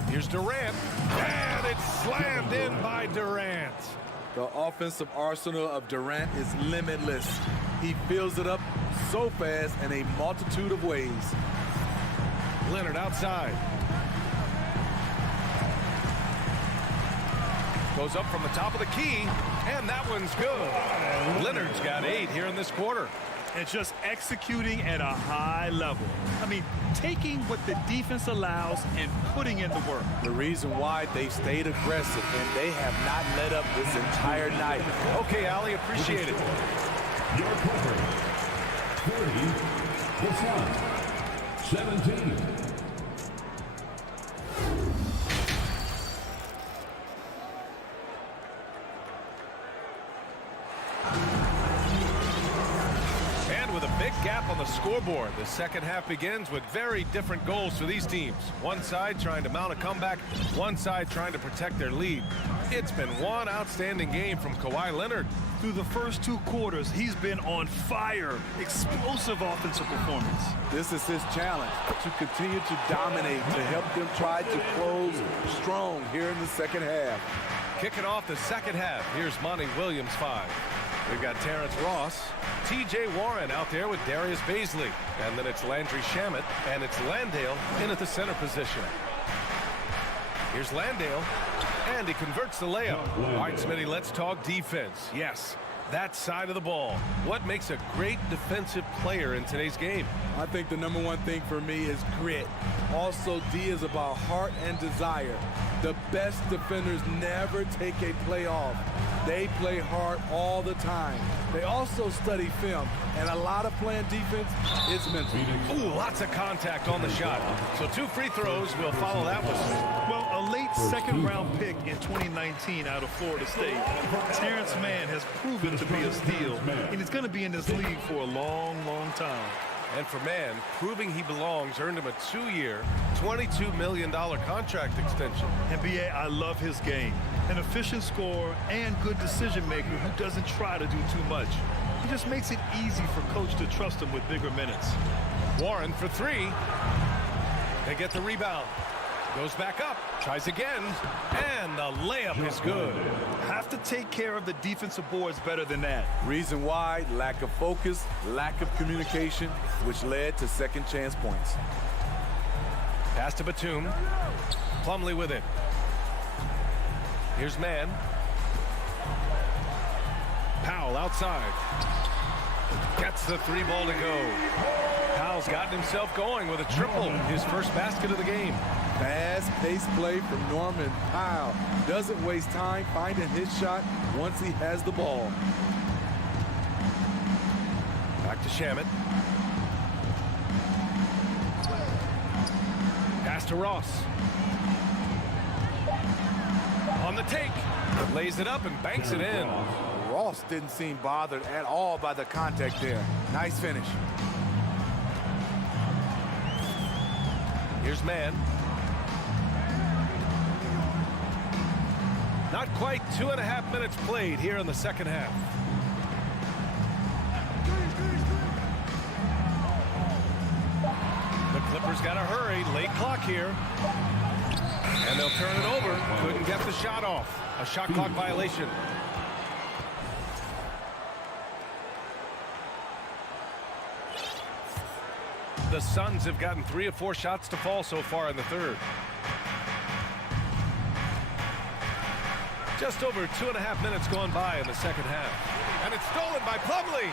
Here's Durant. And it's slammed in by Durant. The offensive arsenal of Durant is limitless. He fills it up so fast in a multitude of ways. Leonard outside. Goes up from the top of the key, and that one's good. Leonard's got 8 here in this quarter. And just executing at a high level. I mean, taking what the defense allows and putting in the work. The reason why they've stayed aggressive, and they have not let up this entire night. Okay, Allie, appreciate it. Your quarter. 30, 17. With a big gap on the scoreboard, the second half begins with very different goals for these teams. One side trying to mount a comeback, one side trying to protect their lead. It's been one outstanding game from Kawhi Leonard. Through the first 2 quarters, he's been on fire. Explosive offensive performance. This is his challenge, to continue to dominate, to help them try to close strong here in the second half. Kicking off the second half, here's Monty Williams 5. We've got Terrence Ross, T.J. Warren out there with Darius Baisley. And then it's Landry Shamet, and it's Landale in at the center position. Here's Landale, and he converts the layup. All right, Smitty, let's talk defense. Yes, that side of the ball. What makes a great defensive player in today's game? I think the number one thing for me is grit. Also, D is about heart and desire. The best defenders never take a play off. They play hard all the time. They also study film, and a lot of playing defense is mental. Ooh, lots of contact on the shot. So 2 free throws will follow that one. Well, a late second-round pick in 2019 out of Florida State, Terrence Mann has proven to be a steal, and he's going to be in this league for a long, long time. And for Mann, proving he belongs earned him a 2-year, $22 million contract extension. And B.A., I love his game. An efficient scorer and good decision maker who doesn't try to do too much. He just makes it easy for coach to trust him with bigger minutes. Warren for 3. They get the rebound. Goes back up, tries again, and the layup is good. Have to take care of the defensive boards better than that. Reason why, lack of focus, lack of communication, which led to second chance points. Pass to Batum. Plumlee with it. Here's Mann. Powell outside. Gets the 3 ball to go. Powell's gotten himself going with a triple. His first basket of the game. Fast-paced play from Norman Powell. Doesn't waste time finding his shot once he has the ball. Back to Shamet. Pass to Ross. On the take. Lays it up and banks it in. Ross didn't seem bothered at all by the contact there. Nice finish. Here's man. Not quite 2.5 minutes played here in the second half. The Clippers got to hurry. Late clock here. And they'll turn it over. Couldn't get the shot off. A shot clock violation. The Suns have gotten 3 or 4 shots to fall so far in the third. Just over 2.5 minutes gone by in the second half. And it's stolen by Plumlee.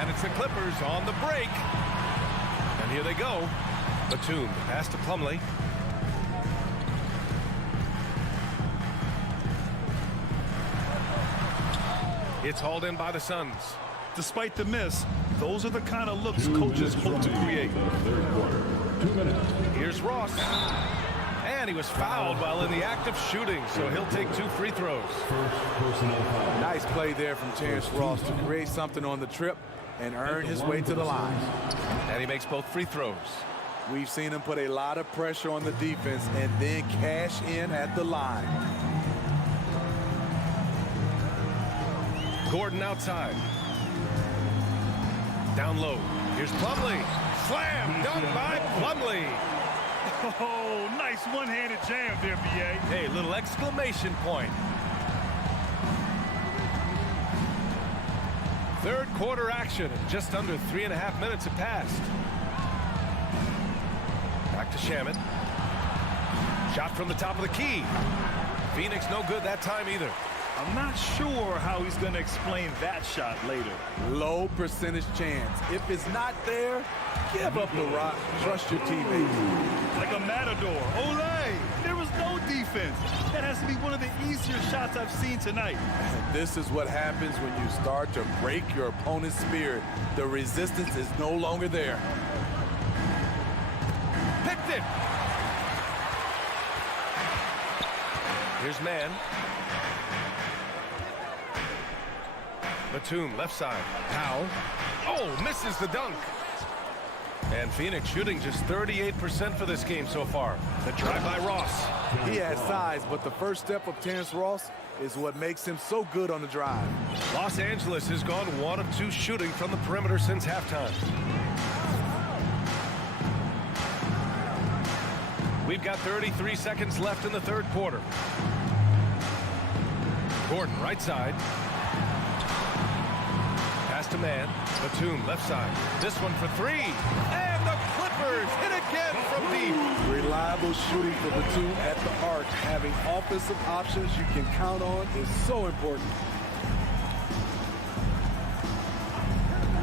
And it's the Clippers on the break. And here they go. Batum, the pass to Plumlee. It's hauled in by the Suns. Despite the miss, those are the kind of looks coaches hope to create. Here's Ross. And he was fouled while in the act of shooting, so he'll take 2 free throws. Nice play there from Terrence Ross to create something on the trip and earn his way to the line. And he makes both free throws. We've seen him put a lot of pressure on the defense and then cash in at the line. Gordon outside. Down low. Here's Plumlee. Slam dunk by Plumlee. Oh, nice one-handed jam there, B.A. Hey, little exclamation point. Third quarter action. Just under 3.5 minutes have passed. Back to Shaman. Shot from the top of the key. Phoenix no good that time either. I'm not sure how he's going to explain that shot later. Low percentage chance. If it's not there, give up the rock. Trust your teammates. Like a matador. Olay! There was no defense. That has to be one of the easier shots I've seen tonight. And this is what happens when you start to break your opponent's spirit. The resistance is no longer there. Picked it! Here's man. Batum, left side. Powell. Oh, misses the dunk. And Phoenix shooting just 38% for this game so far. The drive by Ross. He has size, but the first step of Terrence Ross is what makes him so good on the drive. Los Angeles has gone 1 of 2 shooting from the perimeter since halftime. We've got 33 seconds left in the third quarter. Gordon, right side. Pass to man. Batum, left side. This one for 3. And the Clippers hit again from deep. Reliable shooting for Batum at the arc. Having offensive options you can count on is so important.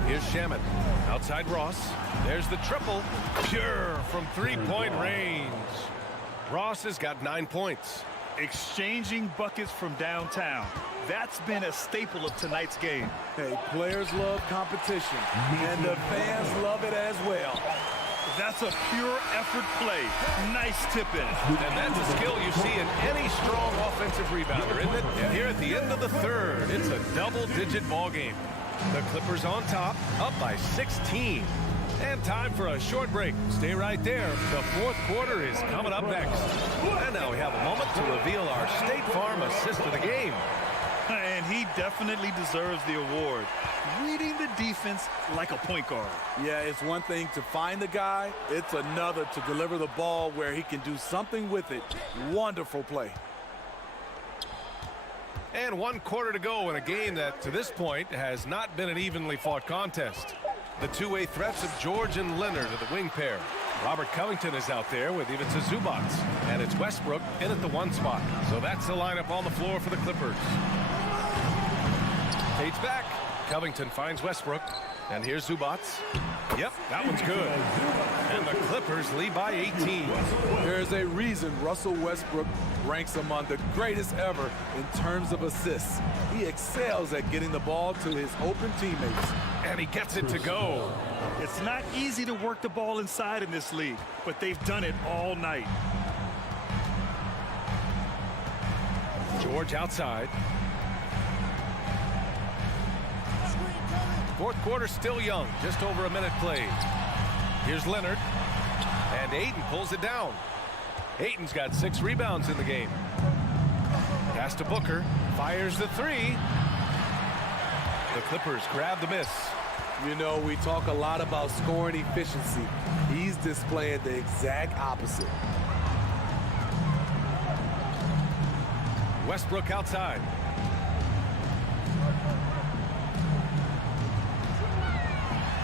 Here's Shaman. Outside Ross. There's the triple. Pure from 3-point range. Ross has got 9 points. Exchanging buckets from downtown. That's been a staple of tonight's game. Hey, players love competition, and the fans love it as well. That's a pure effort play. Nice tip-in. And that's a skill you see in any strong offensive rebounder, isn't it? And here at the end of the third, it's a double-digit ball game. The Clippers on top, up by 16. And time for a short break. Stay right there. The fourth quarter is coming up next. And now we have a moment to reveal our State Farm assist of the game. And he definitely deserves the award. Reading the defense like a point guard. Yeah, it's one thing to find the guy. It's another to deliver the ball where he can do something with it. Wonderful play. And 1 quarter to go in a game that, to this point, has not been an evenly fought contest. The two-way threats of George and Leonard are the wing pair. Robert Covington is out there with Ivica Zubac. And it's Westbrook in at the 1 spot. So that's the lineup on the floor for the Clippers. Tate's back. Covington finds Westbrook. And here's Zubac. Yep, that one's good. And the Clippers lead by 18. There's a reason Russell Westbrook ranks among the greatest ever in terms of assists. He excels at getting the ball to his open teammates. And he gets it to go. It's not easy to work the ball inside in this league, but they've done it all night. George outside. Fourth quarter still young, just over a minute played. Here's Leonard, and Ayton pulls it down. Ayton's got 6 rebounds in the game. Pass to Booker, fires the 3. The Clippers grab the miss. You know, we talk a lot about scoring efficiency. He's displaying the exact opposite. Westbrook outside.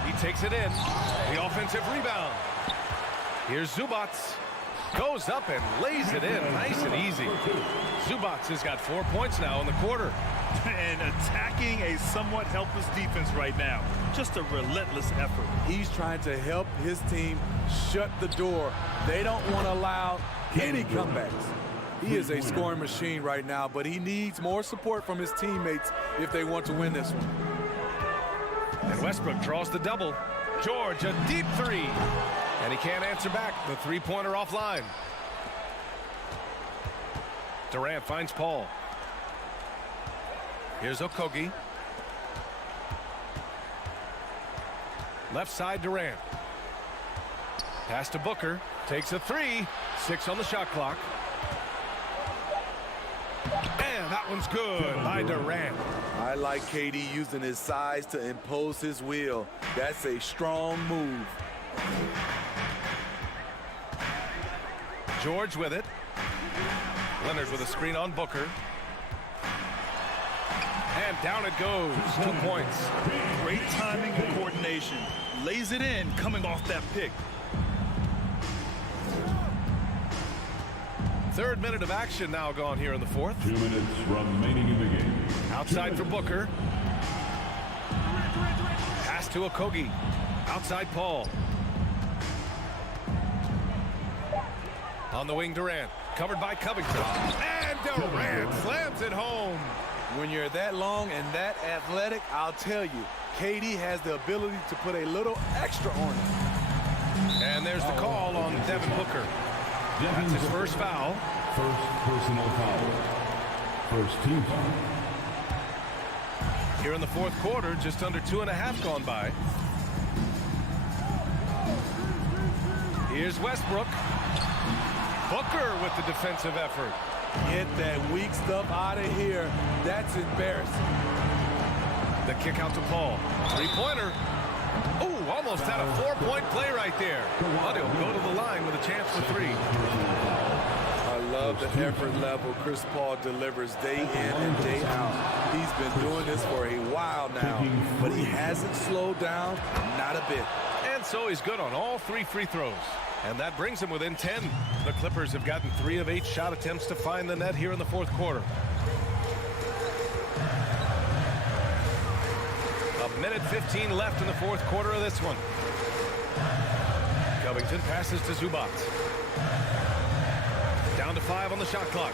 He takes it in. The offensive rebound. Here's Zubac. Goes up and lays it in nice and easy. Zubac has got 4 points now in the quarter. And attacking a somewhat helpless defense right now. Just a relentless effort. He's trying to help his team shut the door. They don't want to allow any comebacks. He is a scoring machine right now, but he needs more support from his teammates if they want to win this one. And Westbrook draws the double. George, a deep 3. And he can't answer back. The three-pointer offline. Durant finds Paul. Here's Okogie. Left side Durant. Pass to Booker. Takes a 3. 6 on the shot clock. And that one's good by Durant. I like KD using his size to impose his will. That's a strong move. George with it. Leonard with a screen on Booker. And down it goes. 2 points. Great timing and coordination. Lays it in coming off that pick. Third minute of action now gone here in the fourth. 2 minutes remaining in the game. Outside for Booker. Pass to Okogie. Outside Paul. On the wing Durant. Covered by Covington. And Durant slams it home. When you're that long and that athletic, I'll tell you, KD has the ability to put a little extra on it. And there's the call on Devin Booker. That's his first foul. First personal foul. First team foul. Here in the fourth quarter, just under 2.5 gone by. Here's Westbrook. Booker with the defensive effort. Get that weak stuff out of here. That's embarrassing. The kick out to Paul. Three-pointer. Oh, almost had a 4-point play right there. But he'll go to the line with a chance for 3. I love the effort level Chris Paul delivers day in and day out. He's been doing this for a while now, but he hasn't slowed down, not a bit. And so he's good on all 3 free throws. And that brings him within 10. The Clippers have gotten 3 of 8 shot attempts to find the net here in the fourth quarter. A minute 15 left in the fourth quarter of this one. Covington passes to Zubac. Down to 5 on the shot clock.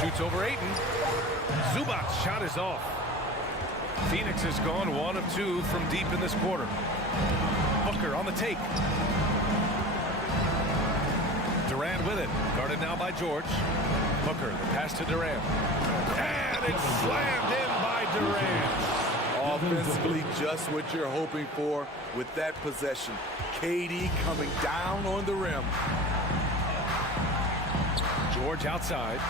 Shoots over Ayton. Zubac's shot is off. Phoenix has gone 1 of 2 from deep in this quarter. Booker on the take. Durant with it. Guarded now by George. Booker, the pass to Durant. And it's slammed in by Durant. Offensively, just what you're hoping for with that possession. KD coming down on the rim. George outside.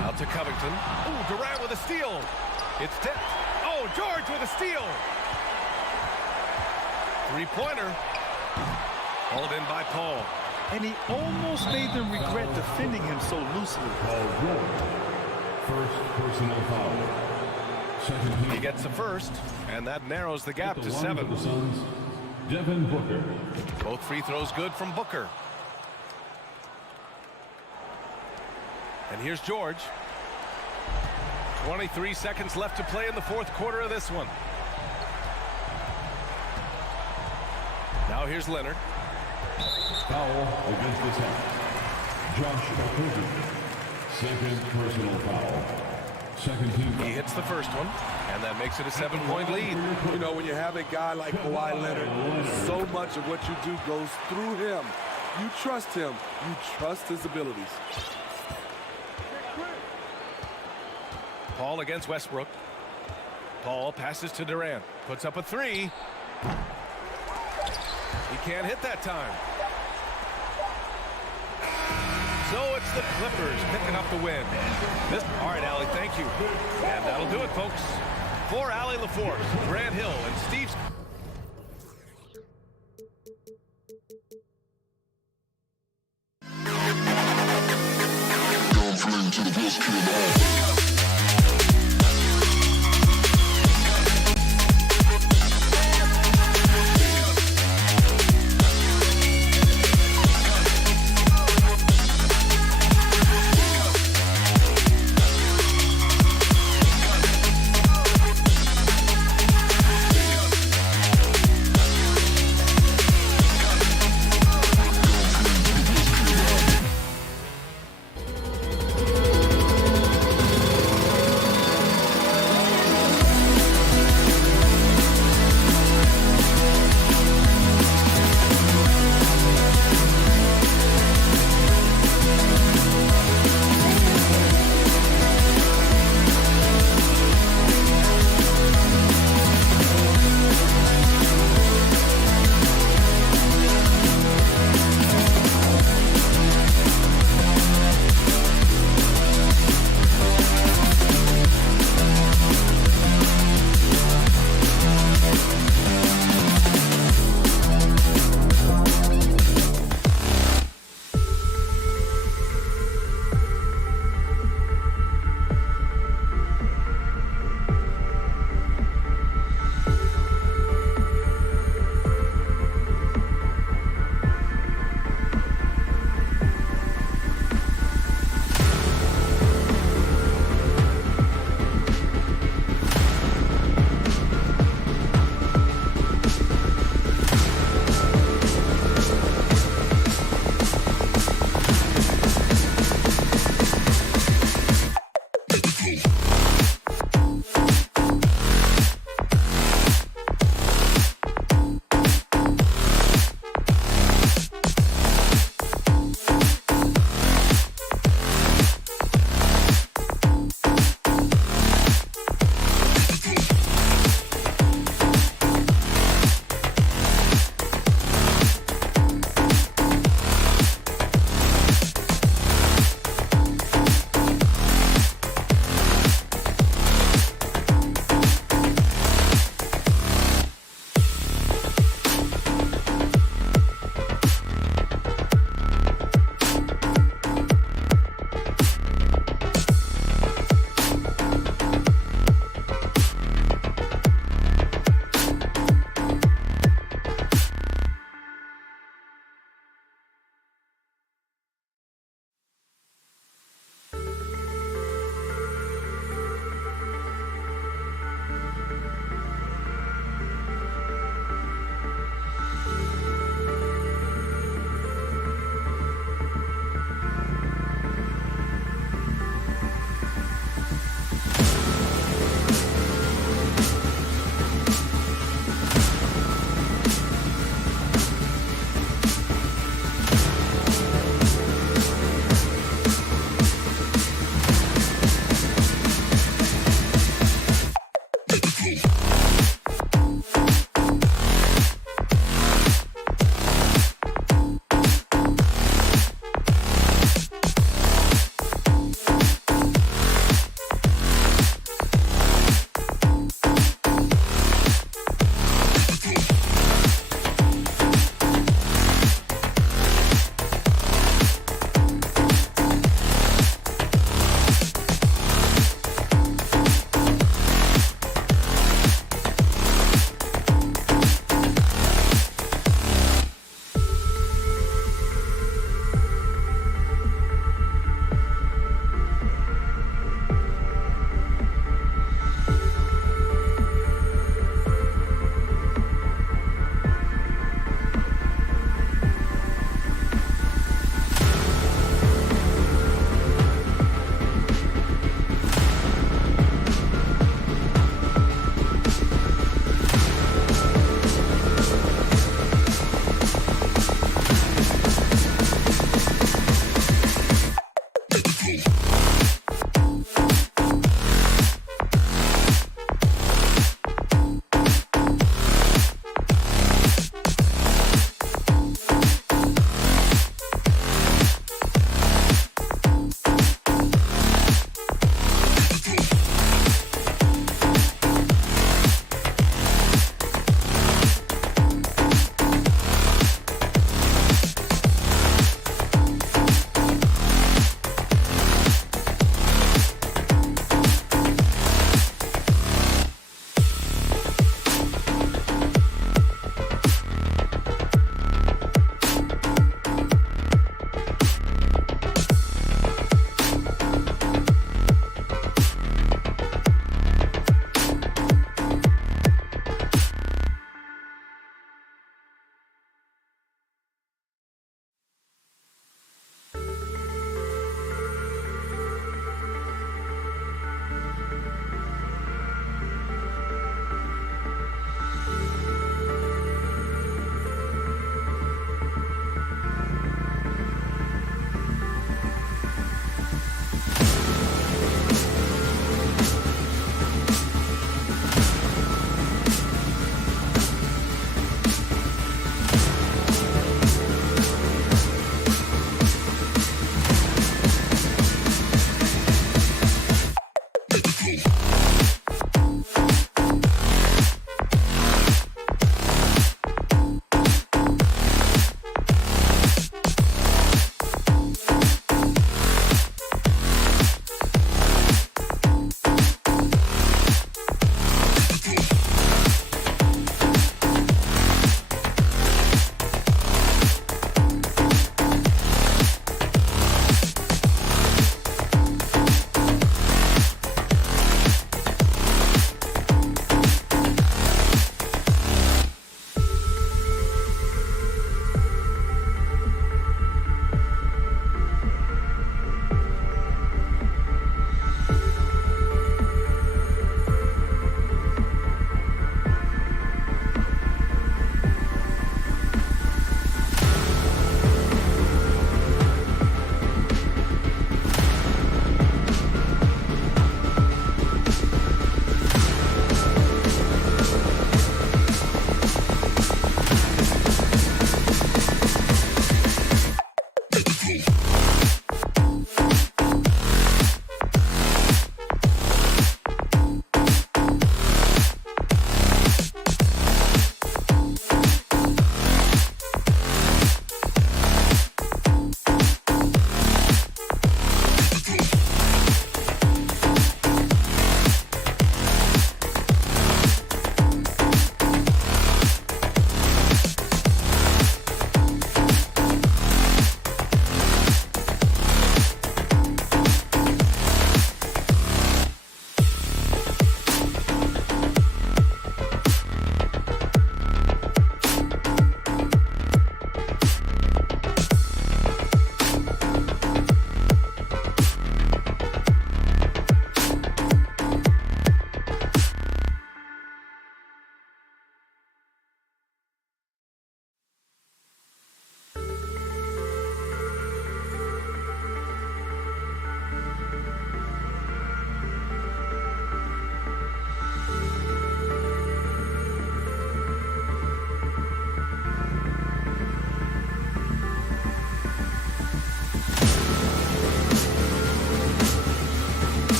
Out to Covington. Oh, Durant with a steal. It's tipped. Oh, George with a steal. Three-pointer. Hauled in by Paul. And he almost made them regret defending him so loosely. First personal foul. Second team. He gets the first, and that narrows the gap to 7. The Suns, Devin Booker. Both free throws good from Booker. And here's George. 23 seconds left to play in the fourth quarter of this one. Now here's Leonard. Foul against the Suns. Josh Okogie. Second personal foul. He hits the first one, and that makes it a 7-point lead. You know, when you have a guy like Kawhi Leonard, so much of what you do goes through him. You trust him. You trust his abilities. Paul against Westbrook. Paul passes to Durant. Puts up a three. He can't hit that time. So it's the Clippers picking up the win. All right, Allie, thank you. And that'll do it, folks. For Allie LaForce, Grant Hill, and Steve... To the best kid in the house.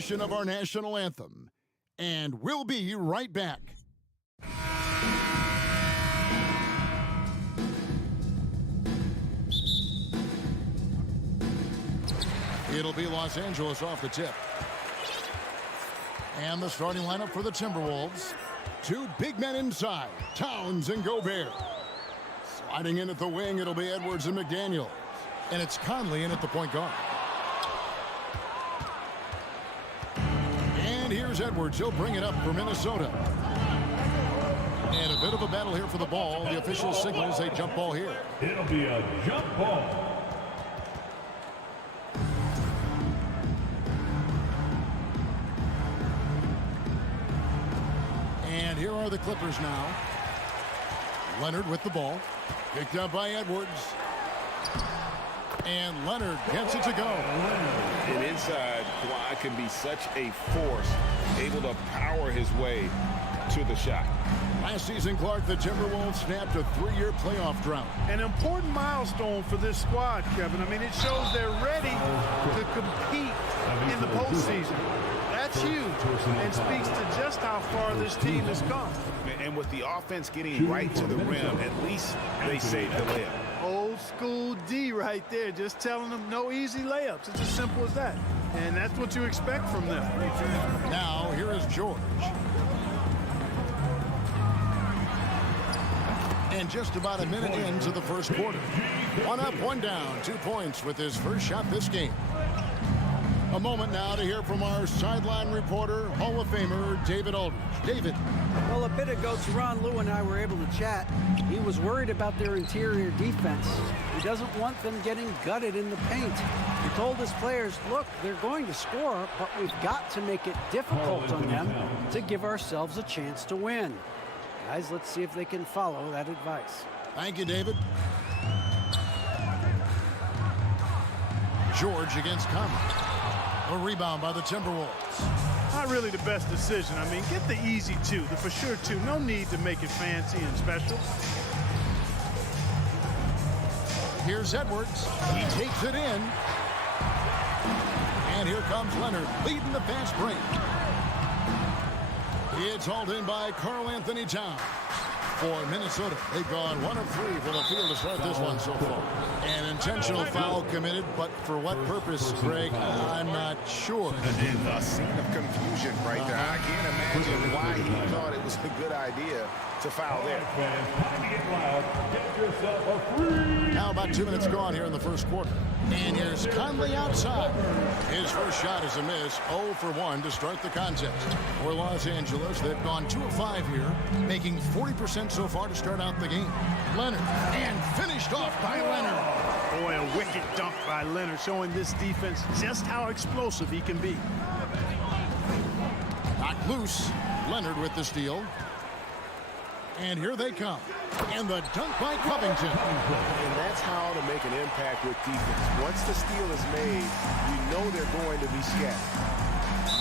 edition of our national anthem. And we'll be right back. It'll be Los Angeles off the tip. And the starting lineup for the Timberwolves. Two big men inside, Towns and Gobert. Sliding in at the wing, it'll be Edwards and McDaniel. And it's Conley in at the point guard. And here's Edwards. He'll bring it up for Minnesota. And a bit of a battle here for the ball. The official signals a jump ball here. It'll be a jump ball. And here are the Clippers now. Leonard with the ball. Picked up by Edwards. And Leonard gets it to go. And inside, Kawhi can be such a force, able to power his way to the shot. Last season, Clark, the Timberwolves snapped a 3-year playoff drought. An important milestone for this squad, Kevin. I mean, it shows they're ready to compete in the postseason. That's huge and speaks to just how far this team has come. And with the offense getting right to the rim, at least they saved the layup. Old school D right there, just telling them no easy layups. It's as simple as that. And that's what you expect from them. Now, here is George. And just about a minute into the first quarter. 1 up, 1 down, 2 points with his first shot this game. A moment now to hear from our sideline reporter, Hall of Famer David Aldridge. David. Well, a bit ago, Teron Lue and I were able to chat. He was worried about their interior defense. He doesn't want them getting gutted in the paint. He told his players, look, they're going to score, but we've got to make it difficult on them to give ourselves a chance to win. Guys, let's see if they can follow that advice. Thank you, David. George against Conley. A rebound by the Timberwolves. Not really the best decision. I mean, get the easy 2, the for sure 2. No need to make it fancy and special. Here's Edwards. He takes it in. And here comes Leonard, leading the fast break. It's hauled in by Karl Anthony Towns. For Minnesota, they've gone 1 of 3 from the field to start this one so far. An intentional foul committed, but for what purpose, Greg, I'm not sure. A scene of confusion right there. I can't imagine why he thought it was a good idea to foul there. Now about 2 minutes gone here in the first quarter. And here's Conley outside. His first shot is a miss, 0 for 1 to start the contest. For Los Angeles, they've gone 2 of 5 here, making 40% so far to start out the game. Leonard, and finished off by Leonard. Boy, a wicked dunk by Leonard, showing this defense just how explosive he can be. Knocked loose. Leonard with the steal. And here they come. And the dunk by Covington. And that's how to make an impact with defense. Once the steal is made, you know they're going to be scattered.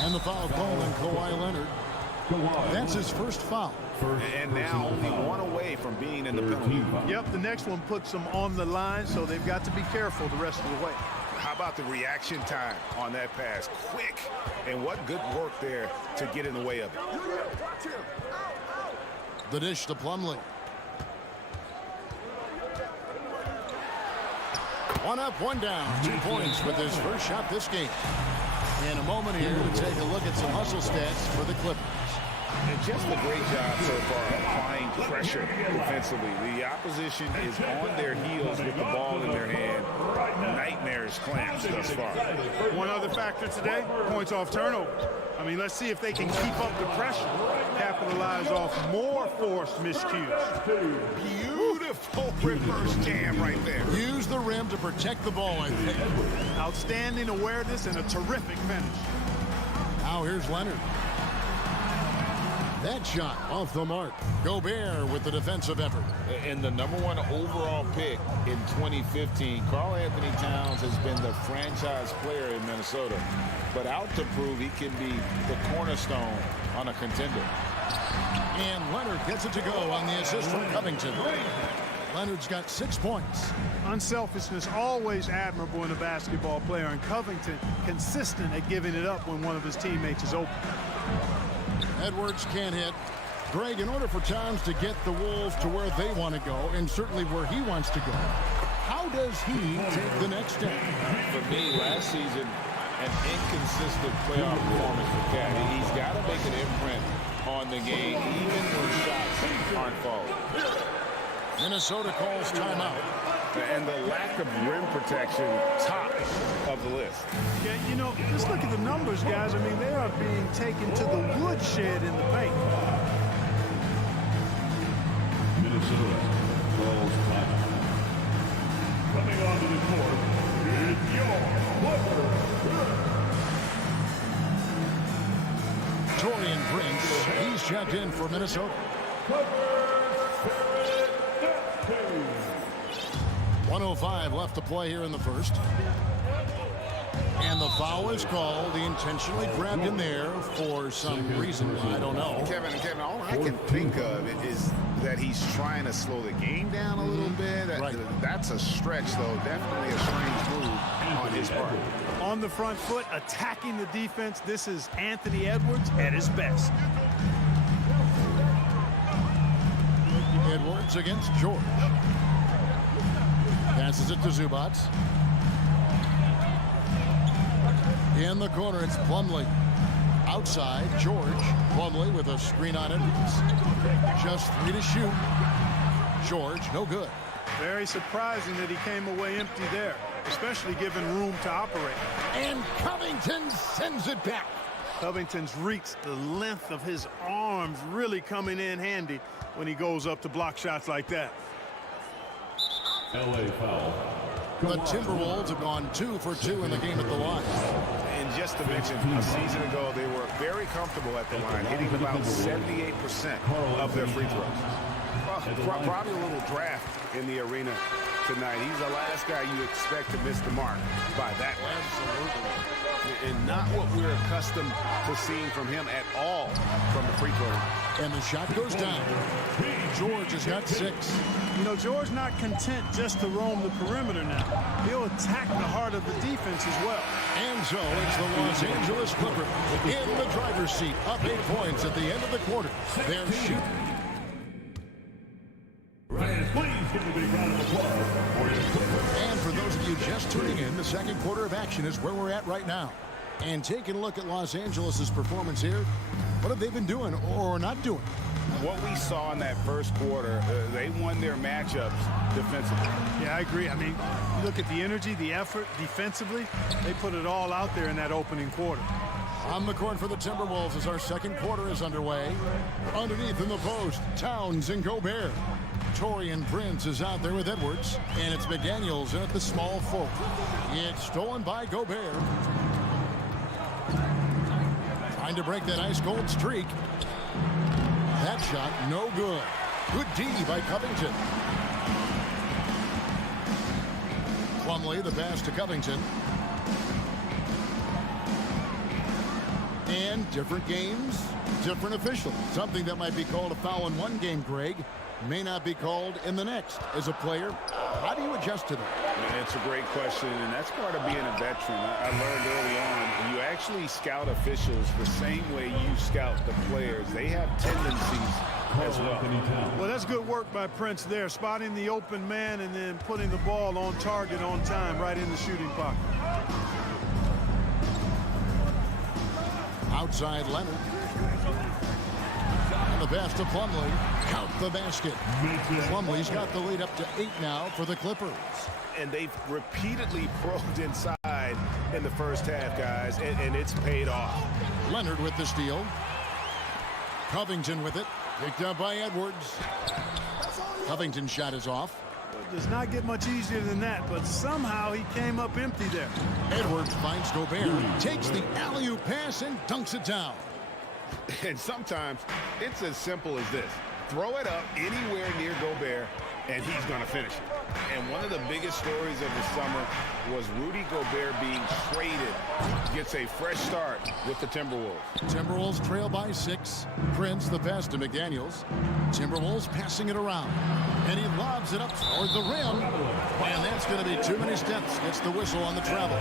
And the foul call on Kawhi Leonard. That's his first foul. And now only 1 away from being in the penalty. Yep, the next one puts them on the line, so they've got to be careful the rest of the way. How about the reaction time on that pass? Quick. And what good work there to get in the way of it. The dish to Plumlee. 1 up, 1 down. 2 points with his first shot this game. In a moment here to take a look at some hustle stats for the Clippers. And just a great job so far applying pressure defensively. The opposition is on their heels with the ball in their hand. Nightmares clamps thus far. One other factor today, points off turnover. I mean, let's see if they can keep up the pressure, capitalize off more forced miscues. Beautiful reverse jam right there. Use the rim to protect the ball, I think. Outstanding awareness and a terrific finish. Now here's Leonard. That shot off the mark. Gobert with the defensive effort. And the #1 overall pick in 2015, Karl Anthony Towns has been the franchise player in Minnesota, but out to prove he can be the cornerstone on a contender. And Leonard gets it to go on the assist from Covington. Leonard's got 6 points. Unselfishness always admirable in a basketball player, and Covington consistent at giving it up when one of his teammates is open. Edwards can't hit. Greg, in order for Towns to get the Wolves to where they want to go, and certainly where he wants to go, how does he take the next step? For me, last season, an inconsistent playoff performance for Cat. He's got to make an imprint on the game, even when shots aren't falling. Minnesota calls timeout. And the lack of rim protection, top of the list. Yeah, you know, just look at the numbers, guys. I mean, they are being taken to the woodshed in the paint. Minnesota calls timeout. Coming onto the court is your Clipper. Torian Prince, he's checked in for Minnesota. 1:05 left to play here in the first. And the foul is called. He intentionally grabbed in there for some reason. I don't know. Kevin, all I can think of is that he's trying to slow the game down a little bit. That's a stretch, though. Definitely a strange move on his part. On the front foot, attacking the defense. This is Anthony Edwards at his best. Edwards against George. Passes it to Zubac. In the corner, it's Plumlee. Outside, George. Plumlee with a screen on Edwards. Just 3 to shoot. George, no good. Very surprising that he came away empty there, especially given room to operate. And Covington sends it back. Covington's reach, the length of his arms really coming in handy when he goes up to block shots like that. LA foul. The Timberwolves have gone 2 for 2 in the game at the line. And just to mention, a season ago, they were very comfortable at the line, hitting about 78% of their free throws. Probably a little draft in the arena tonight. He's the last guy you expect to miss the mark by that much. Absolutely. And not what we're accustomed to seeing from him at all from the free throw line. And the shot goes down. George has got 6. You know, George not content just to roam the perimeter now. He'll attack the heart of the defense as well. And so it's the Los Angeles Clippers in the driver's seat, up 8 points at the end of the quarter. They're shooting. Please give a big round of applause for your Clippers. And for those of you just tuning in, the second quarter of action is where we're at right now. And taking a look at Los Angeles' performance here, what have they been doing or not doing? What we saw in that first quarter, they won their matchups defensively. Yeah, I agree. I mean, you look at the energy, the effort defensively, they put it all out there in that opening quarter. On the court for the Timberwolves as our second quarter is underway. Underneath in the post, Towns and Gobert. Torian Prince is out there with Edwards, and it's McDaniels in at the small forward. It's stolen by Gobert. Trying to break that ice-cold streak. That shot, no good. Good D by Covington. Plumlee, the pass to Covington. And different games, different officials. Something that might be called a foul in one game, Greg, may not be called in the next. As a player, how do you adjust to that? It's a great question, and that's part of being a veteran. I learned early on, you actually scout officials the same way you scout the players. They have tendencies as well. Well, that's good work by Prince there, spotting the open man and then putting the ball on target on time right in the shooting pocket. Outside Leonard. And the pass to Plumlee. Count the basket. Plumlee's got the lead up to 8 now for the Clippers. And they've repeatedly probed inside in the first half, guys, and it's paid off. Leonard with the steal. Covington with it. Picked up by Edwards. Covington's shot is off. It does not get much easier than that, but somehow he came up empty there. Edwards finds Gobert, takes the alley-oop pass and dunks it down. And sometimes it's as simple as this. Throw it up anywhere near Gobert, and he's going to finish it. And one of the biggest stories of the summer was Rudy Gobert being traded, gets a fresh start with the Timberwolves. Timberwolves trail by 6. Prince the pass to McDaniels. Timberwolves passing it around. And he lobs it up toward the rim. And that's going to be too many steps. Gets the whistle on the travel.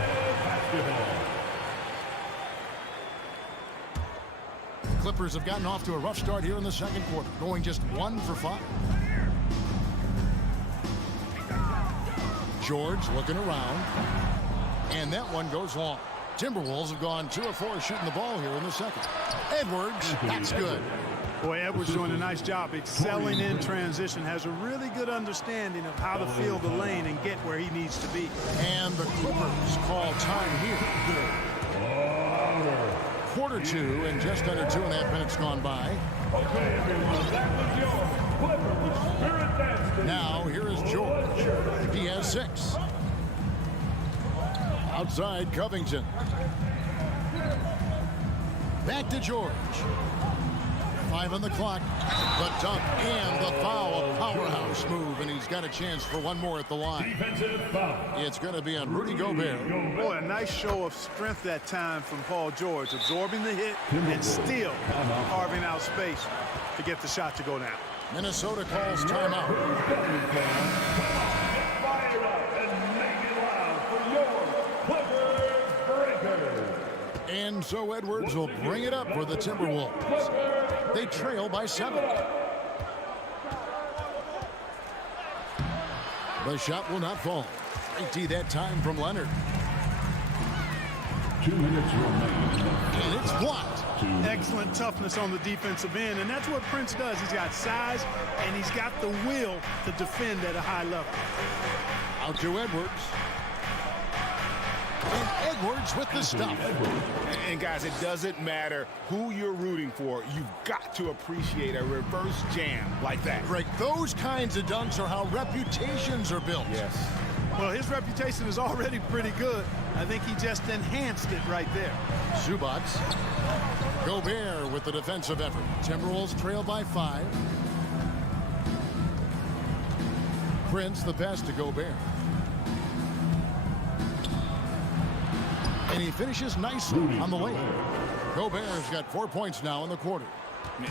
Clippers have gotten off to a rough start here in the second quarter, going just 1 for 5. George looking around, and that one goes long. Timberwolves have gone 2 of 4 shooting the ball here in the second. Edwards, that's good. Boy, Edwards doing a nice job excelling in transition, has a really good understanding of how to fill the lane and get where he needs to be. And the Clippers call time here. Quarter 2 and just under 2.5 minutes gone by. Now here is George. He has 6. Outside Covington. Back to George. 5 on the clock. The dunk and the foul. A powerhouse move, and he's got a chance for one more at the line. It's going to be on Rudy Gobert. Boy, a nice show of strength that time from Paul George, absorbing the hit and still carving out space to get the shot to go down. Minnesota calls timeout. And so Edwards will bring it up for the Timberwolves. They trail by 7. The shot will not fall. 80 that time from Leonard. 2 minutes remaining. And it's blocked. Excellent toughness on the defensive end, and that's what Prince does. He's got size, and he's got the will to defend at a high level. Out to Edwards. And Edwards with the stop. And guys, it doesn't matter who you're rooting for. You've got to appreciate a reverse jam like that. Greg, those kinds of dunks are how reputations are built. Yes. Well, his reputation is already pretty good. I think he just enhanced it right there. Zubats. Gobert with the defensive effort. Timberwolves trail by 5. Prince the pass to Gobert. And he finishes nicely on the lane. Gobert's got 4 points now in the quarter.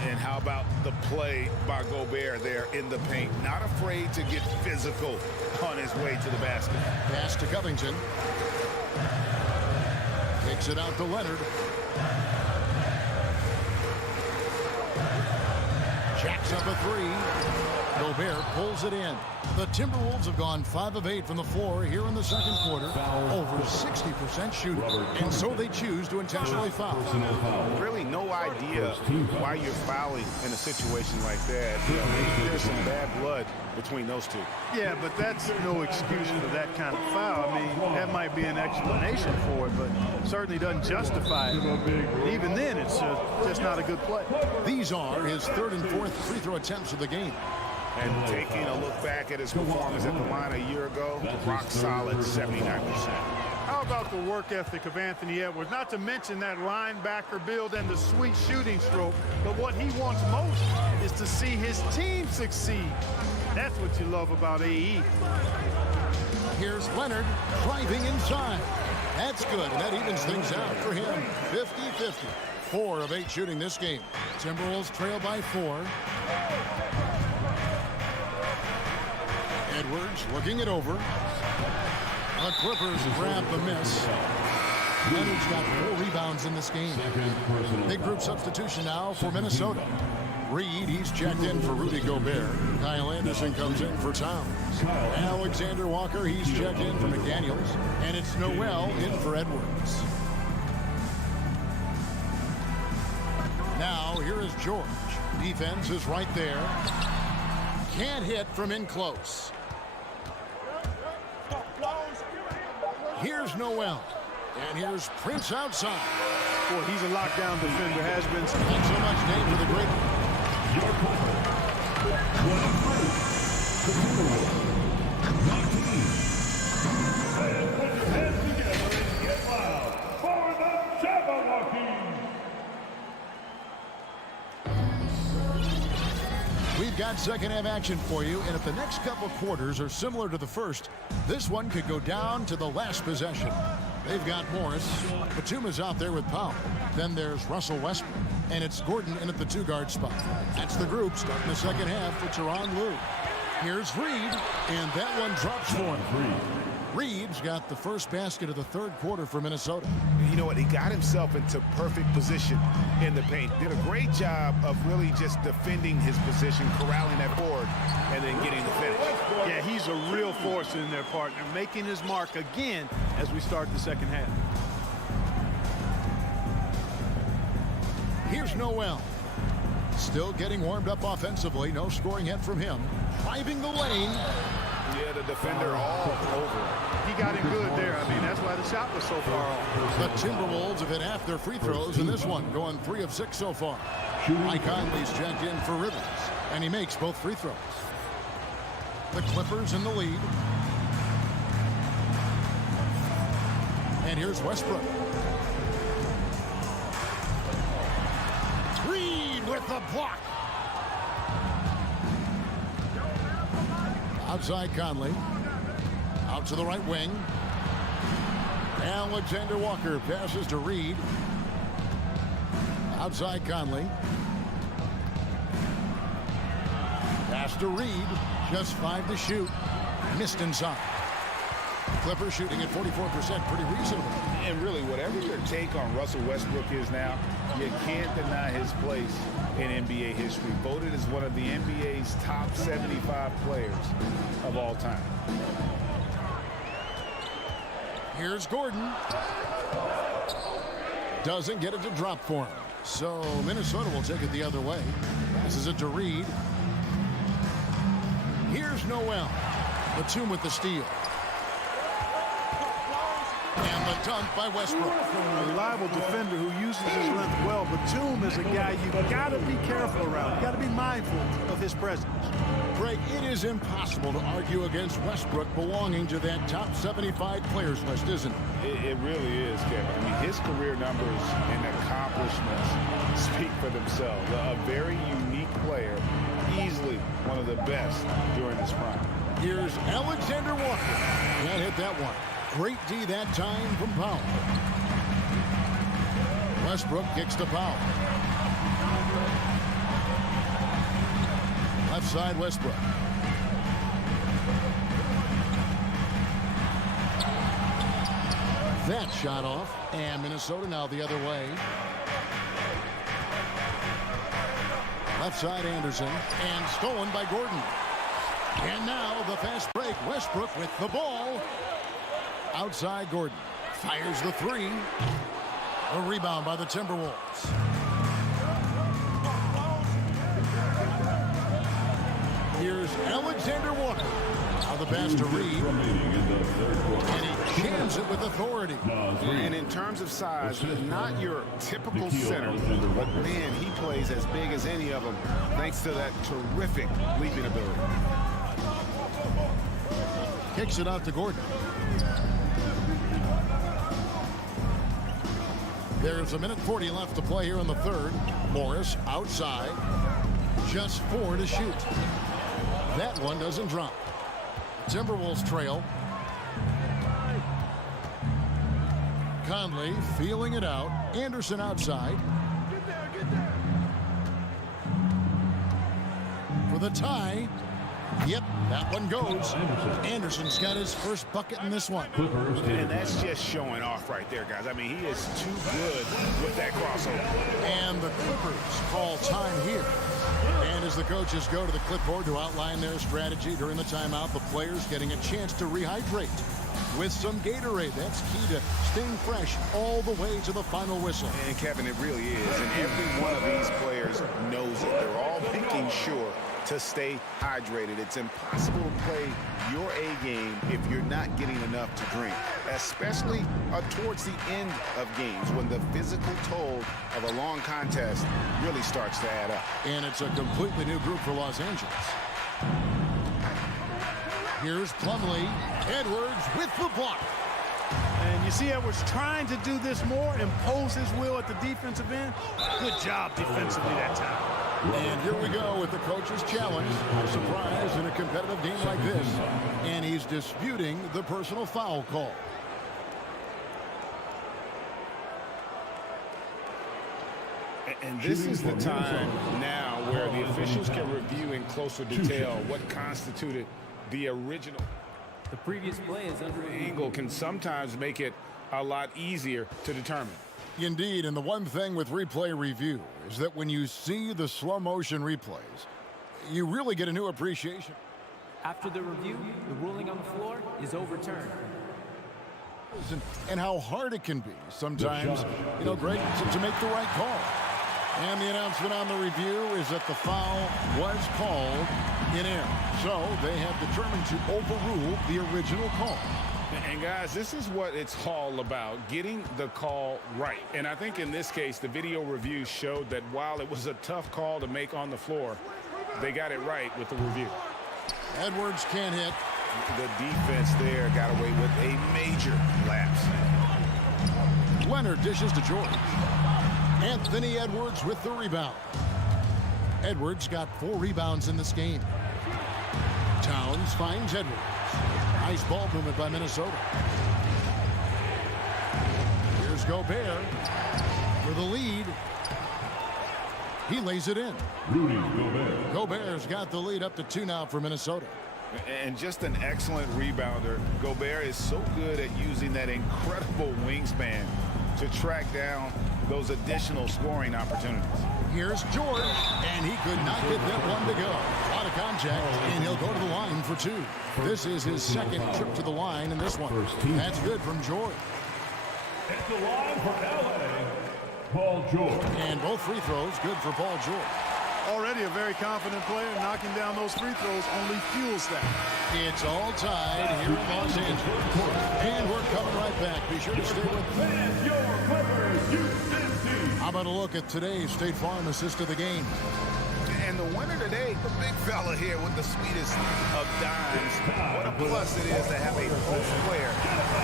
And how about the play by Gobert there in the paint? Not afraid to get physical on his way to the basket. Pass to Covington. Takes it out to Leonard. Jacks up a 3. Gobert pulls it in. The Timberwolves have gone 5 of 8 from the floor here in the second quarter. Over 60% shooting. And so they choose to intentionally foul. Really no idea why you're fouling in a situation like that. You know, maybe there's some bad blood between those two. Yeah, but that's no excuse for that kind of foul. I mean, that might be an explanation for it, but certainly doesn't justify it. And even then, it's just not a good play. These are his 3rd and 4th free throw attempts of the game. And taking a look back at his performance at the line a year ago, rock solid 79%. How about the work ethic of Anthony Edwards? Not to mention that linebacker build and the sweet shooting stroke. But what he wants most is to see his team succeed. That's what you love about AE. Here's Leonard driving inside. That's good, and that evens things out for him. 50-50. 4 of 8 shooting this game. Timberwolves trail by 4. Edwards looking it over. The Clippers grab the miss. Leonard's got 4 rebounds in this game. Big group substitution now for Minnesota. Reed, he's checked in for Rudy Gobert. Kyle Anderson comes in for Towns. Alexander Walker, he's checked in for McDaniels. And it's Noel in for Edwards. Now, here is George. Defense is right there. Can't hit from in close. Here's Noel. And here's Prince outside. Boy, he's a lockdown defender, has been. Thanks so much, Dave, for the great. We've got second half action for you, and if the next couple quarters are similar to the first, this one could go down to the last possession. They've got Morris. Batum is out there with Powell. Then there's Russell Westbrook. And it's Gordon in at the 2-guard spot. That's the group starting the second half for Tyronn Lue. Here's Reed, and that one drops for him. Reed's got the first basket of the third quarter for Minnesota. You know what? He got himself into perfect position in the paint. Did a great job of really just defending his position, corralling that board, and then getting the finish. Yeah, he's a real force in their partner, making his mark again as we start the second half. Here's Noel. Still getting warmed up offensively. No scoring yet from him. Driving the lane. Yeah, the defender all over. He got him good there. I mean, that's why the shot was so far off. The Timberwolves have hit half their free throws in this one, going 3 of 6 so far. Mike Conley's checked in for Rivers, and he makes both free throws. The Clippers in the lead. And here's Westbrook. Reed with the block. Outside Conley. Out to the right wing. Alexander Walker passes to Reed. Outside Conley. Pass to Reed. Just 5 to shoot. Missed inside. Clippers shooting at 44%. Pretty reasonable. And really, whatever your take on Russell Westbrook is now, you can't deny his place in NBA history. Voted as one of the NBA's top 75 players of all time. Here's Gordon. Doesn't get it to drop for him. So Minnesota will take it the other way. This is it to Reed. Here's Noel. Batum with the steal. And the dunk by Westbrook. A reliable defender who uses his length well. Batum is a guy you got to be careful around. You got to be mindful of his presence. Greg, it is impossible to argue against Westbrook belonging to that top 75 players list, isn't it? It really is, Kevin. I mean, his career numbers and accomplishments speak for themselves. A very unique player, easily one of the best during his prime. Here's Alexander Walker. Can't hit that one. Great D that time from Powell. Westbrook kicks to Powell. Left side Westbrook. That shot off, and Minnesota now the other way. Left side Anderson, and stolen by Gordon. And now the fast break. Westbrook with the ball. Outside Gordon. Fires the three. A rebound by the Timberwolves. Here's Alexander Walker. Now the pass to Reed. And he jams it with authority. And in terms of size, not your typical center, but man, he plays as big as any of them thanks to that terrific leaping ability. Kicks it out to Gordon. There's 1:40 left to play here in the third. Morris outside. Just 4 to shoot. That one doesn't drop. Timberwolves trail. Conley feeling it out. Anderson outside. For the tie. Yep, that one goes. Anderson's got his first bucket in this one. And that's just showing off right there, guys. I mean, he is too good with that crossover. And the Clippers call time here. And as the coaches go to the clipboard to outline their strategy during the timeout, the players getting a chance to rehydrate with some Gatorade. That's key to staying fresh all the way to the final whistle. And Kevin, it really is. And every one of these players knows it. They're all making sure to stay hydrated. It's impossible to play your A game if you're not getting enough to drink, especially towards the end of games when the physical toll of a long contest really starts to add up. And it's a completely new group for Los Angeles. Here's Plumlee. Edwards with the block. And you see Edwards trying to do this more, impose his will at the defensive end. Good job defensively that time. And here we go with the coach's challenge. A surprise in a competitive game like this. And he's disputing the personal foul call. And this is the time now where the officials can review in closer detail what constituted the original. The previous play is under Angle can sometimes make it a lot easier to determine. Indeed, and the one thing with replay review is that when you see the slow motion replays, you really get a new appreciation. After the review, the ruling on the floor is overturned. And how hard it can be sometimes, Greg, to make the right call. And the announcement on the review is that the foul was called in error. So they have determined to overrule the original call. And guys, this is what it's all about, getting the call right. And I think in this case, the video review showed that while it was a tough call to make on the floor, they got it right with the review. Edwards can't hit. The defense there got away with a major lapse. Leonard dishes to George. Anthony Edwards with the rebound. Edwards got 4 rebounds in this game. Towns finds Edwards. Nice ball movement by Minnesota. Here's Gobert for the lead. He lays it in. Rudy Gobert. Gobert's got the lead up to 2 now for Minnesota. And just an excellent rebounder. Gobert is so good at using that incredible wingspan to track down those additional scoring opportunities. Here's George, and he could not get that one to go. Out of contact, and he'll go to the line for 2. This is his second trip to the line in this one. That's good from George. At the line for LA, Paul George. And both free throws good for Paul George. Already a very confident player. Knocking down those free throws only fuels that. It's all tied here in Los Angeles. And we're coming right back. Be sure to stay with me. How about a look at today's State Farm assist of the game? And the winner today, the big fella here with the sweetest of dimes. What a plus it is to have a post player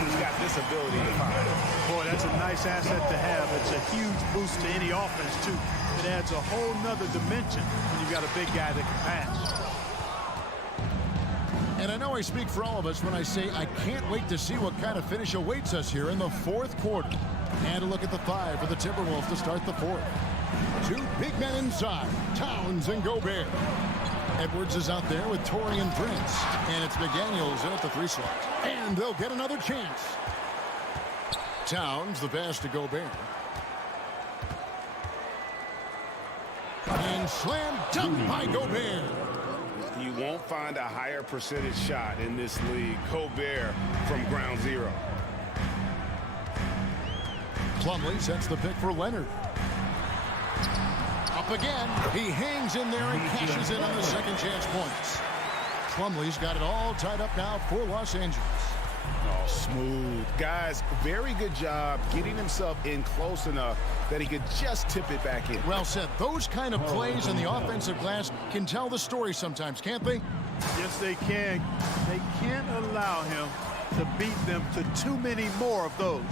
who's got this ability to find. Boy, that's a nice asset to have. It's a huge boost to any offense, too. It adds a whole nother dimension when you've got a big guy that can pass. And I know I speak for all of us when I say I can't wait to see what kind of finish awaits us here in the 4th quarter. And a look at the 5 for the Timberwolves to start the 4th. 2 big men inside, Towns and Gobert. Edwards is out there with Torian Prince. And it's McDaniels in at the 3 slot. And they'll get another chance. Towns, the pass to Gobert. And slam dunk by Gobert. You won't find a higher percentage shot in this league. Gobert from ground zero. Plumlee sets the pick for Leonard. Up again. He hangs in there and cashes in on the second chance points. Plumlee's got it all tied up now for Los Angeles. Oh, smooth. Guys, very good job getting himself in close enough that he could just tip it back in. Well said. Those kind of plays in the offensive glass can tell the story sometimes, can't they? Yes, they can. They can't allow him to beat them to too many more of those.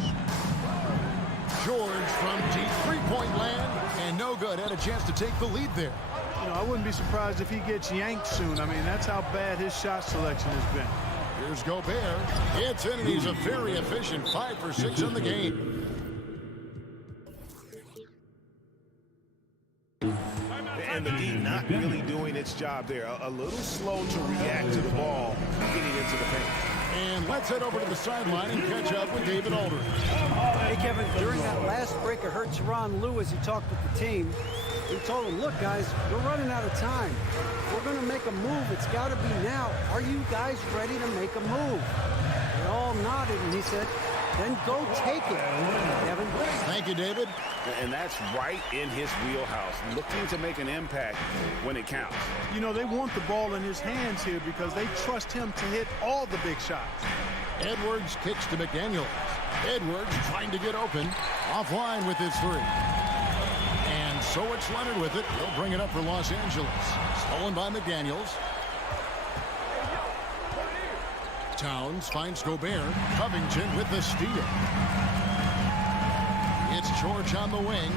George from deep three-point land, and no good. Had a chance to take the lead there. I wouldn't be surprised if he gets yanked soon. I mean, that's how bad his shot selection has been. Here's Gobert. It's in, and he's a very efficient 5 for 6 in the game. And the D not really doing its job there. A little slow to react to the ball getting into the paint. And let's head over to the sideline and catch up with David Aldridge. Hey, Kevin, during that last break, I heard Tyronn Lue as he talked with the team. He told them, look, guys, we're running out of time. If we're going to make a move, it's got to be now. Are you guys ready to make a move? They all nodded, and he said, then go take it, Kevin. Thank you, David. And that's right in his wheelhouse, looking to make an impact when it counts. They want the ball in his hands here because they trust him to hit all the big shots. Edwards kicks to McDaniels. Edwards trying to get open. Offline with his 3. And so it's Leonard with it. He'll bring it up for Los Angeles. Stolen by McDaniels. Towns finds Gobert. Covington with the steal. It's George on the wing.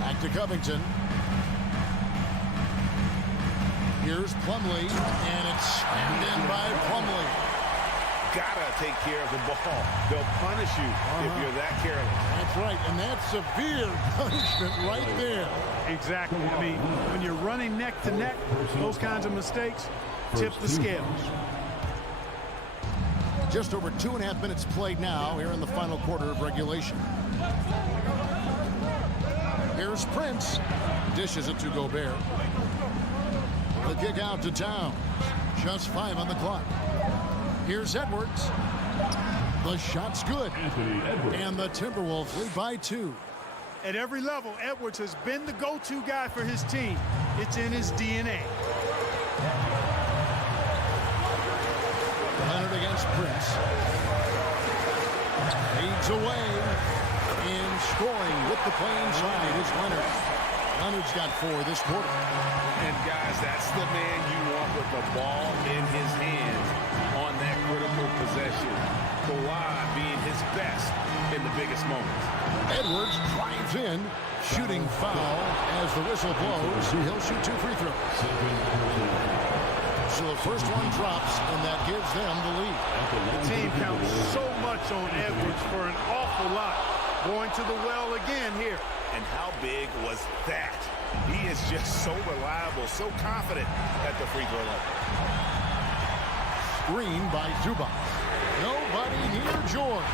Back to Covington. Here's Plumlee, and it's slammed in by Plumlee. gotta take care of the ball. They'll punish you if you're that careless. That's right, and that's severe punishment right there. Exactly. I mean, when you're running neck to neck, those kinds of mistakes tip the scales. Just over 2.5 minutes played now here in the final quarter of regulation. Here's Prince. Dishes it to Gobert. The kick out to Towns. Just 5 on the clock. Here's Edwards. The shot's good. And the Timberwolves lead by 2. At every level, Edwards has been the go-to guy for his team. It's in his DNA. Leonard against Prince. Fades away. And scoring with the play inside is Leonard. Leonard's got 4 this quarter. And guys, that's the man you want with the ball in his hands on that critical possession. Kawhi being his best in the biggest moments. Edwards drives in. Shooting foul as the whistle blows. He'll shoot 2 free throws. So the first one drops, and that gives them the lead. The team counts so much on Edwards for an awful lot. Going to the well again here. And how big was that? He is just so reliable, so confident at the free throw line. Screen by Zubac. Nobody near George.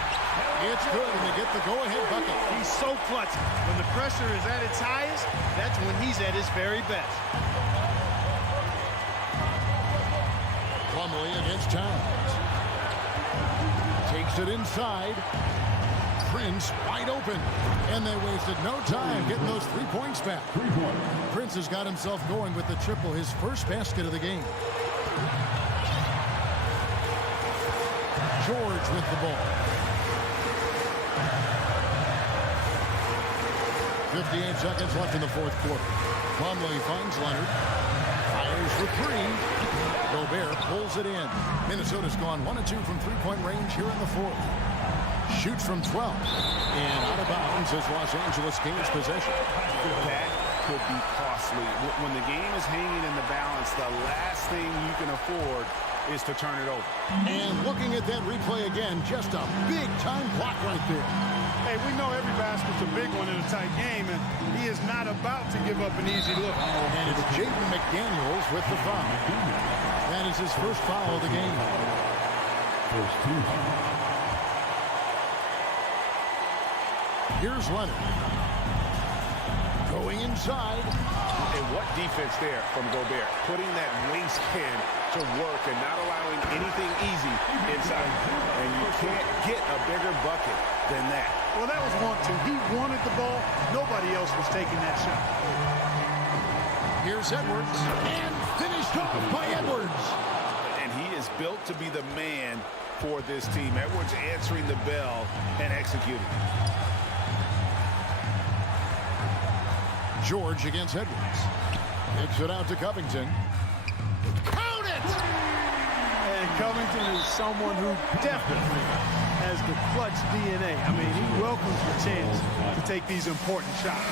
It's good, and they get the go-ahead bucket. He's so clutch. When the pressure is at its highest, that's when he's at his very best. Plumlee against Towns. Takes it inside. Prince wide open. And they wasted no time getting those 3 points back. Prince has got himself going with the triple, his first basket of the game. George with the ball. 58 seconds left in the fourth quarter. Plumlee finds Leonard. Fires for 3. Gobert pulls it in. Minnesota's gone 1 of 2 from three-point range here in the fourth. Shoots from 12. And out of bounds as Los Angeles gains possession. That could be costly. When the game is hanging in the balance, the last thing you can afford is to turn it over. And looking at that replay again, just a big-time block right there. Hey, we know every basket's a big one in a tight game, and he is not about to give up an easy look. And it's Jaden McDaniels with the foul. That is his first foul of the game. Here's Leonard. Going inside. And what defense there from Gobert. Putting that wingspan to work and not allowing anything easy inside. And you can't get a bigger bucket than that. Well, that was 1-2. He wanted the ball. Nobody else was taking that shot. Here's Edwards. And finished off by Edwards. And he is built to be the man for this team. Edwards answering the bell and executing. George against Edwards. Kicks it out to Covington. Count it! And Covington is someone who definitely has the clutch DNA. I mean, he welcomes the chance to take these important shots.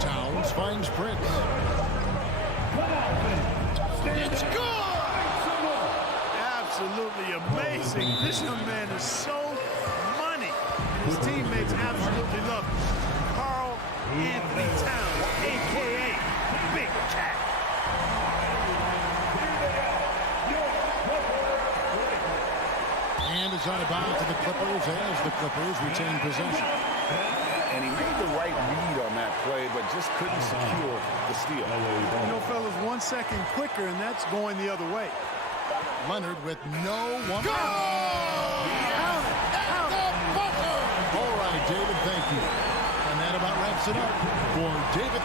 Towns finds Prince. It's good! Absolutely amazing. This young man is so money. His teammates absolutely love him. Carl Anthony Towns, a.k.a. Big Cat. And it's out of bounds to the Clippers as the Clippers retain possession. And he made the right read on that play, but just couldn't secure the steal. You know, fellas, 1 second quicker, and that's going the other way. Leonard with no one. Go! Out at the buzzer! All right, David, thank you. And that about wraps it up for David.